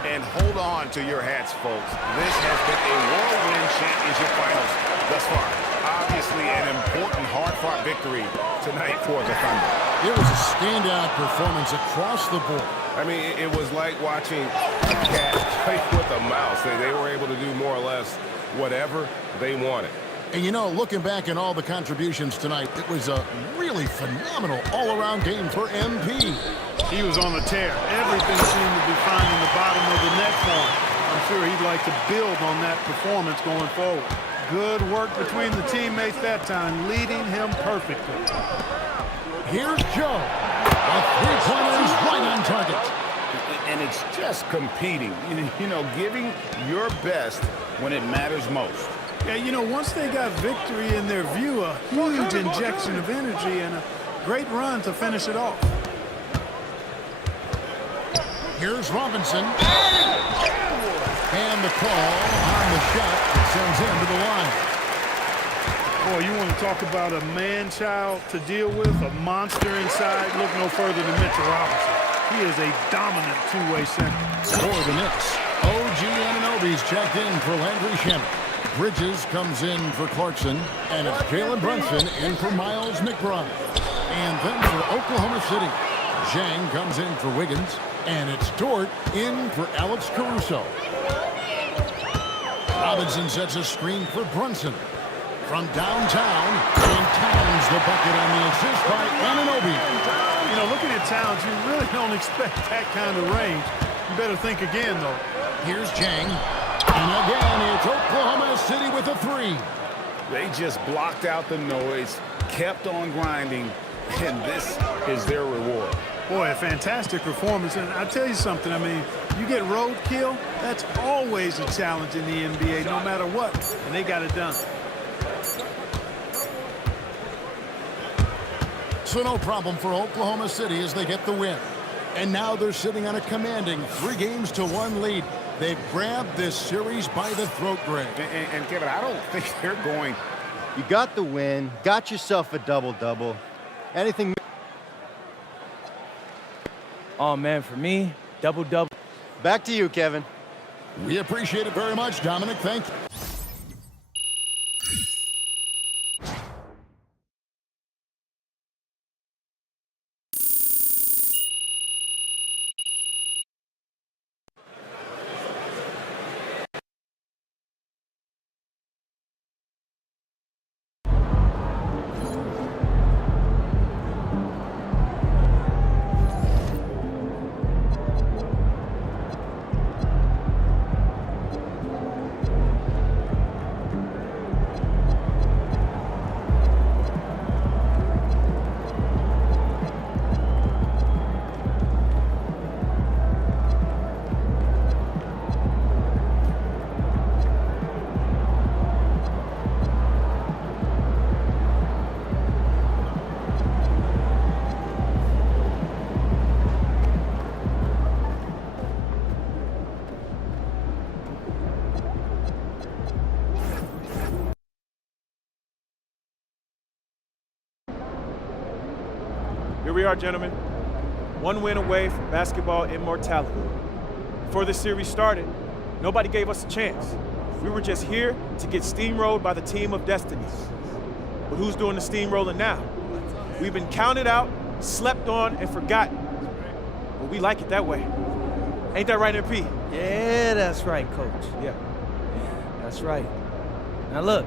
And hold on to your hats, folks. This has been a whirlwind championship finals thus far. Obviously an important, hard-fought victory tonight for the Thunder. It was a standout performance across the board. I mean, it was like watching a cat play with a mouse. They were able to do more or less whatever they wanted. And you know, looking back at all the contributions tonight, it was a really phenomenal all-around game for MP. He was on a tear. Everything seemed to be finding the bottom of the net for him. I'm sure he'd like to build on that performance going forward. Good work between the teammates that time, leading him perfectly. Here's Joe. A three-pointer is right on target. And it's just competing, you know, giving your best when it matters most. Yeah, you know, once they got victory in their view, a huge injection of energy and a great run to finish it off. Here's Robinson. And the call on the shot that sends him to the line. Boy, you want to talk about a man-child to deal with, a monster inside. Look no further than Mitchell Robinson. He is a dominant two-way center. For the Knicks, OG Anunoby's checked in for Landry Shamet. Bridges comes in for Clarkson, and it's Jalen Brunson in for Miles McBride. And then for Oklahoma City, Zhang comes in for Wiggins, and it's Dort in for Alex Caruso. Robinson sets a screen for Brunson. From downtown, and Towns the bucket on the assist by Anunoby. You know, looking at Towns, you really don't expect that kind of range. You better think again, though. Here's Zhang. And again, it's Oklahoma City with a 3. They just blocked out the noise, kept on grinding, and this is their reward. Boy, a fantastic performance. And I'll tell you something, I mean, you get roadkill, that's always a challenge in the NBA, no matter what. And they got it done. So no problem for Oklahoma City as they get the win. And now they're sitting on a commanding 3-1 lead. They've grabbed this series by the throat, Greg. And Kevin, I don't think they're going. You got the win, got yourself a double-double. Anything? Oh, man, for me, double-double. Back to you, Kevin. We appreciate it very much, Dominic. Thank you. Here we are, gentlemen. One win away from basketball immortality. Before this series started, Nobody gave us a chance. We were just here to get steamrolled by the team of destiny. But who's doing the steamrolling now? We've been counted out, slept on, and forgotten. But we like it that way. Ain't that right, MP? Yeah, that's right, Coach. Yeah. That's right. Now look,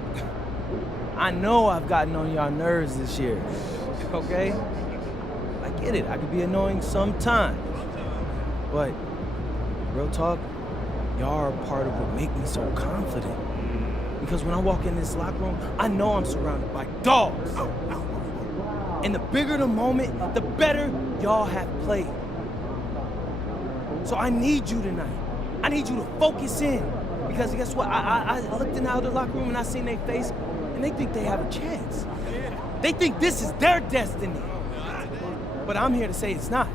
I know I've gotten on y'all nerves this year, okay? I get it, I could be annoying sometimes. But, real talk, y'all are part of what make me so confident. Because when I walk in this locker room, I know I'm surrounded by dogs. And the bigger the moment, the better y'all have played. So I need you tonight. I need you to focus in. Because guess what? I looked in the other locker room and I seen their face, and they think they have a chance. They think this is their destiny. But I'm here to say it's not.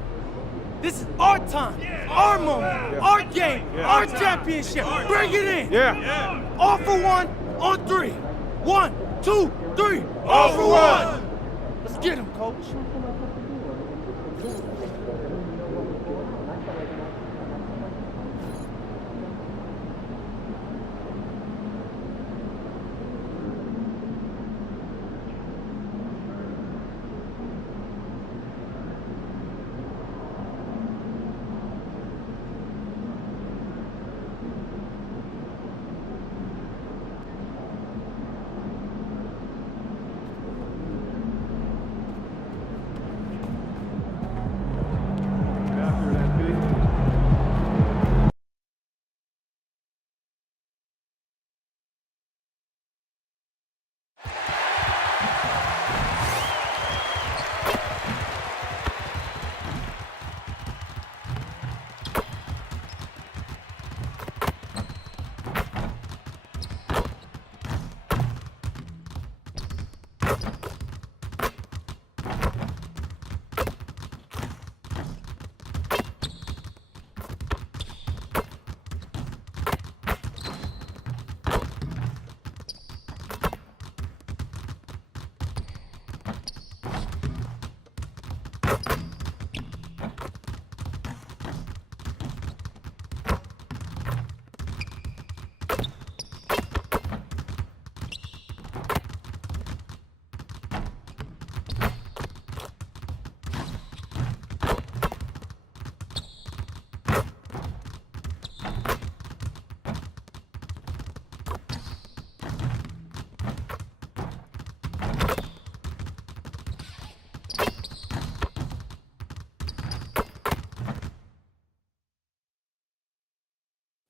This is our time, our moment, our game, our championship. Bring it in. Yeah. All for one, on three. 1, 2, 3. All for one. Let's get him, Coach.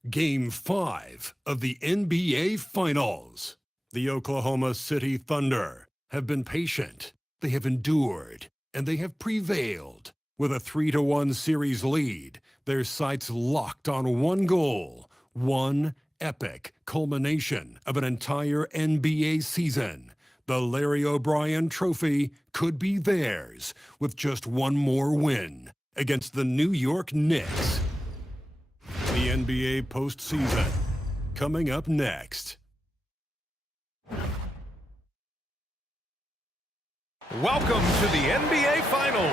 Game 5 of the NBA Finals. The Oklahoma City Thunder have been patient, they have endured, and they have prevailed. With a 3-1 series lead, their sights locked on one goal, one epic culmination of an entire NBA season. The Larry O'Brien Trophy could be theirs with just one more win against the New York Knicks. The NBA postseason, coming up next. Welcome to the NBA Finals.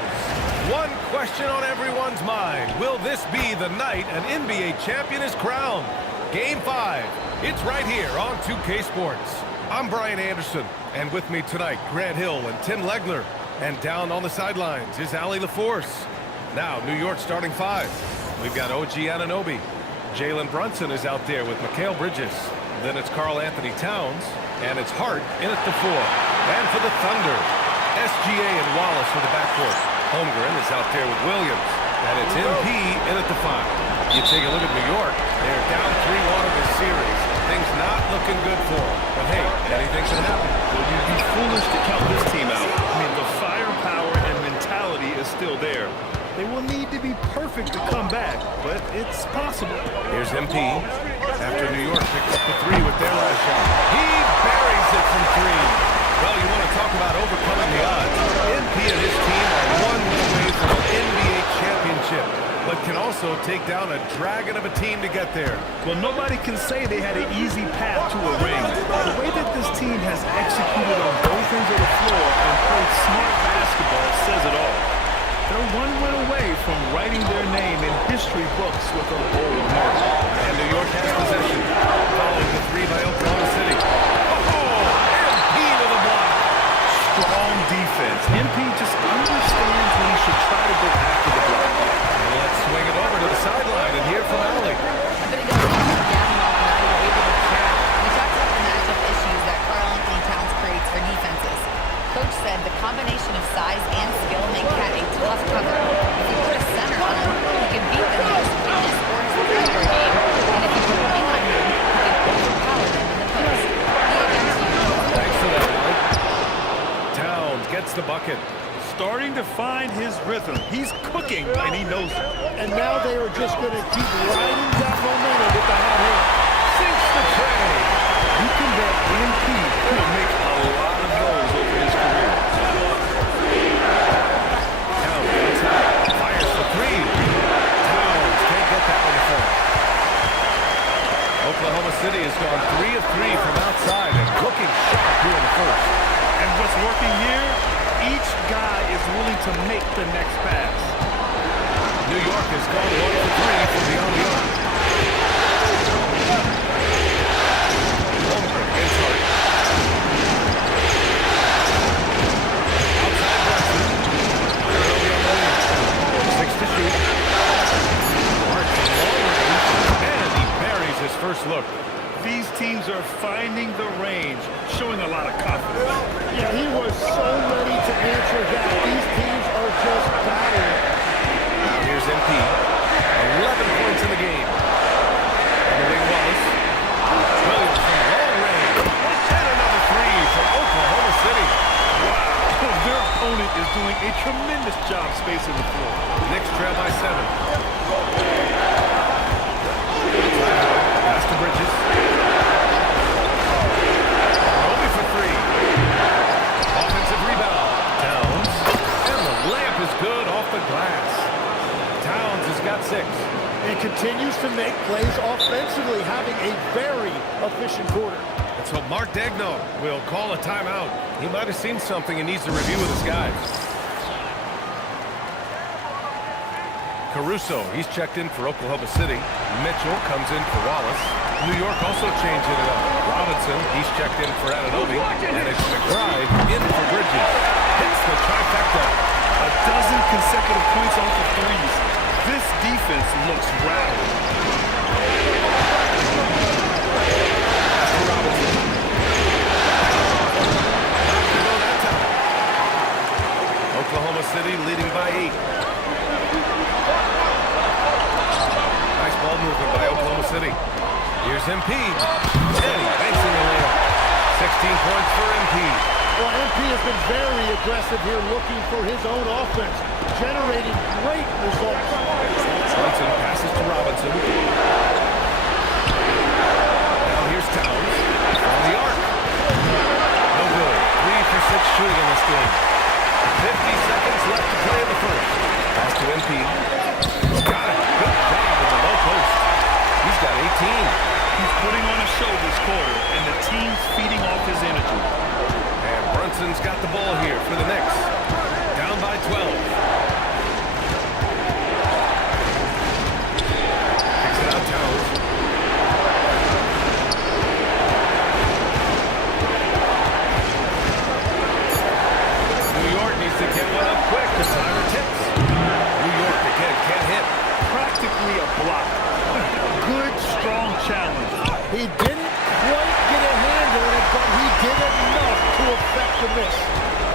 One question on everyone's mind. Will this be the night an NBA champion is crowned? Game 5. It's right here on 2K Sports. I'm Brian Anderson, and with me tonight, Grant Hill and Tim Legler. And down on the sidelines is Allie LaForce. Now, New York starting 5. We've got OG Anunoby. Jalen Brunson is out there with Mikal Bridges. Then it's Karl Anthony Towns, and it's Hart in at the 4. And for the Thunder, SGA and Wallace for the backcourt. Holmgren is out there with Williams, and it's MP in at the 5. You take a look at New York, they're down 3-1 in this series. Things not looking good for them. But hey, anything can happen. Well, you'd be foolish to count this team out. I mean, the firepower and mentality is still there. They will need to be perfect to come back, but it's possible. Here's MP. After New York picked up the 3 with their last shot. He buries it from 3. Well, you want to talk about overcoming the odds. MP and his team are one win away from an NBA championship, but can also take down a dragon of a team to get there. Well, nobody can say they had an easy path to a ring. The way that this team has executed on both ends of the floor and played smart basketball says it all. They're one win away from writing their name in history books with a bold margin. And New York has starting to find his rhythm. He's cooking, and he knows it. And now they are just going to keep riding that momentum with the hot hand. Sinks the tray. You can bet MP will make a lot of those over his career. Towns outside. Fires for three. Towns can't get that one to fall. Oklahoma City has gone 3 of 3 from outside and looking sharp here in the first. And what's working here, each guy is willing to make the next pass. New York has gone 1 for 3 from beyond the arc. Holmgren against Hart. Outside Brunson. Early on the wing. 6 to shoot. Hart from long range. And he buries his first look. These teams are finding the range, showing a lot of confidence. Yeah, he was so ready to answer that. These teams are just battling. Now here's MP. 11 points in the game. On the wing, Wallace. Williams from long range. And another three from Oklahoma City. Wow. Their opponent is doing a tremendous job spacing the floor. Knicks trail by 7. Pass to Bridges. Obi for 3. Offensive rebound. Towns. And the layup is good off the glass. Towns has got 6. And continues to make plays offensively, having a very efficient quarter. And so Mark Daigneault will call a timeout. He might have seen something and needs to review with his guys. Caruso, he's checked in for Oklahoma City. Mitchell comes in for Wallace. New York also changing it up. Robinson, he's checked in for Anunoby. And it's McBride in for Bridges. Hits the trifecta. A dozen consecutive points off of threes. This defense looks rattled. After Robinson. Not to go that time. Oklahoma City leading by 8. Nice ball movement by Oklahoma City. Here's MP. And he banks in the layup. 16 points for MP. Well, MP has been very aggressive here, looking for his own offense, generating great results. Brunson passes to Robinson. Now here's Towns from the arc. No good. 3 for 6 shooting in this game. 50 seconds left to play in the first. Pass to MP. He's got it. Good job in the low post. He's got 18. He's putting on a show this quarter, and the team's feeding off his energy. And Brunson's got the ball here for the Knicks. Down by 12. Kicks it out, Towns. New York needs to get one up quick. The timer ticks. New York again can't hit. Practically a block. Good, strong challenge. He didn't quite get a hand on it, but he did enough to affect the miss.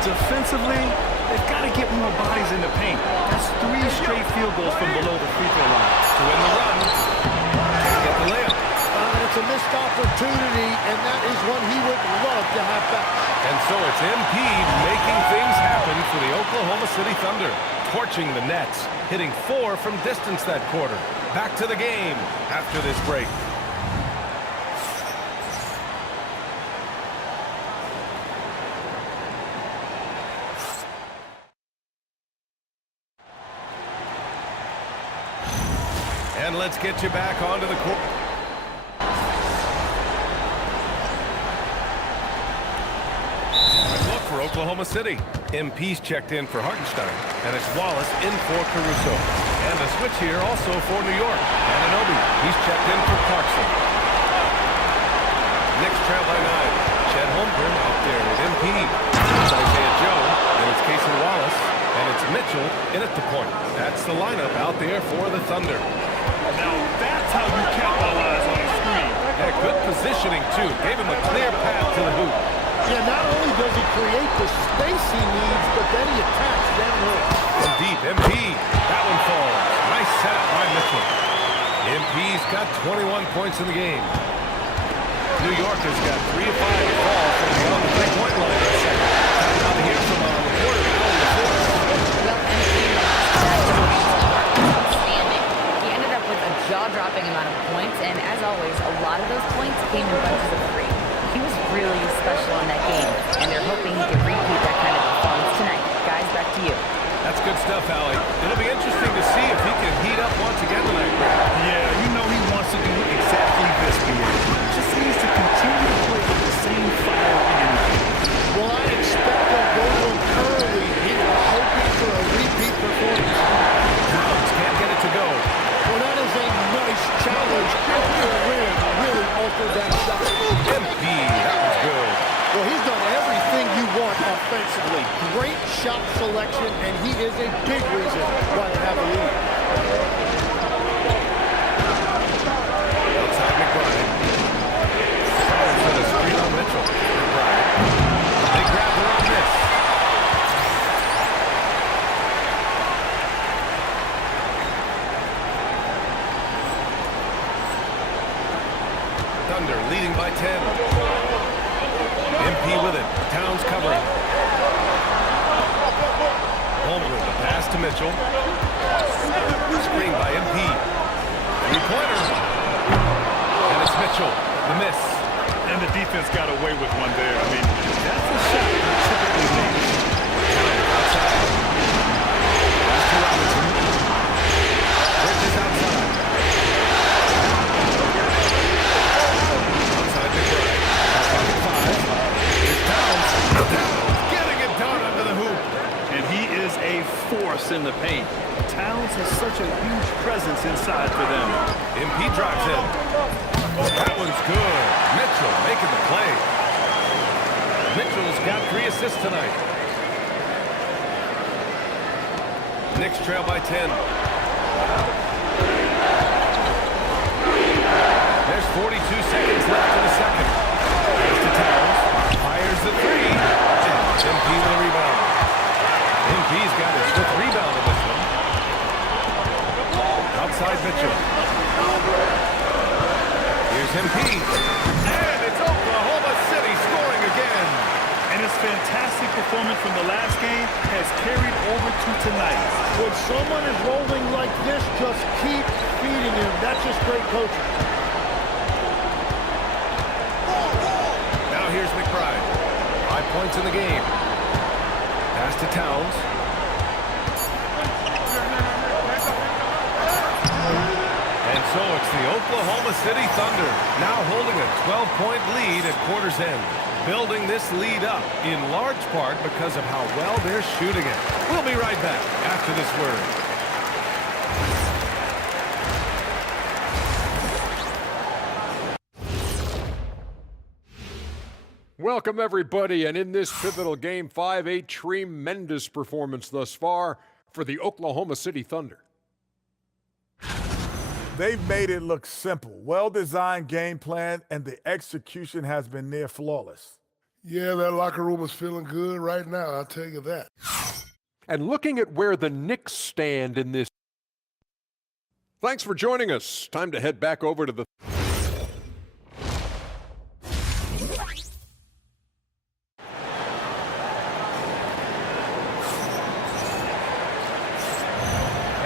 Defensively, they've got to get more bodies in the paint. That's 3 straight field goals from below the free throw line. To win the run. Can't get the layup. It's a missed opportunity, and that is one he would love to have back. And so it's MP making things happen for the Oklahoma City Thunder. Torching the Nets, hitting 4 from distance that quarter. Back to the game after this break. And let's get you back onto the court. Look for Oklahoma City. MP's checked in for Hartenstein, and it's Wallace in for Caruso. And a switch here also for New York. Anunoby, he's checked in for Clarkson. Knicks trail by 9. Chet Holmgren out there with MP. It's Isaiah Joe, and it's Casey Wallace, and it's Mitchell in at the point. That's the lineup out there for the Thunder. Now that's how you capitalize on a screen. Yeah, good positioning, too. Gave him a clear path to the hoop. Yeah, not only does he create the space he needs, but then he attacks downhill. From deep, MP. That one falls. Nice setup by Mitchell. MP's got 21 points in the game. New York has got 3 of 5 to fall from beyond the 3-point line. Time now to hear from our reporter, Al LaForce. boys, a lot of those points came in bunches of 3. He was really special in that game, and they're hoping he can repeat that kind of performance tonight. Guys, back to you. That's good stuff, Allie. It'll be interesting to see if he can heat up once again tonight, Greg. Yeah, you know he wants to do exactly this, BA. Just needs to continue to play with the same fire and energy. Well, I expect they'll go to him early here, hoping for a repeat performance. Towns can't get it to go. Well, that is a nice challenge after a win. Really altered that shot. MP, that was good. Well, he's done everything you want offensively. Great shot selection, and he is a big reason why they have a lead. Outside McBride. For the screen on Mitchell. McBride. Big grabber on this. Thunder leading by 10. MP with it. Towns covering. Holmgren, the pass to Mitchell. Screen by MP. Three-pointer. And it's Mitchell. The miss. And the defense got away with one there. I mean, that's a shot you typically make. Outside. Pass to Robinson. Bridges outside. Outside McBride. Pocket 5. Here's Towns. Getting it done under the hoop. And he is a force in the paint. Towns has such a huge presence inside for them. MP drives in. That one's good. Mitchell making the play. Mitchell's got 3 assists tonight. Knicks trail by 10. There's 42 seconds left in the second. Pass to Towns. Fires the 3. And MP with a rebound. MP's got his 5th rebound in this one. Outside Mitchell. Here's MP. And it's Oklahoma City scoring again. And his fantastic performance from the last game has carried over to tonight. When someone is rolling like this, just keep feeding him. That's just great coaching. Now here's McBride. 5 points in the game. Pass to Towns. And so it's the Oklahoma City Thunder now holding a 12-point lead at quarter's end. Building this lead up in large part because of how well they're shooting it. We'll be right back after this word. Welcome, everybody, and in this pivotal Game 5, a tremendous performance thus far for the Oklahoma City Thunder. They've made it look simple. Well-designed game plan, and the execution has been near flawless. Yeah, that locker room is feeling good right now, I'll tell you that. And looking at where the Knicks stand in this. Thanks for joining us. Time to head back over to the.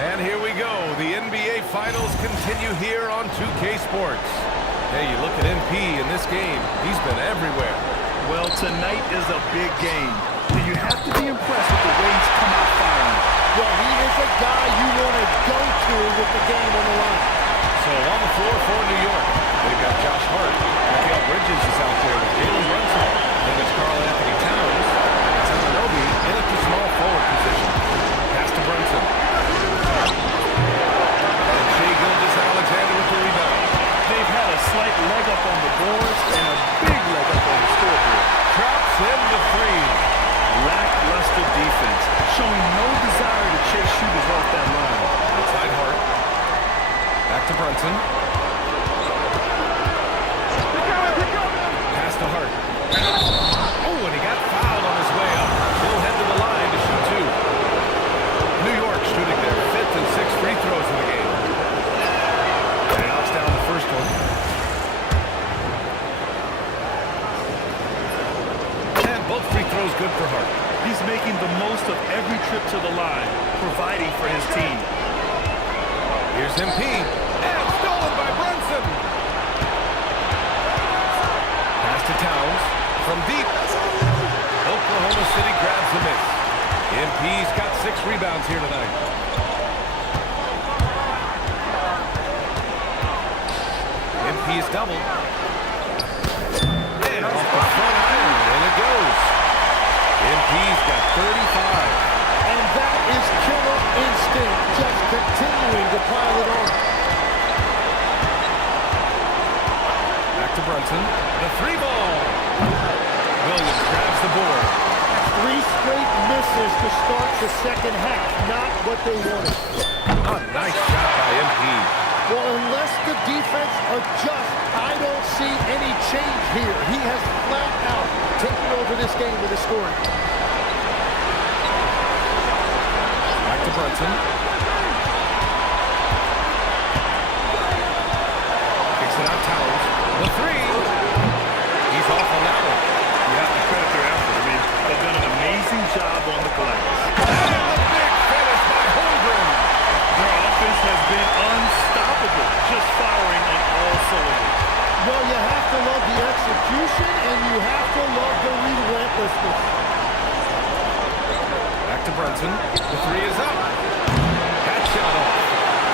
And here we go. The NBA Finals continue here on 2K Sports. Hey, you look at MP in this game. He's been everywhere. Well, tonight is a big game. You have to be impressed with the way he's come out firing. Well, he is a guy you want to go to with the game on the line. So on the floor for New York, they've got Josh Hart. Mikal Bridges is out there with Jalen Brunson. Then there's Karl Anthony Towns. And Zamanobi in at the small forward position. Pass to Brunson. And Shai Gilgeous-Alexander with the rebound. They've had a slight leg up on the boards and a big leg up on the scoreboard. Drops in the 3. Lackluster defense, showing no desire to chase shooters off that line. Outside Hart. Back to Brunson. Pass to Hart. Oh, and he got fouled on his way up. He'll head to the line to shoot 2. New York shooting their 5th and 6th free throws in the game. And he knocks down the first one. And both free throws good for Hart. He's making the most of every trip to the line, providing for his team. Here's MP. And stolen by Brunson. from deep. Oklahoma City grabs the miss. MP's got 6 rebounds here tonight. MP's double. And off the front iron, and it goes. MP's got 35. And that is killer instinct, just continuing to pile it on. Back to Brunson. The 3-ball. Williams grabs the board. 3 straight misses to start the second half. Not what they wanted. A nice shot by MP. Well, unless the defense adjusts, I don't see any change here. He has flat out taken over this game with his scoring. Back to Brunson. Kicks it out Towers. The 3. He's off on that one. You have to credit their effort. I mean, they've done an amazing job on the glass. And the big finish by Holmgren. Their offense has been unstoppable, just firing on all cylinders. Well, you have to love the execution, and you have to love the relentlessness. Back to Brunson. The 3 is up. That shot off.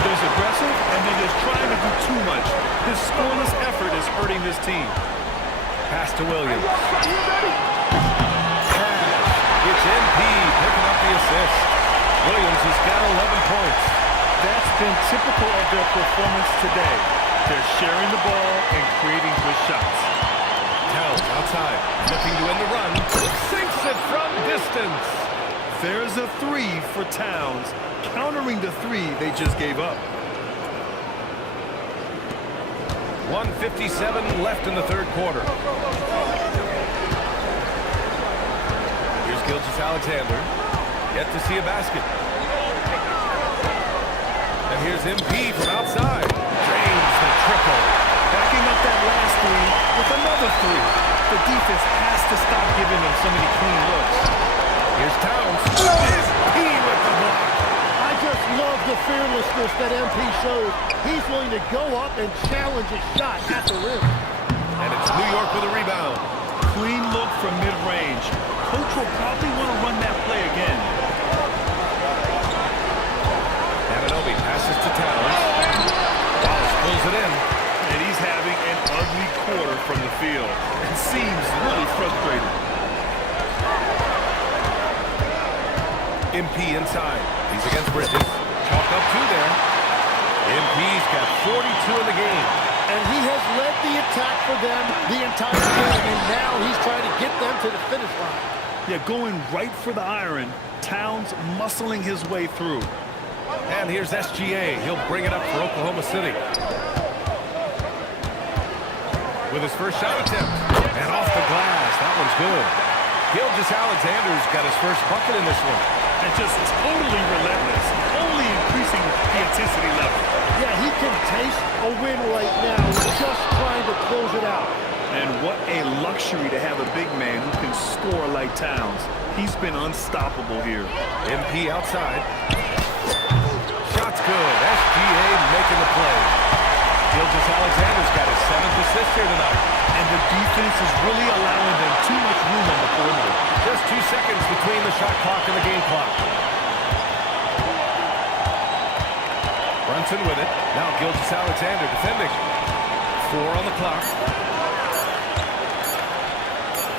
There's aggressive, and then there's trying to do too much. His scoreless effort is hurting this team. Pass to Williams. It's MP picking up the assist. Williams has got 11 points. That's been typical of their performance today. They're sharing the ball and creating good shots. Towns outside, looking to win the run. Sinks it from distance. There's a 3 for Towns, countering the 3 they just gave up. 1:57 left in the third quarter. Here's Gilgeous-Alexander. Yet to see a basket. And here's MP from outside. Drains the triple. Backing up that last 3 with another 3. The defense has to stop giving them so many clean looks. Here's Towns. MP with the block. I just love the fearlessness that MP shows. He's willing to go up and challenge a shot at the rim. And it's New York with a rebound. Clean look from mid-range. Coach will probably want to run that play again. Aminobi passes to Towns. Wallace pulls it in. And he's having an ugly quarter from the field. And seems really frustrated. MP inside. He's against Bridges. Chalk up 2 there. MP's got 42 in the game. And he has led the attack for them the entire game, and now he's trying to get them to the finish line. Yeah, going right for the iron. Towns muscling his way through. And here's SGA. He'll bring it up for Oklahoma City. With his first shot attempt. And off the glass. That one's good. Gilgeous-Alexander's got his first bucket in this one. And just totally relentless. Only increasing the intensity level. Yeah, he can taste a win right now. Just trying to close it out. And what a luxury to have a big man who can score like Towns. He's been unstoppable here. MP outside. Shot's good. SGA making the play. Gilgeous-Alexander's got his 7th assist here tonight. And the defense is really allowing them too much room on the perimeter. Just 2 seconds between the shot clock and the game clock. Brunson with it. Now Gilgeous-Alexander defending. 4 on the clock.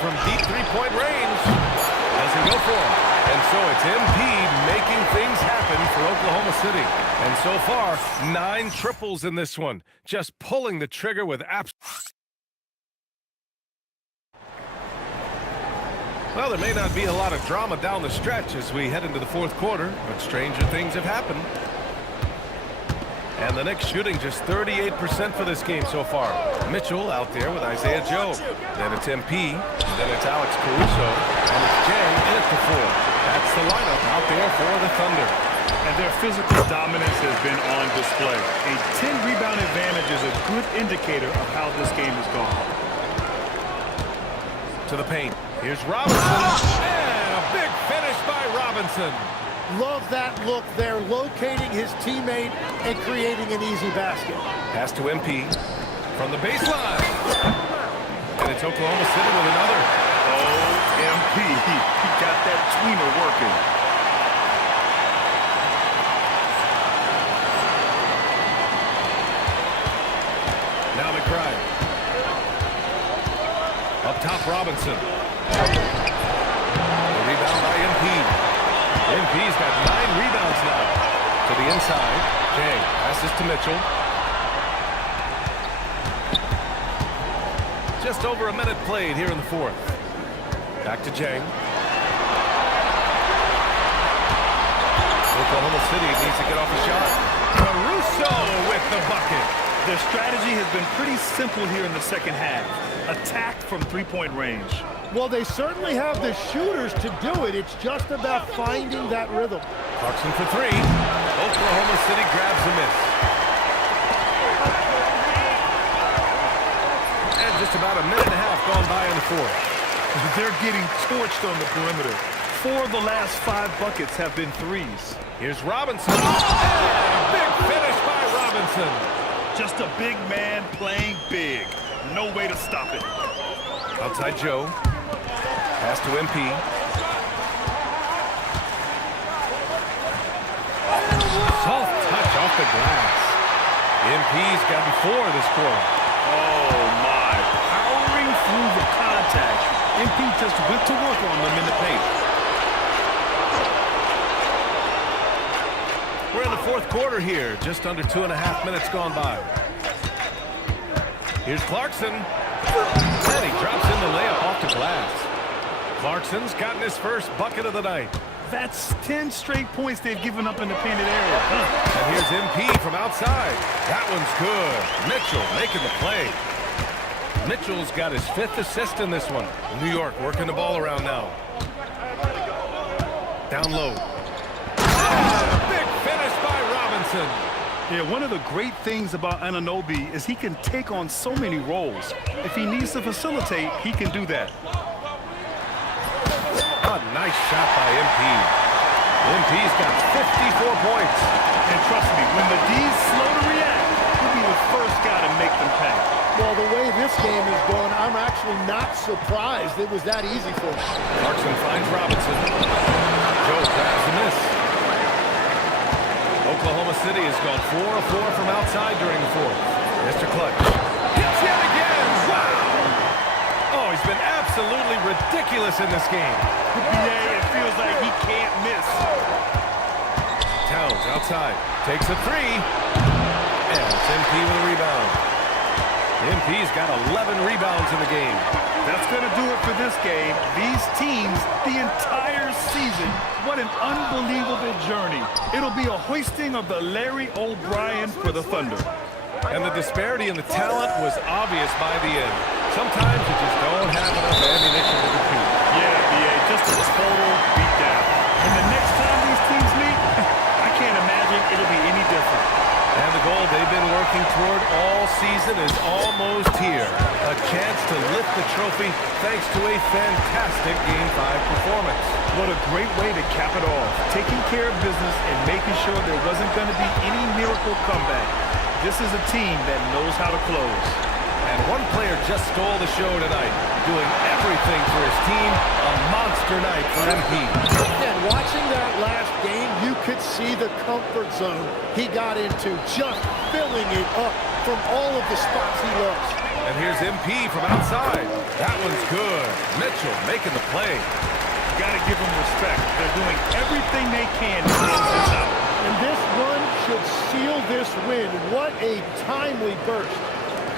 From deep 3-point range. Doesn't go for him. And so it's MP making things happen for Oklahoma City. And so far, 9 triples in this one. Just pulling the trigger with Well, there may not be a lot of drama down the stretch as we head into the fourth quarter, but stranger things have happened. And the Knicks shooting just 38% for this game so far. Mitchell out there with Isaiah Joe. Then it's MP. Then it's Alex Caruso. And it's Jay in at the 4. That's the lineup out there for the Thunder. And their physical dominance has been on display. A 10-rebound advantage is a good indicator of how this game has gone. To the paint. Here's Robinson. And a big finish by Robinson. Love that look there, locating his teammate and creating an easy basket. Pass to MP from the baseline. And it's Oklahoma City with another. OMP. He got that tweener working. Now McBride. Up top, Robinson. The rebound by MP. MP's got 9 rebounds now. To the inside. Jay passes to Mitchell. Just over a minute played here in the fourth. Back to Jang. Oklahoma City needs to get off a shot. Caruso with the bucket. Their strategy has been pretty simple here in the second half. Attack from three-point range. Well, they certainly have the shooters to do it. It's just about finding that rhythm. Clarkson for 3. Oklahoma City grabs a miss. And just about a minute and a half gone by in the fourth. They're getting torched on the perimeter. 4 of the last 5 buckets have been threes. Here's Robinson. And big finish by Robinson. Just a big man playing big. No way to stop it. Outside Joe. Pass to MP. Soft touch off the glass. MP's gotten 4 this quarter. Oh, my. Powering through the contact. MP just went to work on them in the paint. We're in the fourth quarter here. Just under 2.5 minutes gone by. Here's Clarkson. And he drops in the layup off the glass. Clarkson's gotten his first bucket of the night. That's 10 straight points they've given up in the painted area. And here's MP from outside. That one's good. Mitchell making the play. Mitchell's got his 5th assist in this one. New York working the ball around now. Down low. Big finish by Robinson. Yeah, one of the great things about Anunoby is he can take on so many roles. If he needs to facilitate, he can do that. A nice shot by MP. MP's got 54 points. And trust me, when the D's slow to react, he'll be the first guy to make them pay. Well, the way this game is going, I'm actually not surprised it was that easy for him. Clarkson finds Robinson. Joe grabs the miss. Oklahoma City has gone 4 of 4 from outside during the fourth. Mr. Clutch hits yet again. Wow! Oh, he's been absolutely ridiculous in this game. Yeah, it feels like he can't miss. Towns outside. Takes a 3. And it's MP with a rebound. MP's got 11 rebounds in the game. That's going to do it for this game. These teams, the entire season, what an unbelievable journey. It'll be a hoisting of the Larry O'Brien for the Thunder. And the disparity in the talent was obvious by the end. Sometimes you just don't have enough ammunition to compete. Yeah, BA, just a total beatdown. And the next time these teams meet, I can't imagine it'll be any different. And the goal they've been working toward all season is almost here. A chance to lift the trophy thanks to a fantastic Game 5 performance. What a great way to cap it off. Taking care of business and making sure there wasn't going to be any miracle comeback. This is a team that knows how to close. And one player just stole the show tonight, doing everything for his team. A monster night for MP. And watching that last game, you could see the comfort zone he got into, just filling it up from all of the spots he loves. And here's MP from outside. That one's good. Mitchell making the play. Got to give them respect. They're doing everything they can to close this out. And this run should seal this win. What a timely burst.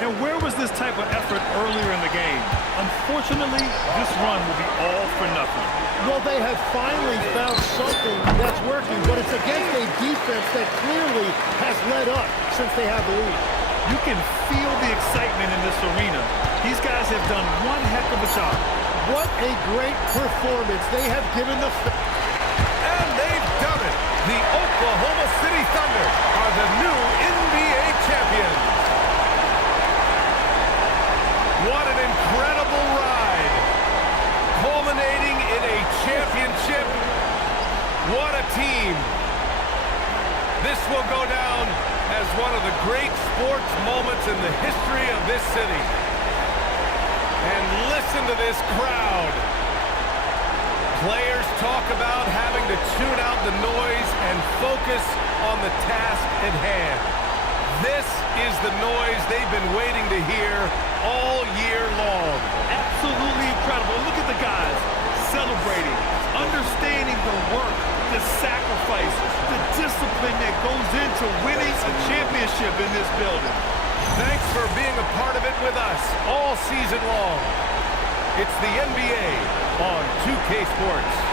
And where was this type of effort earlier in the game? Unfortunately, this run will be all for nothing. Well, they have finally found something that's working, but it's against a defense that clearly has led up since they have the lead. You can feel the excitement in this arena. These guys have done one heck of a job. What a great performance. They have given the... And they've done it. The Oklahoma City Thunder are the new NBA champions. What an incredible ride, culminating in a championship. What a team. This will go down as one of the great sports moments in the history of this city. And listen listen to this crowd. Players talk about having to tune out the noise and focus on the task at hand. This is the noise they've been waiting to hear all year long. Absolutely incredible. Look at the guys celebrating, understanding the work, the sacrifice, the discipline that goes into winning a championship in this building. Thanks for being a part of it with us all season long. It's the NBA on 2K Sports.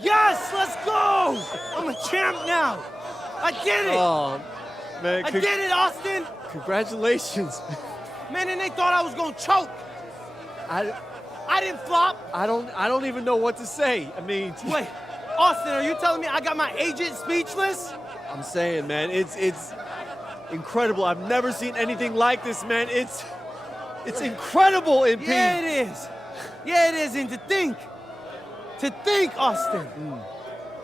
Yes, let's go! I'm a champ now. I did it. Oh, man. I did it, Austin. Congratulations. Man, and they thought I was gonna choke. I didn't flop. I don't even know what to say. I mean, wait, Austin, are you telling me I got my agent speechless? I'm saying, man, it's incredible. I've never seen anything like this, man. It's incredible, MP. Yeah, it is. Yeah, it is. And to think, Austin,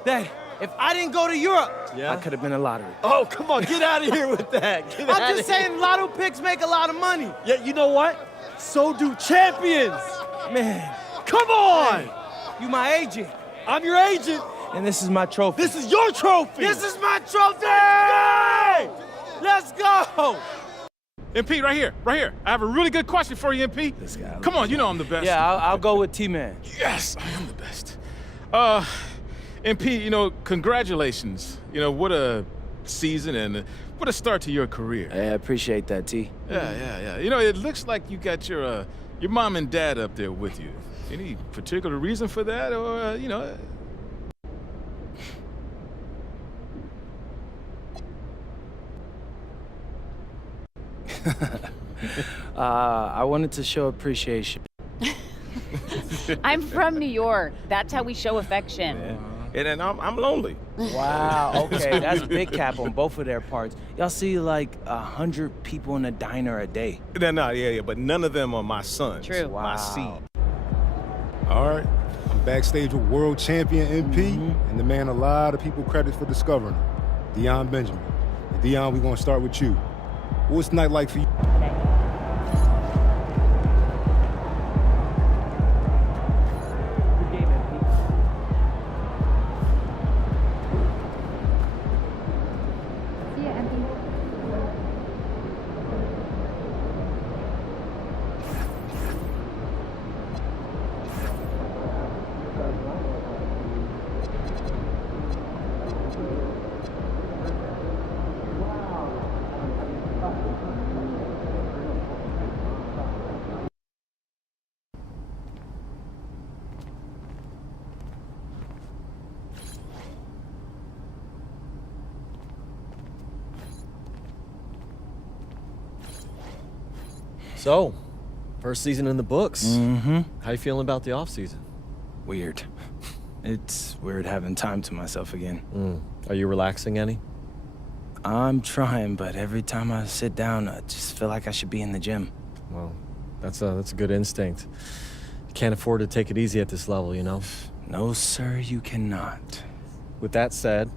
that if I didn't go to Europe, I could have been a lottery. Oh, come on, get out of here with that. I'm just saying, lotto picks make a lot of money. Yeah, you know what? So do champions. Man, come on. Hey, you my agent. I'm your agent. And this is my trophy. This is your trophy. This is my trophy. Let's go. MP, right here. I have a really good question for you, MP. This guy. Come on, you know I'm the best. Yeah, I'll go with T-Man. Yes, I am the best. MP, congratulations. What a season and what a start to your career. I appreciate that, T. Yeah. It looks like you got your mom and dad up there with you. Any particular reason for that, or I wanted to show appreciation. I'm from New York. That's how we show affection. And I'm lonely. Wow, okay, that's big cap on both of their parts. Y'all see like 100 people in a diner a day. Yeah, but none of them are my sons. True. Wow. My seed. All right. I'm backstage with world champion MP, and the man a lot of people credit for discovering him, Deion Benjamin. And Deion, we're going to start with you. What's the night like for you? So, first season in the books. Mm-hmm. How you feeling about the offseason? Weird. It's weird having time to myself again. Are you relaxing any? I'm trying, but every time I sit down, I just feel like I should be in the gym. Well, that's a good instinct. You can't afford to take it easy at this level, you know? No, sir, you cannot. With that said,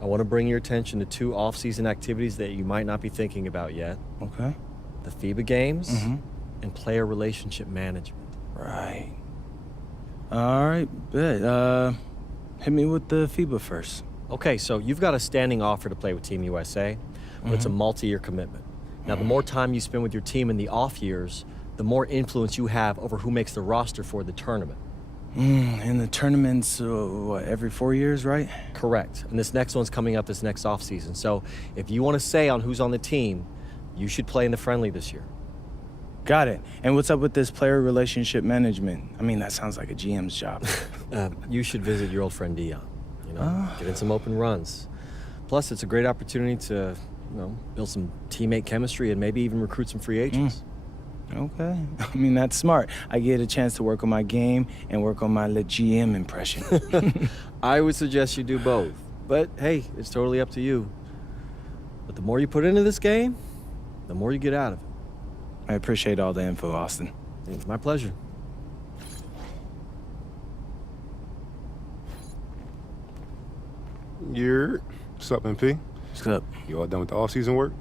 I want to bring your attention to two off-season activities that you might not be thinking about yet. Okay. The FIBA games and player relationship management. Right. All right, bet. Hit me with the FIBA first. Okay, so you've got a standing offer to play with Team USA, but it's a multi-year commitment. Now, the more time you spend with your team in the off years, the more influence you have over who makes the roster for the tournament. And the tournament's, what, every 4 years, right? Correct. And this next one's coming up this next offseason. So if you want to say on who's on the team, you should play in the friendly this year. Got it. And what's up with this player relationship management? I mean, that sounds like a GM's job. You should visit your old friend Dion. Get in some open runs. Plus, it's a great opportunity to, build some teammate chemistry and maybe even recruit some free agents. Okay. I mean, that's smart. I get a chance to work on my game and work on my GM impression. I would suggest you do both. But, hey, it's totally up to you. But the more you put into this game, the more you get out of it. I appreciate all the info, Austin. It's my pleasure. What's up, MP? What's up? You all done with the off-season work?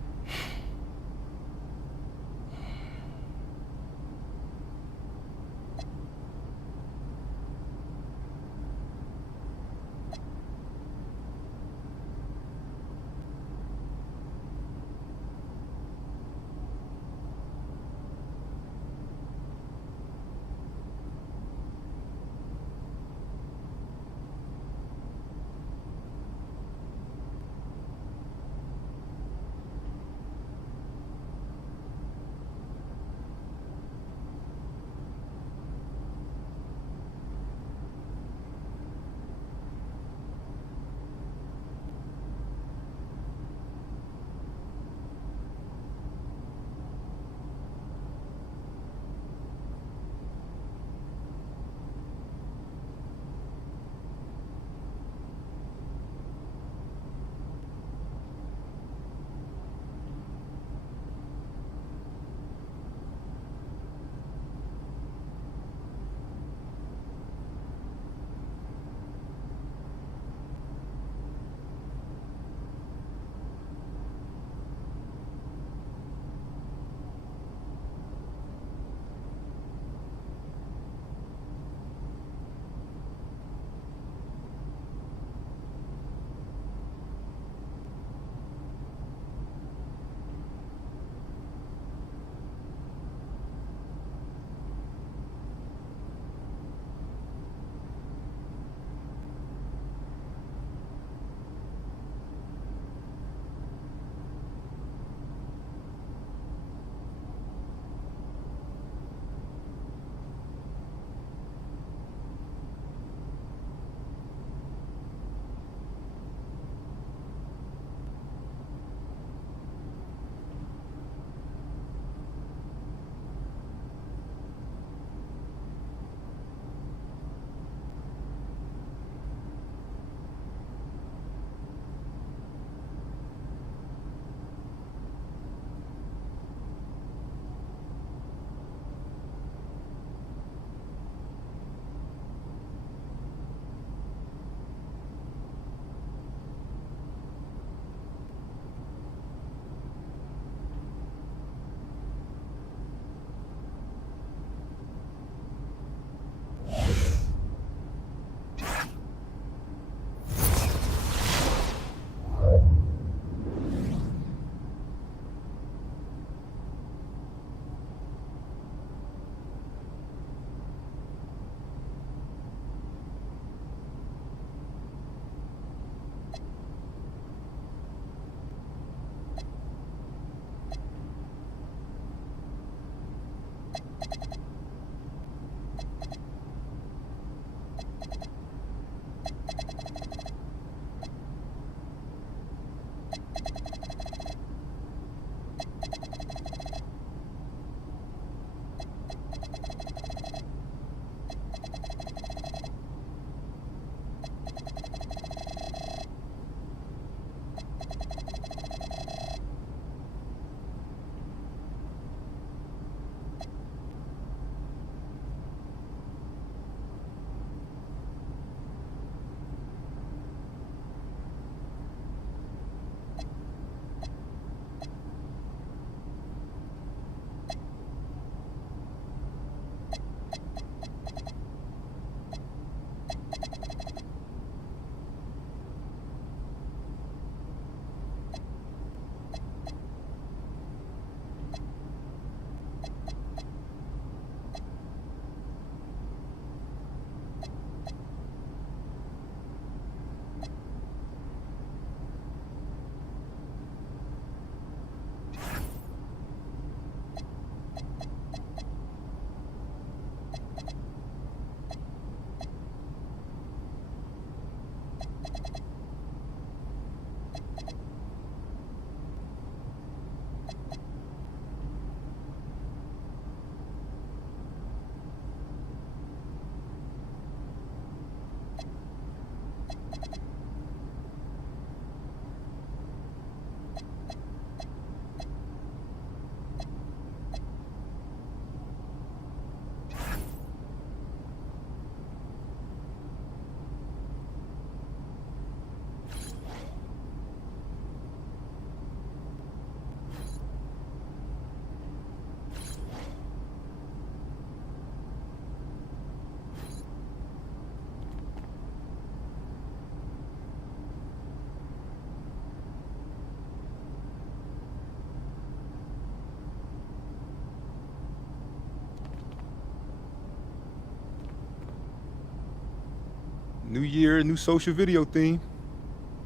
New year, new social video theme.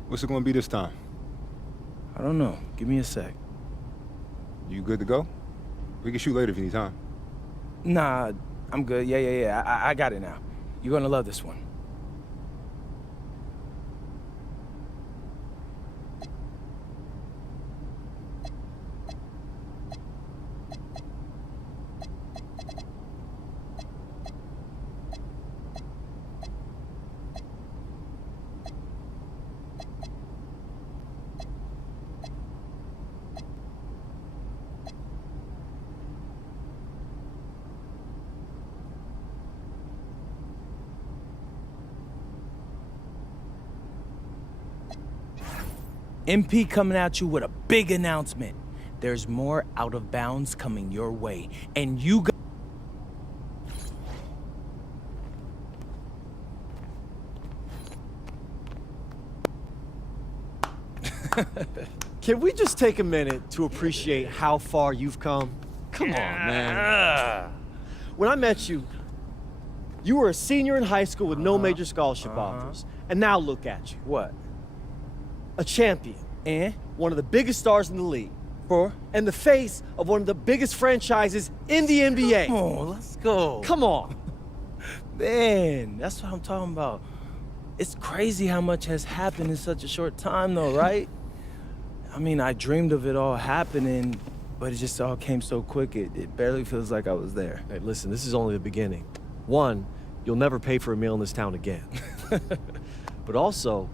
What's it gonna be this time? I don't know. Give me a sec. You good to go? We can shoot later if you need time. Nah, I'm good. Yeah. I got it now. You're gonna love this one. MP coming at you with a big announcement. There's more out of bounds coming your way, and you got... Can we just take a minute to appreciate how far you've come? Come on, man. When I met you, you were a senior in high school with no major scholarship offers. And now look at you. What? A champion. And? One of the biggest stars in the league. And the face of one of the biggest franchises in the NBA. Come on, let's go. Come on. Man, that's what I'm talking about. It's crazy how much has happened in such a short time, though, right? I mean, I dreamed of it all happening, but it just all came so quick, it barely feels like I was there. Hey, listen, this is only the beginning. One, you'll never pay for a meal in this town again. But also,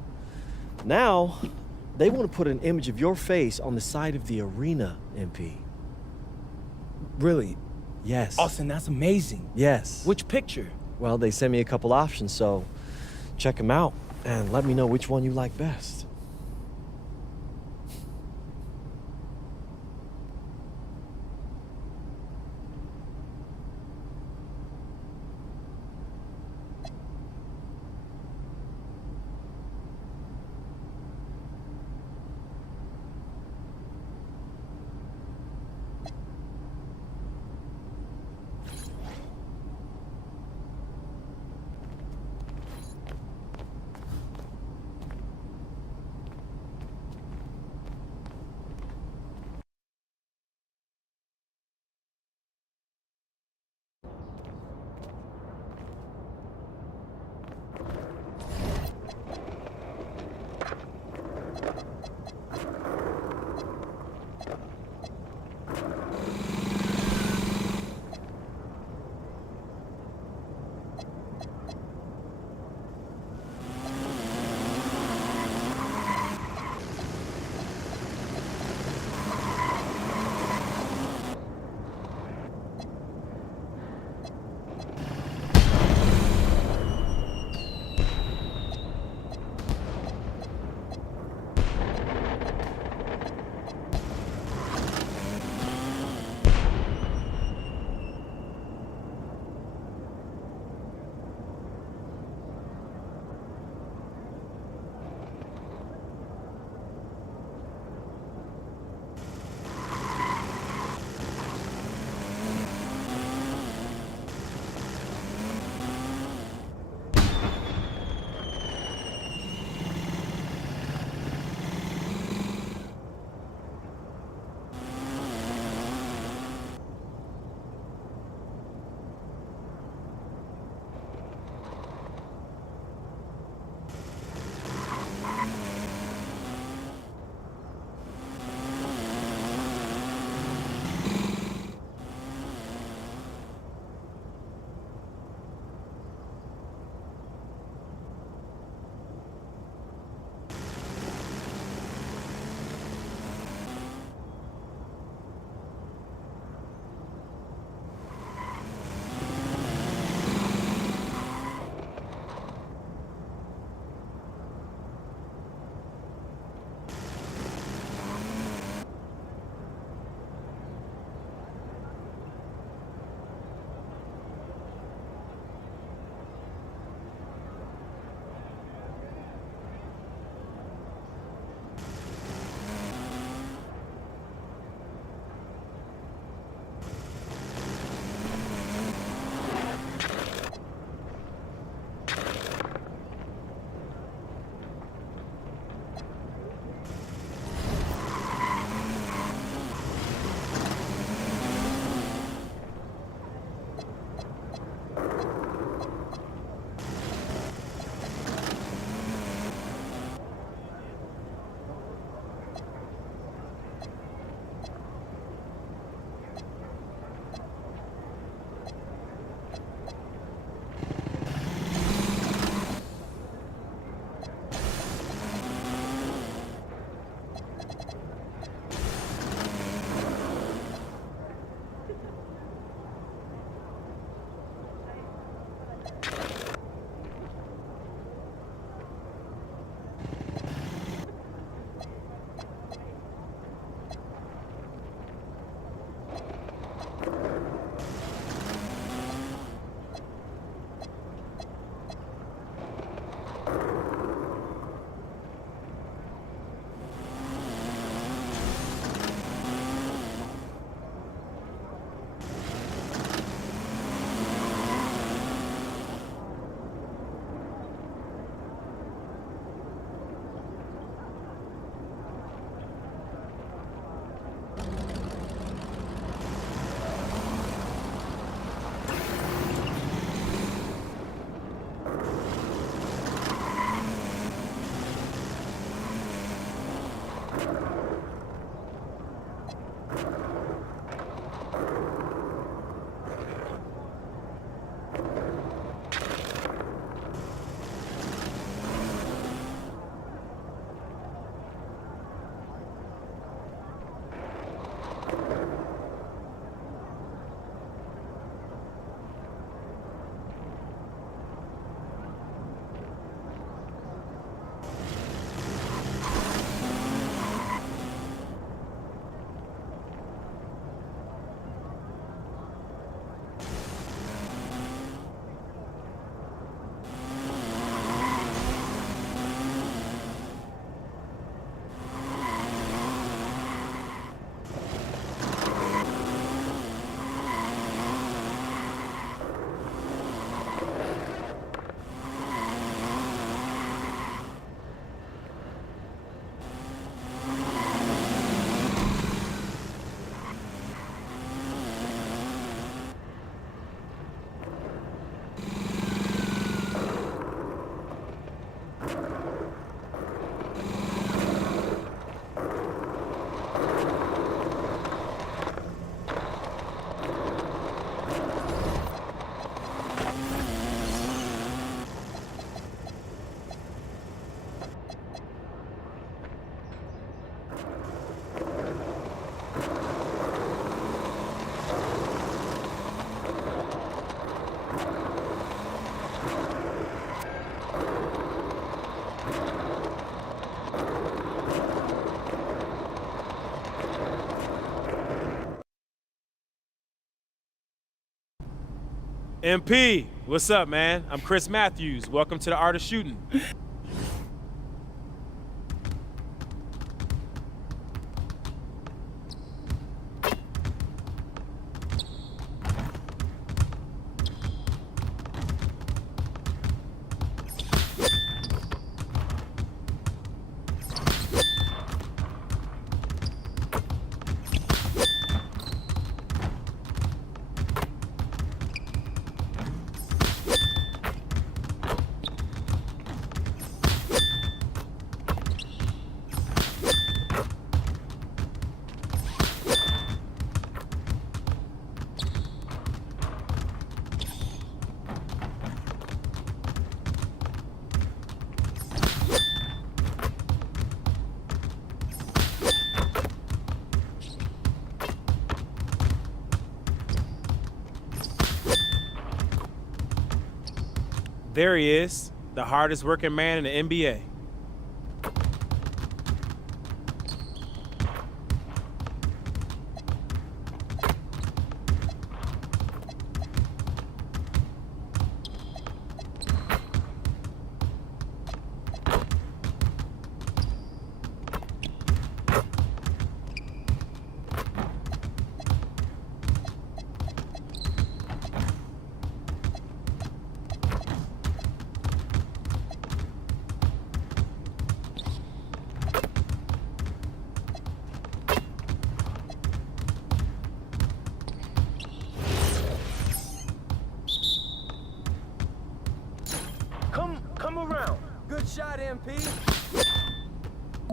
now, they want to put an image of your face on the side of the arena, MP. Really? Yes. Austin, that's amazing. Yes. Which picture? Well, they sent me a couple options, so check them out and let me know which one you like best. MP, what's up, man? I'm Chris Matthews. Welcome to the Art of Shooting. There he is, the hardest working man in the NBA. Come around. Good shot, MP.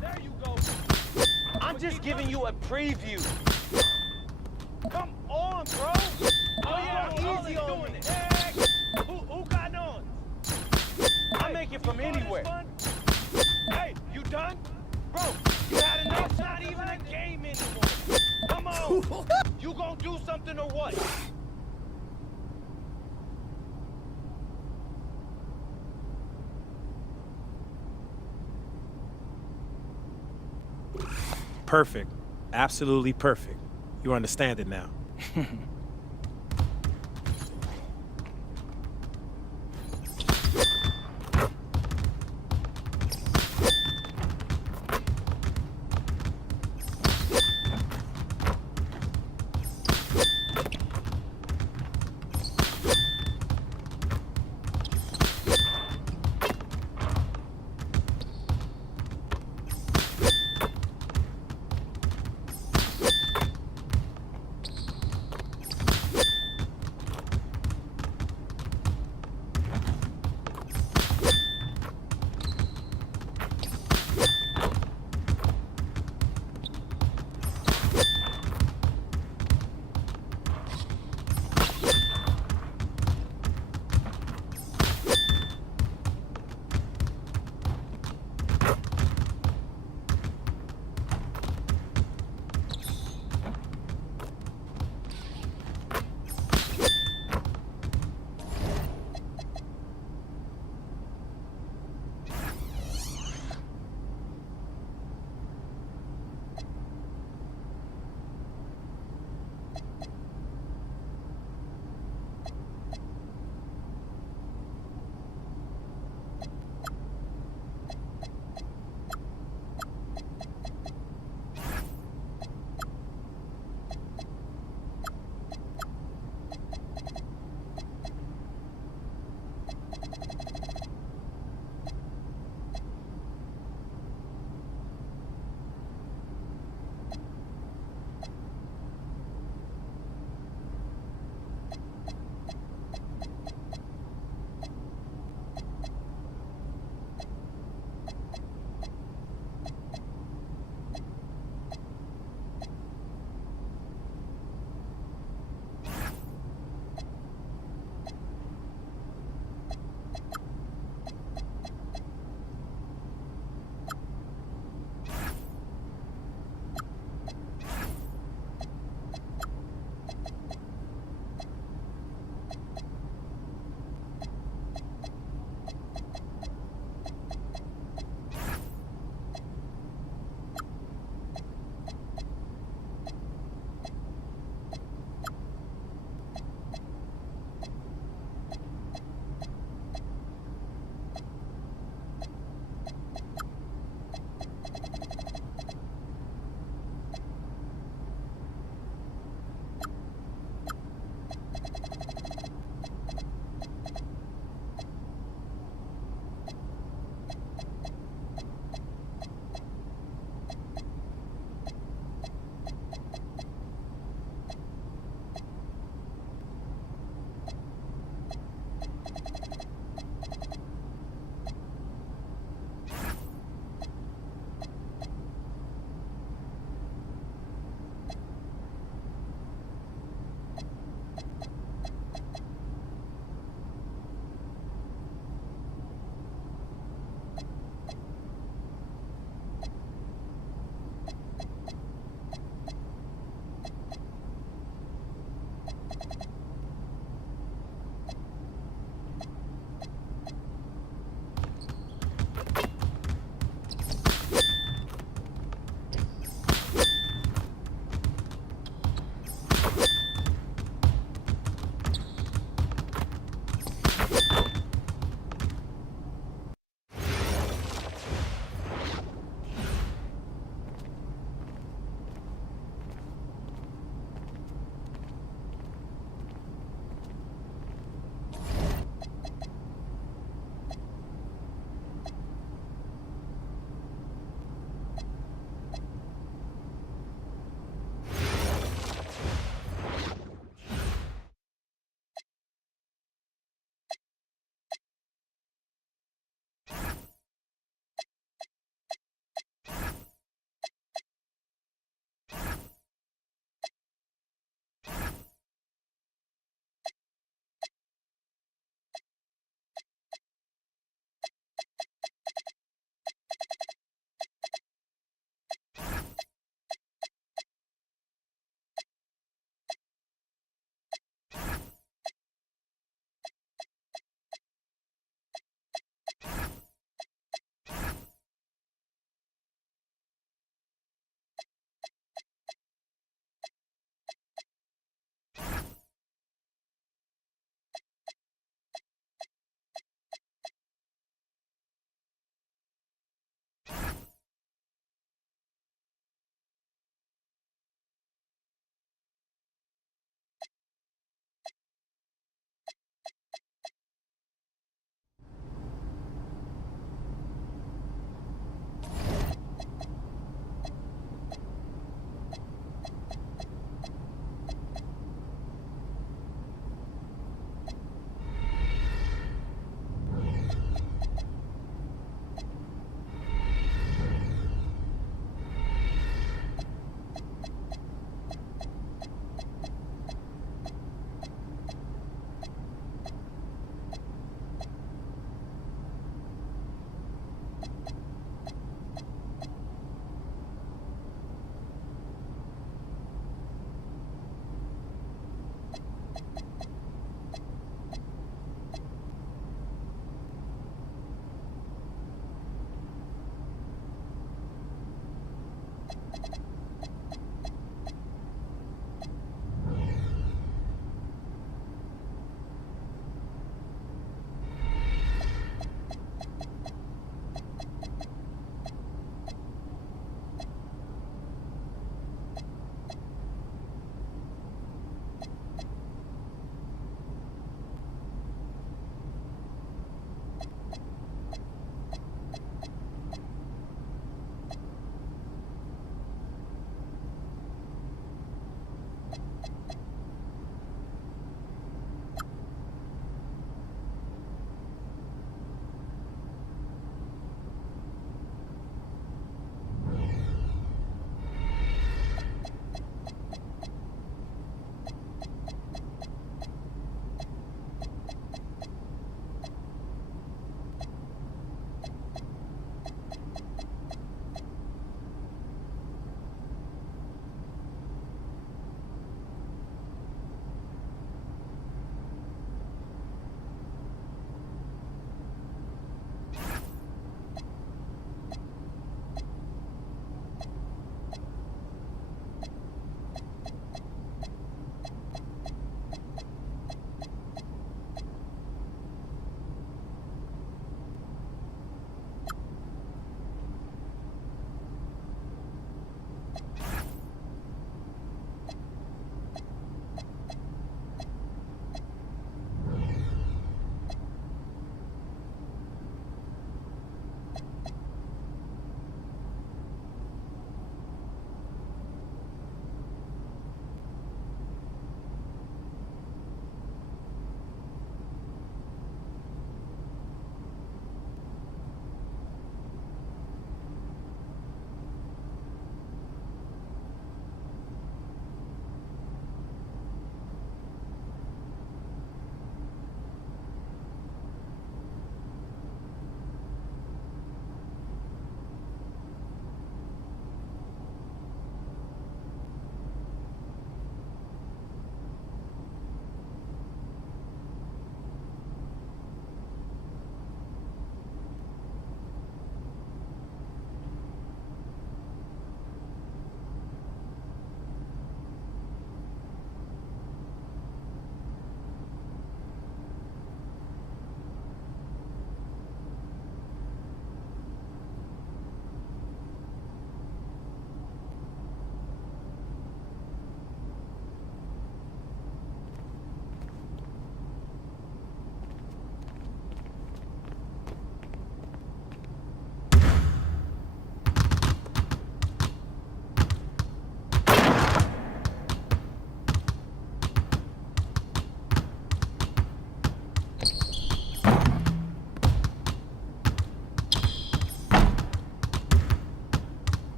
There you go. I'm just giving you a preview. Come on, bro. Oh, yeah, easy on it. Who got on? I make it from anywhere. Hey, you done? Bro, you had enough. It's not even a game anymore. Come on. You gonna do something or what? Perfect. Absolutely perfect. You understand it now.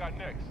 got next?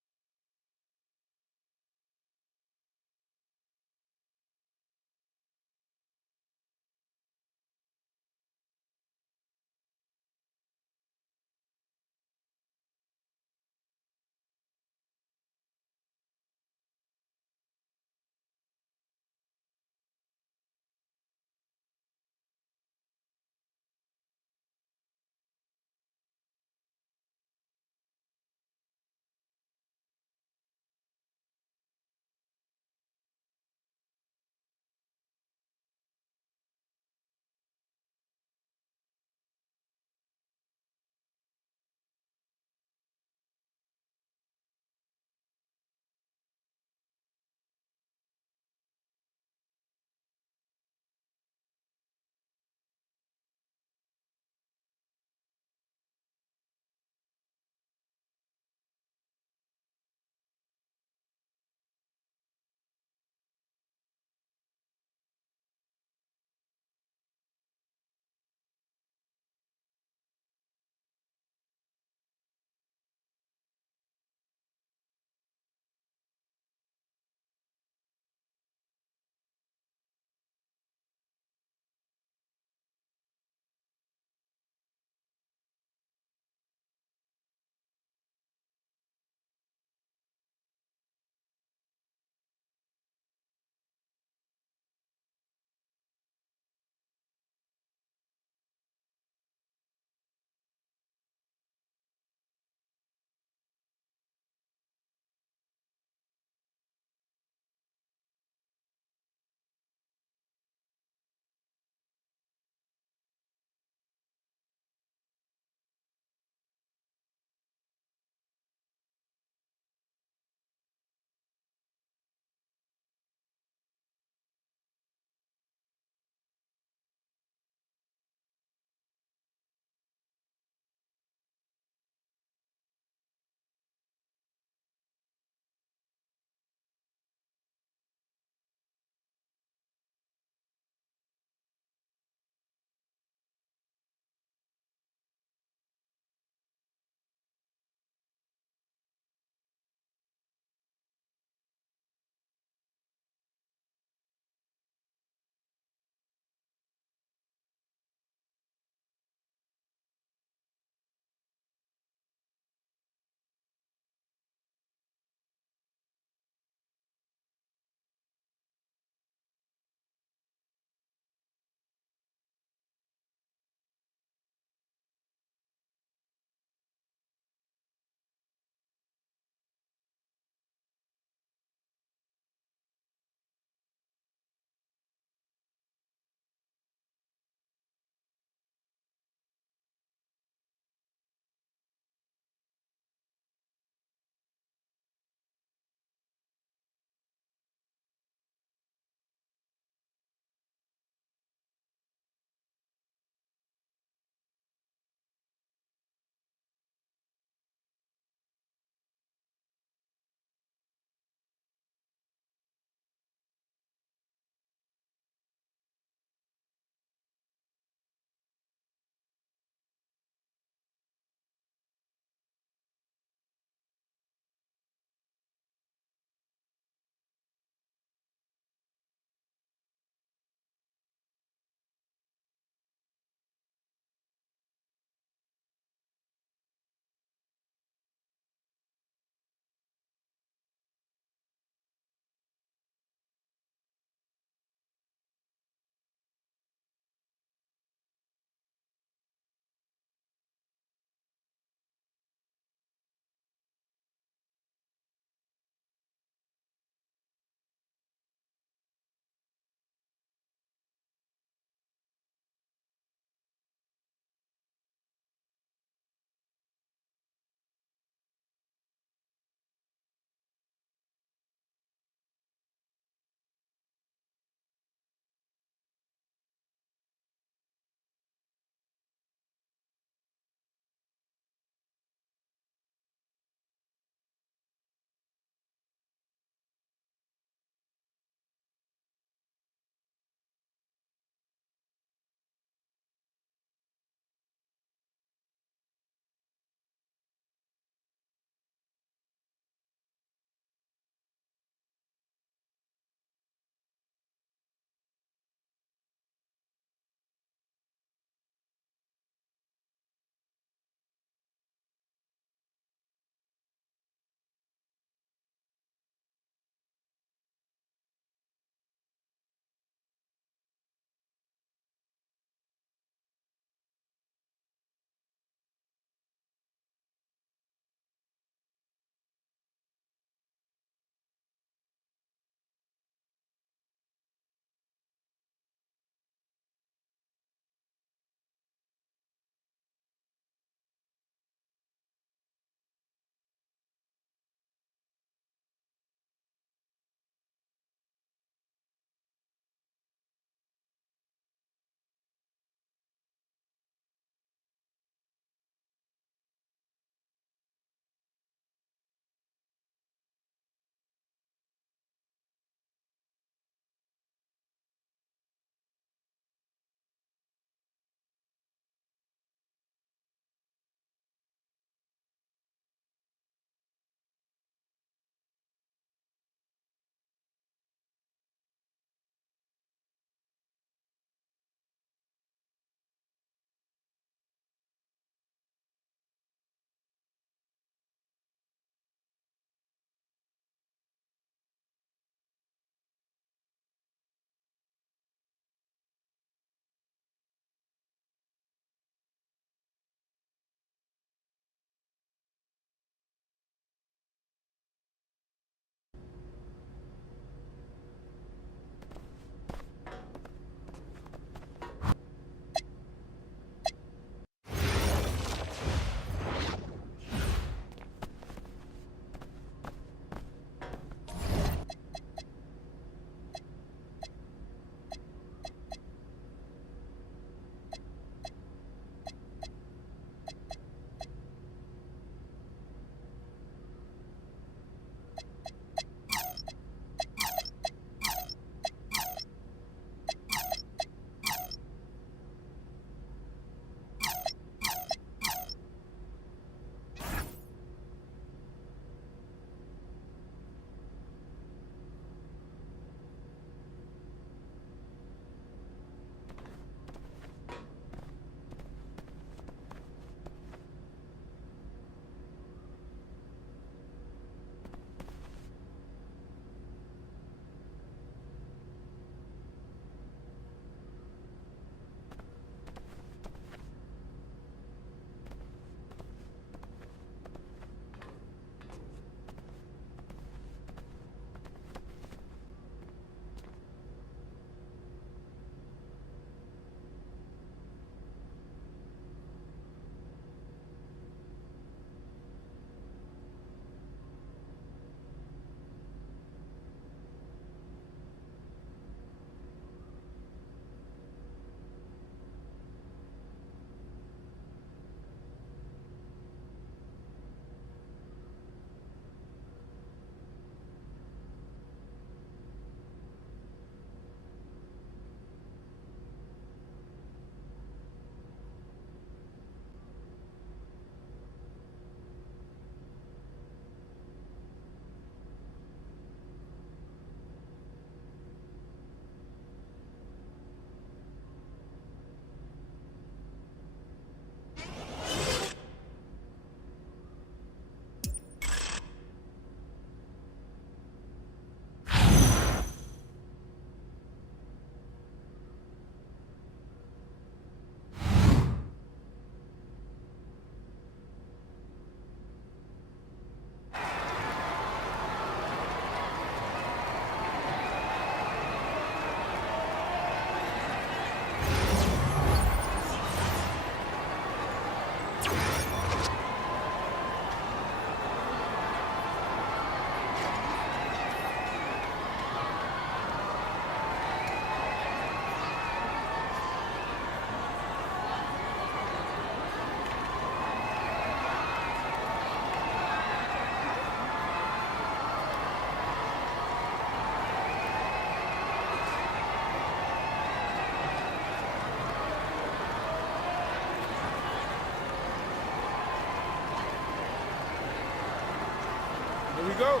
go.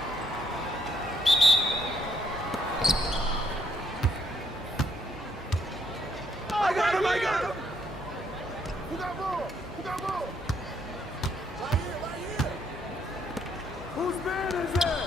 I got him! Who got ball? Right here. Whose man is that?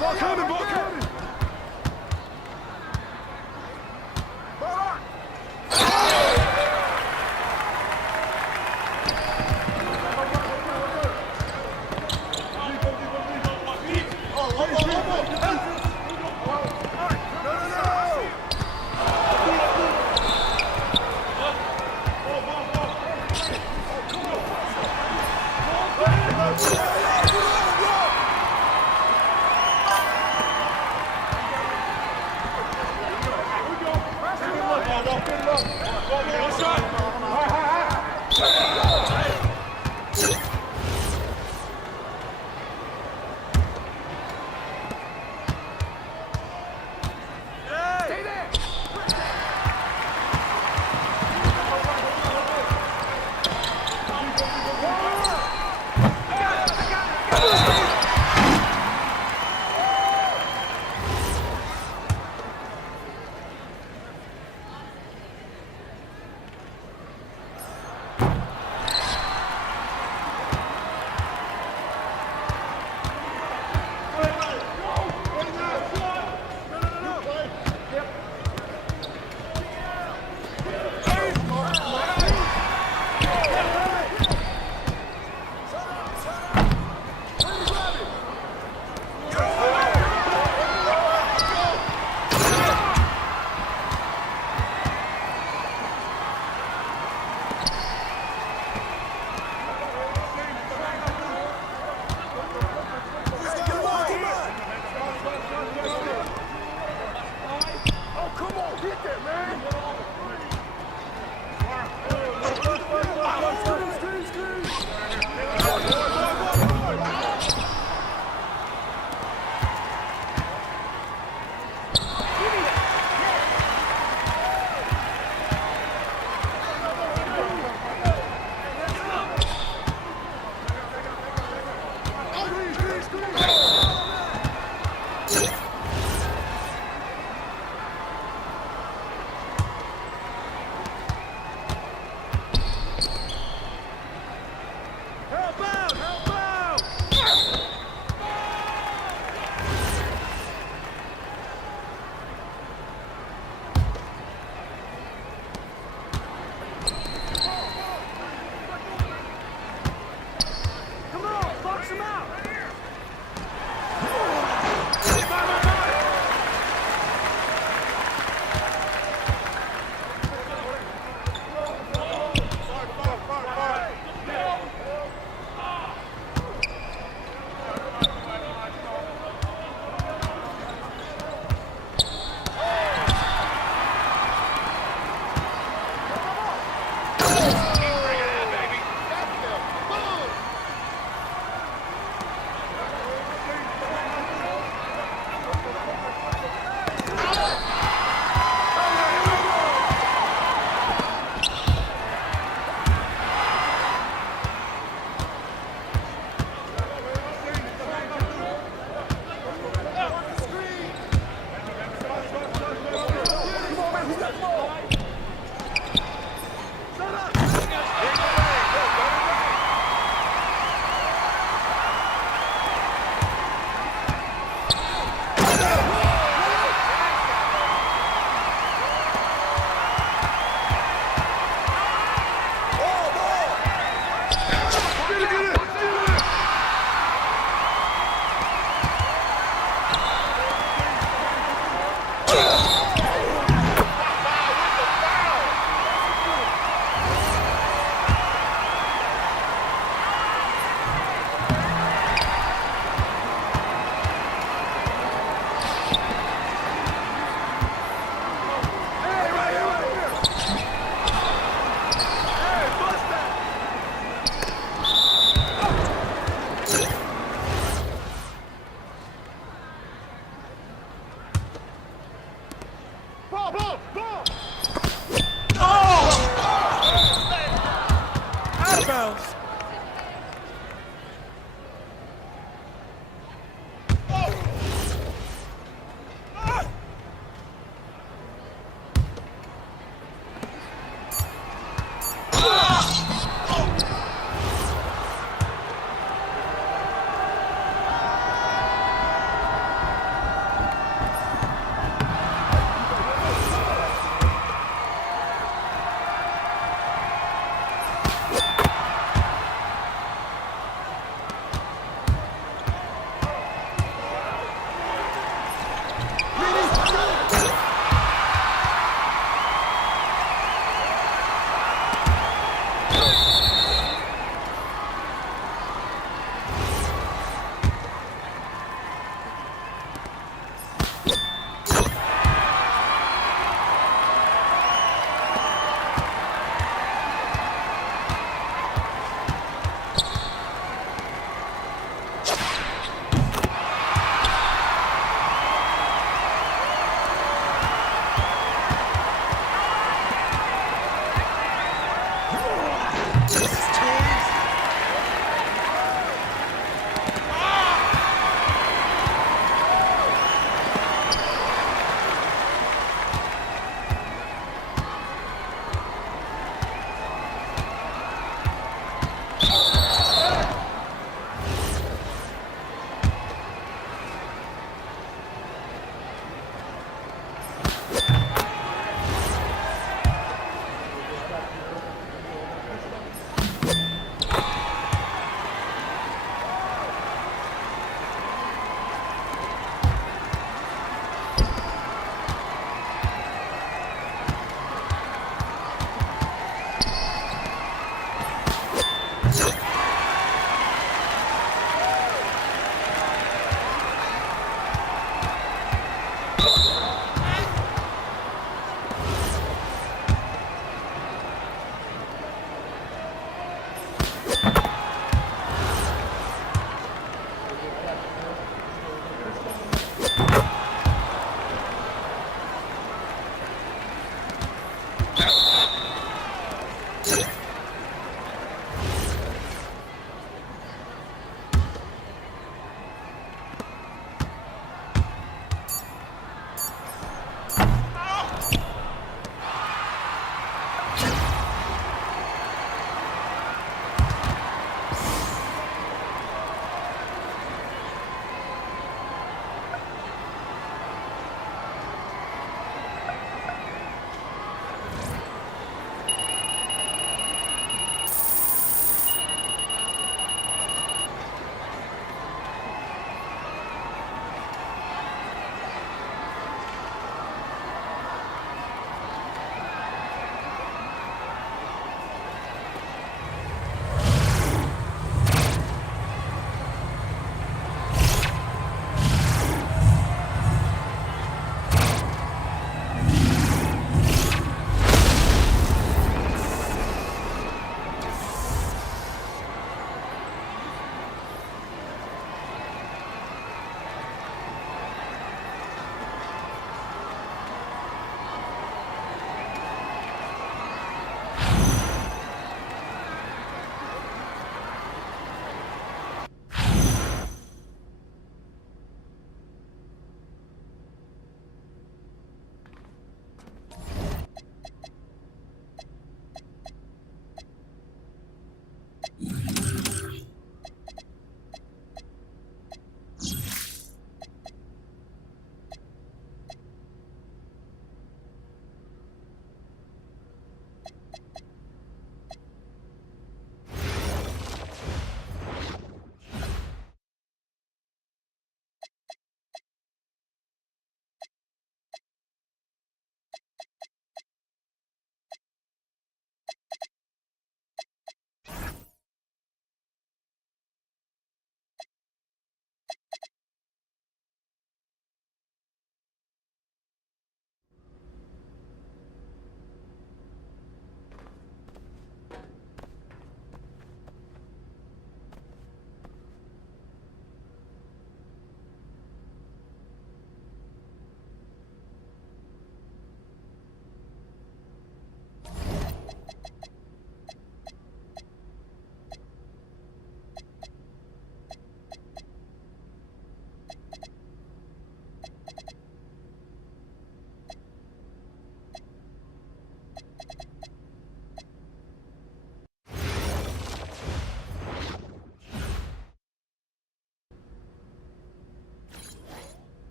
Ball coming, ball coming.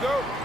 we go.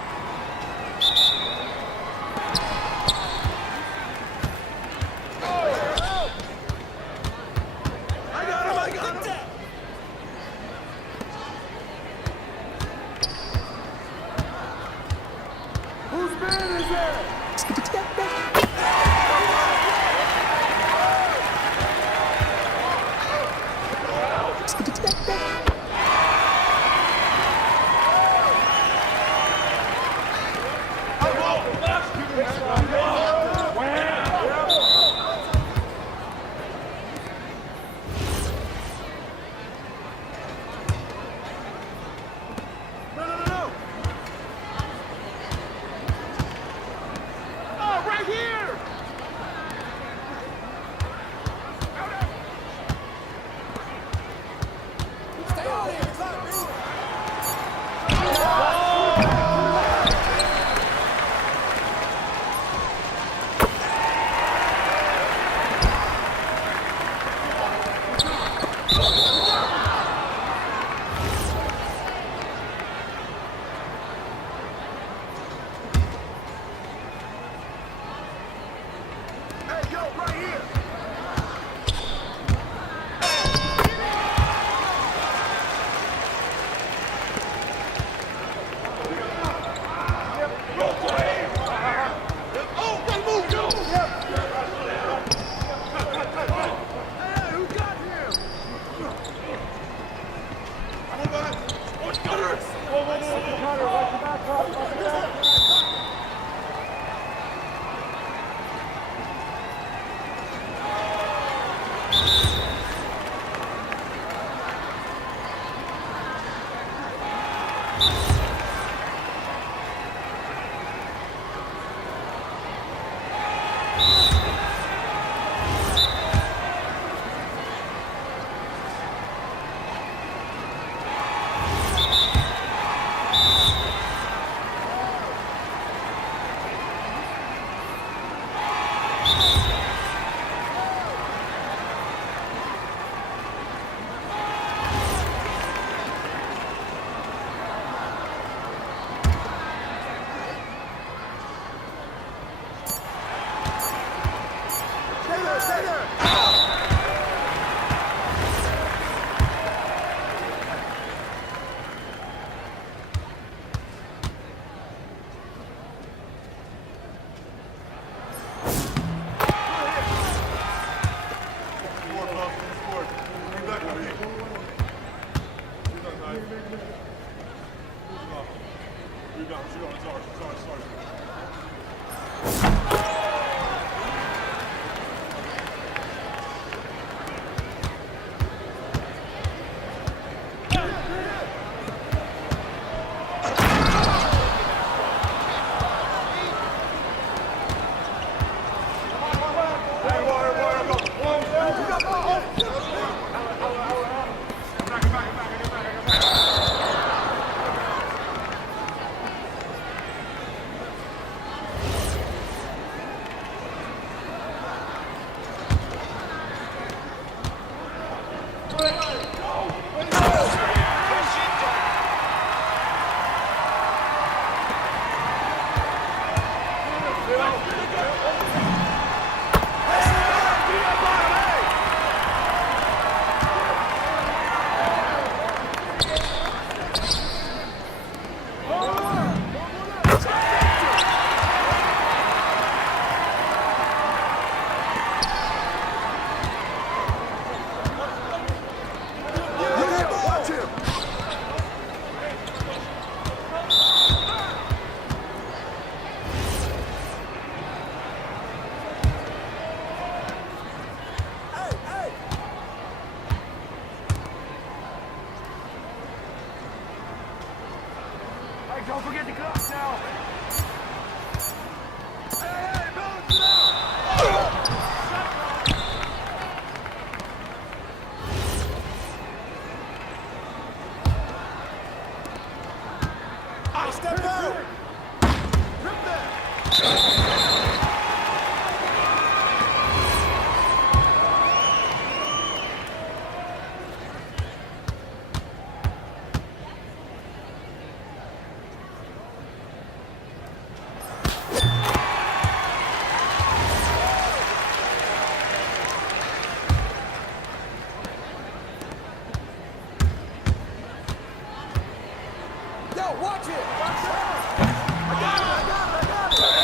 out! Watch it! Watch out! I got it! I got it! I got it!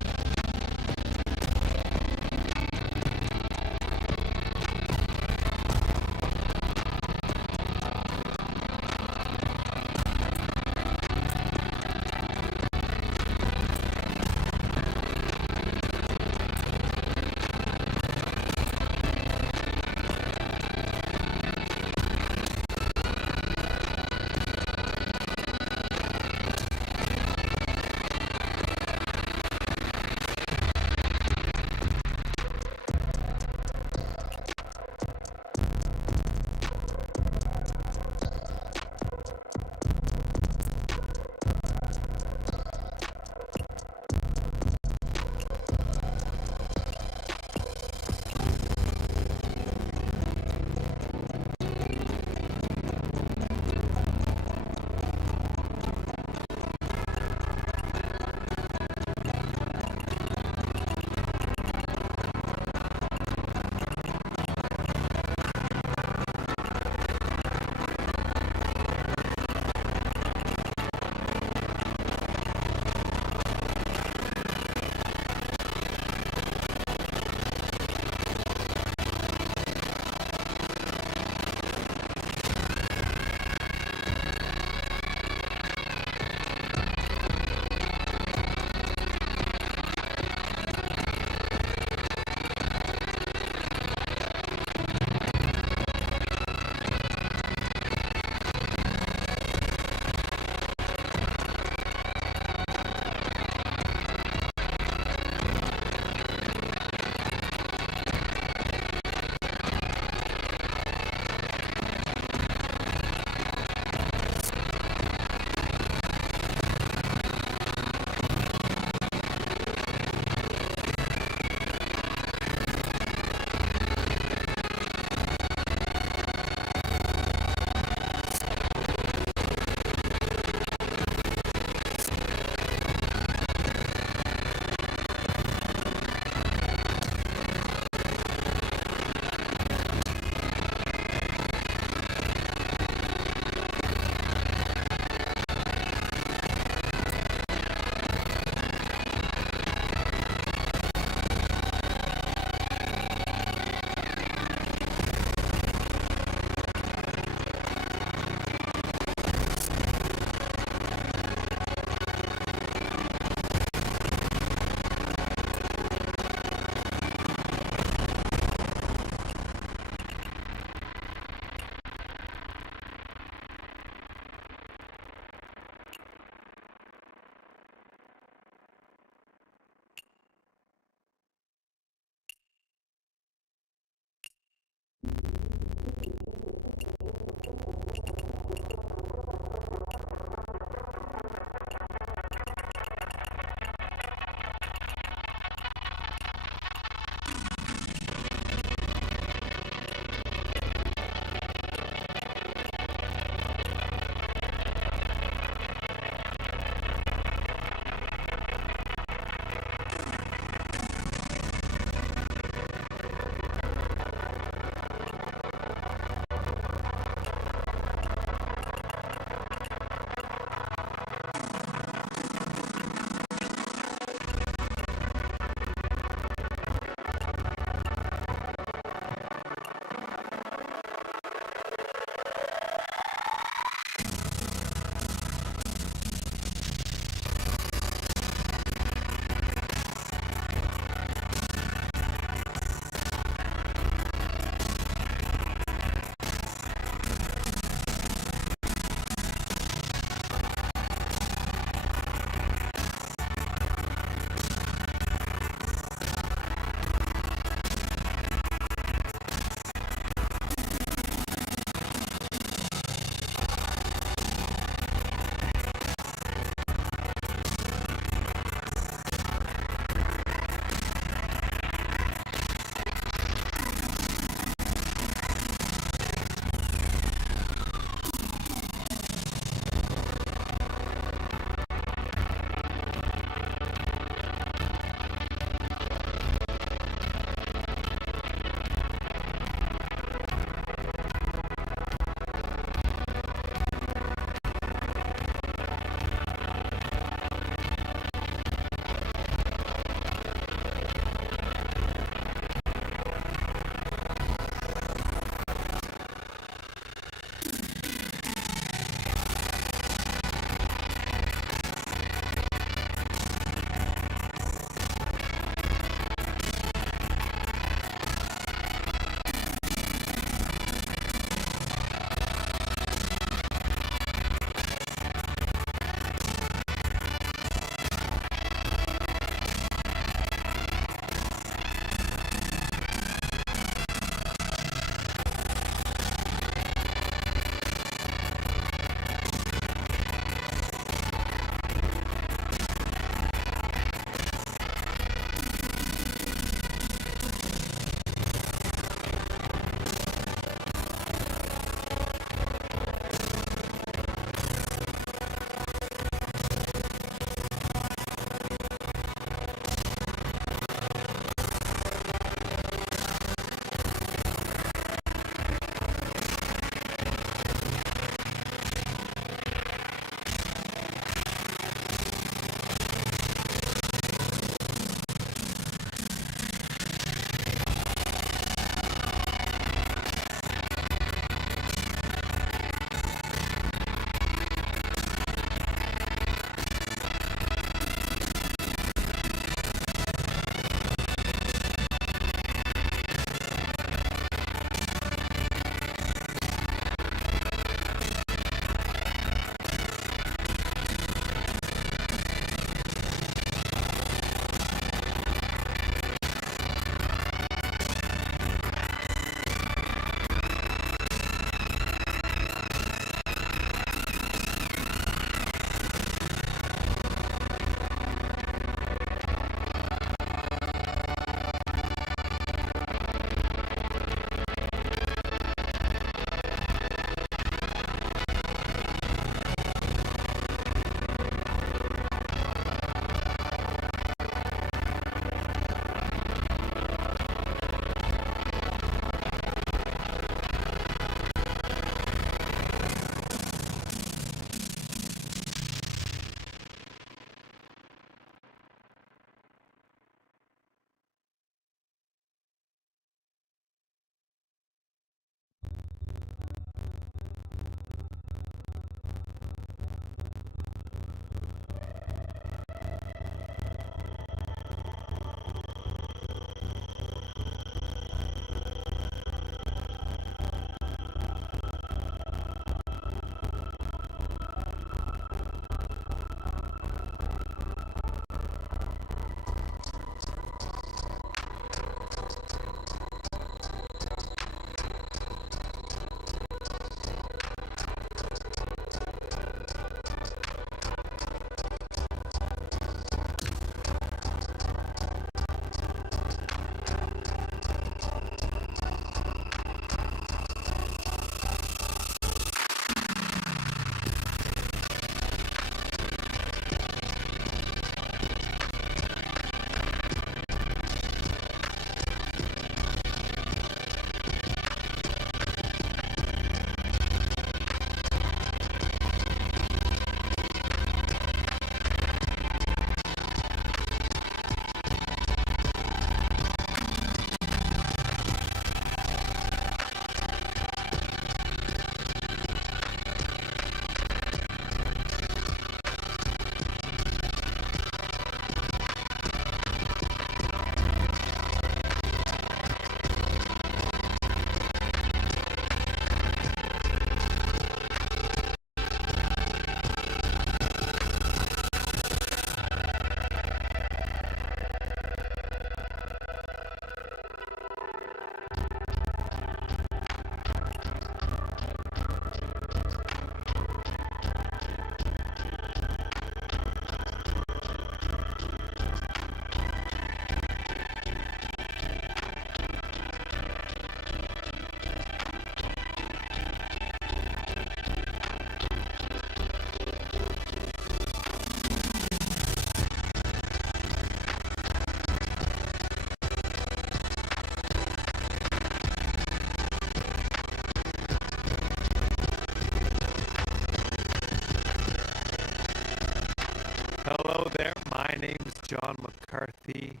name's John McCarthy,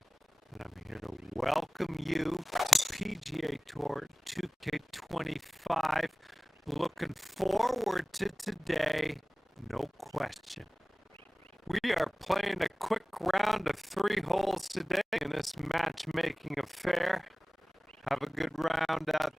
and I'm here to welcome you to PGA Tour 2K25. Looking forward to today, no question. We are playing a quick round of 3 holes today in this matchmaking affair. Have a good round out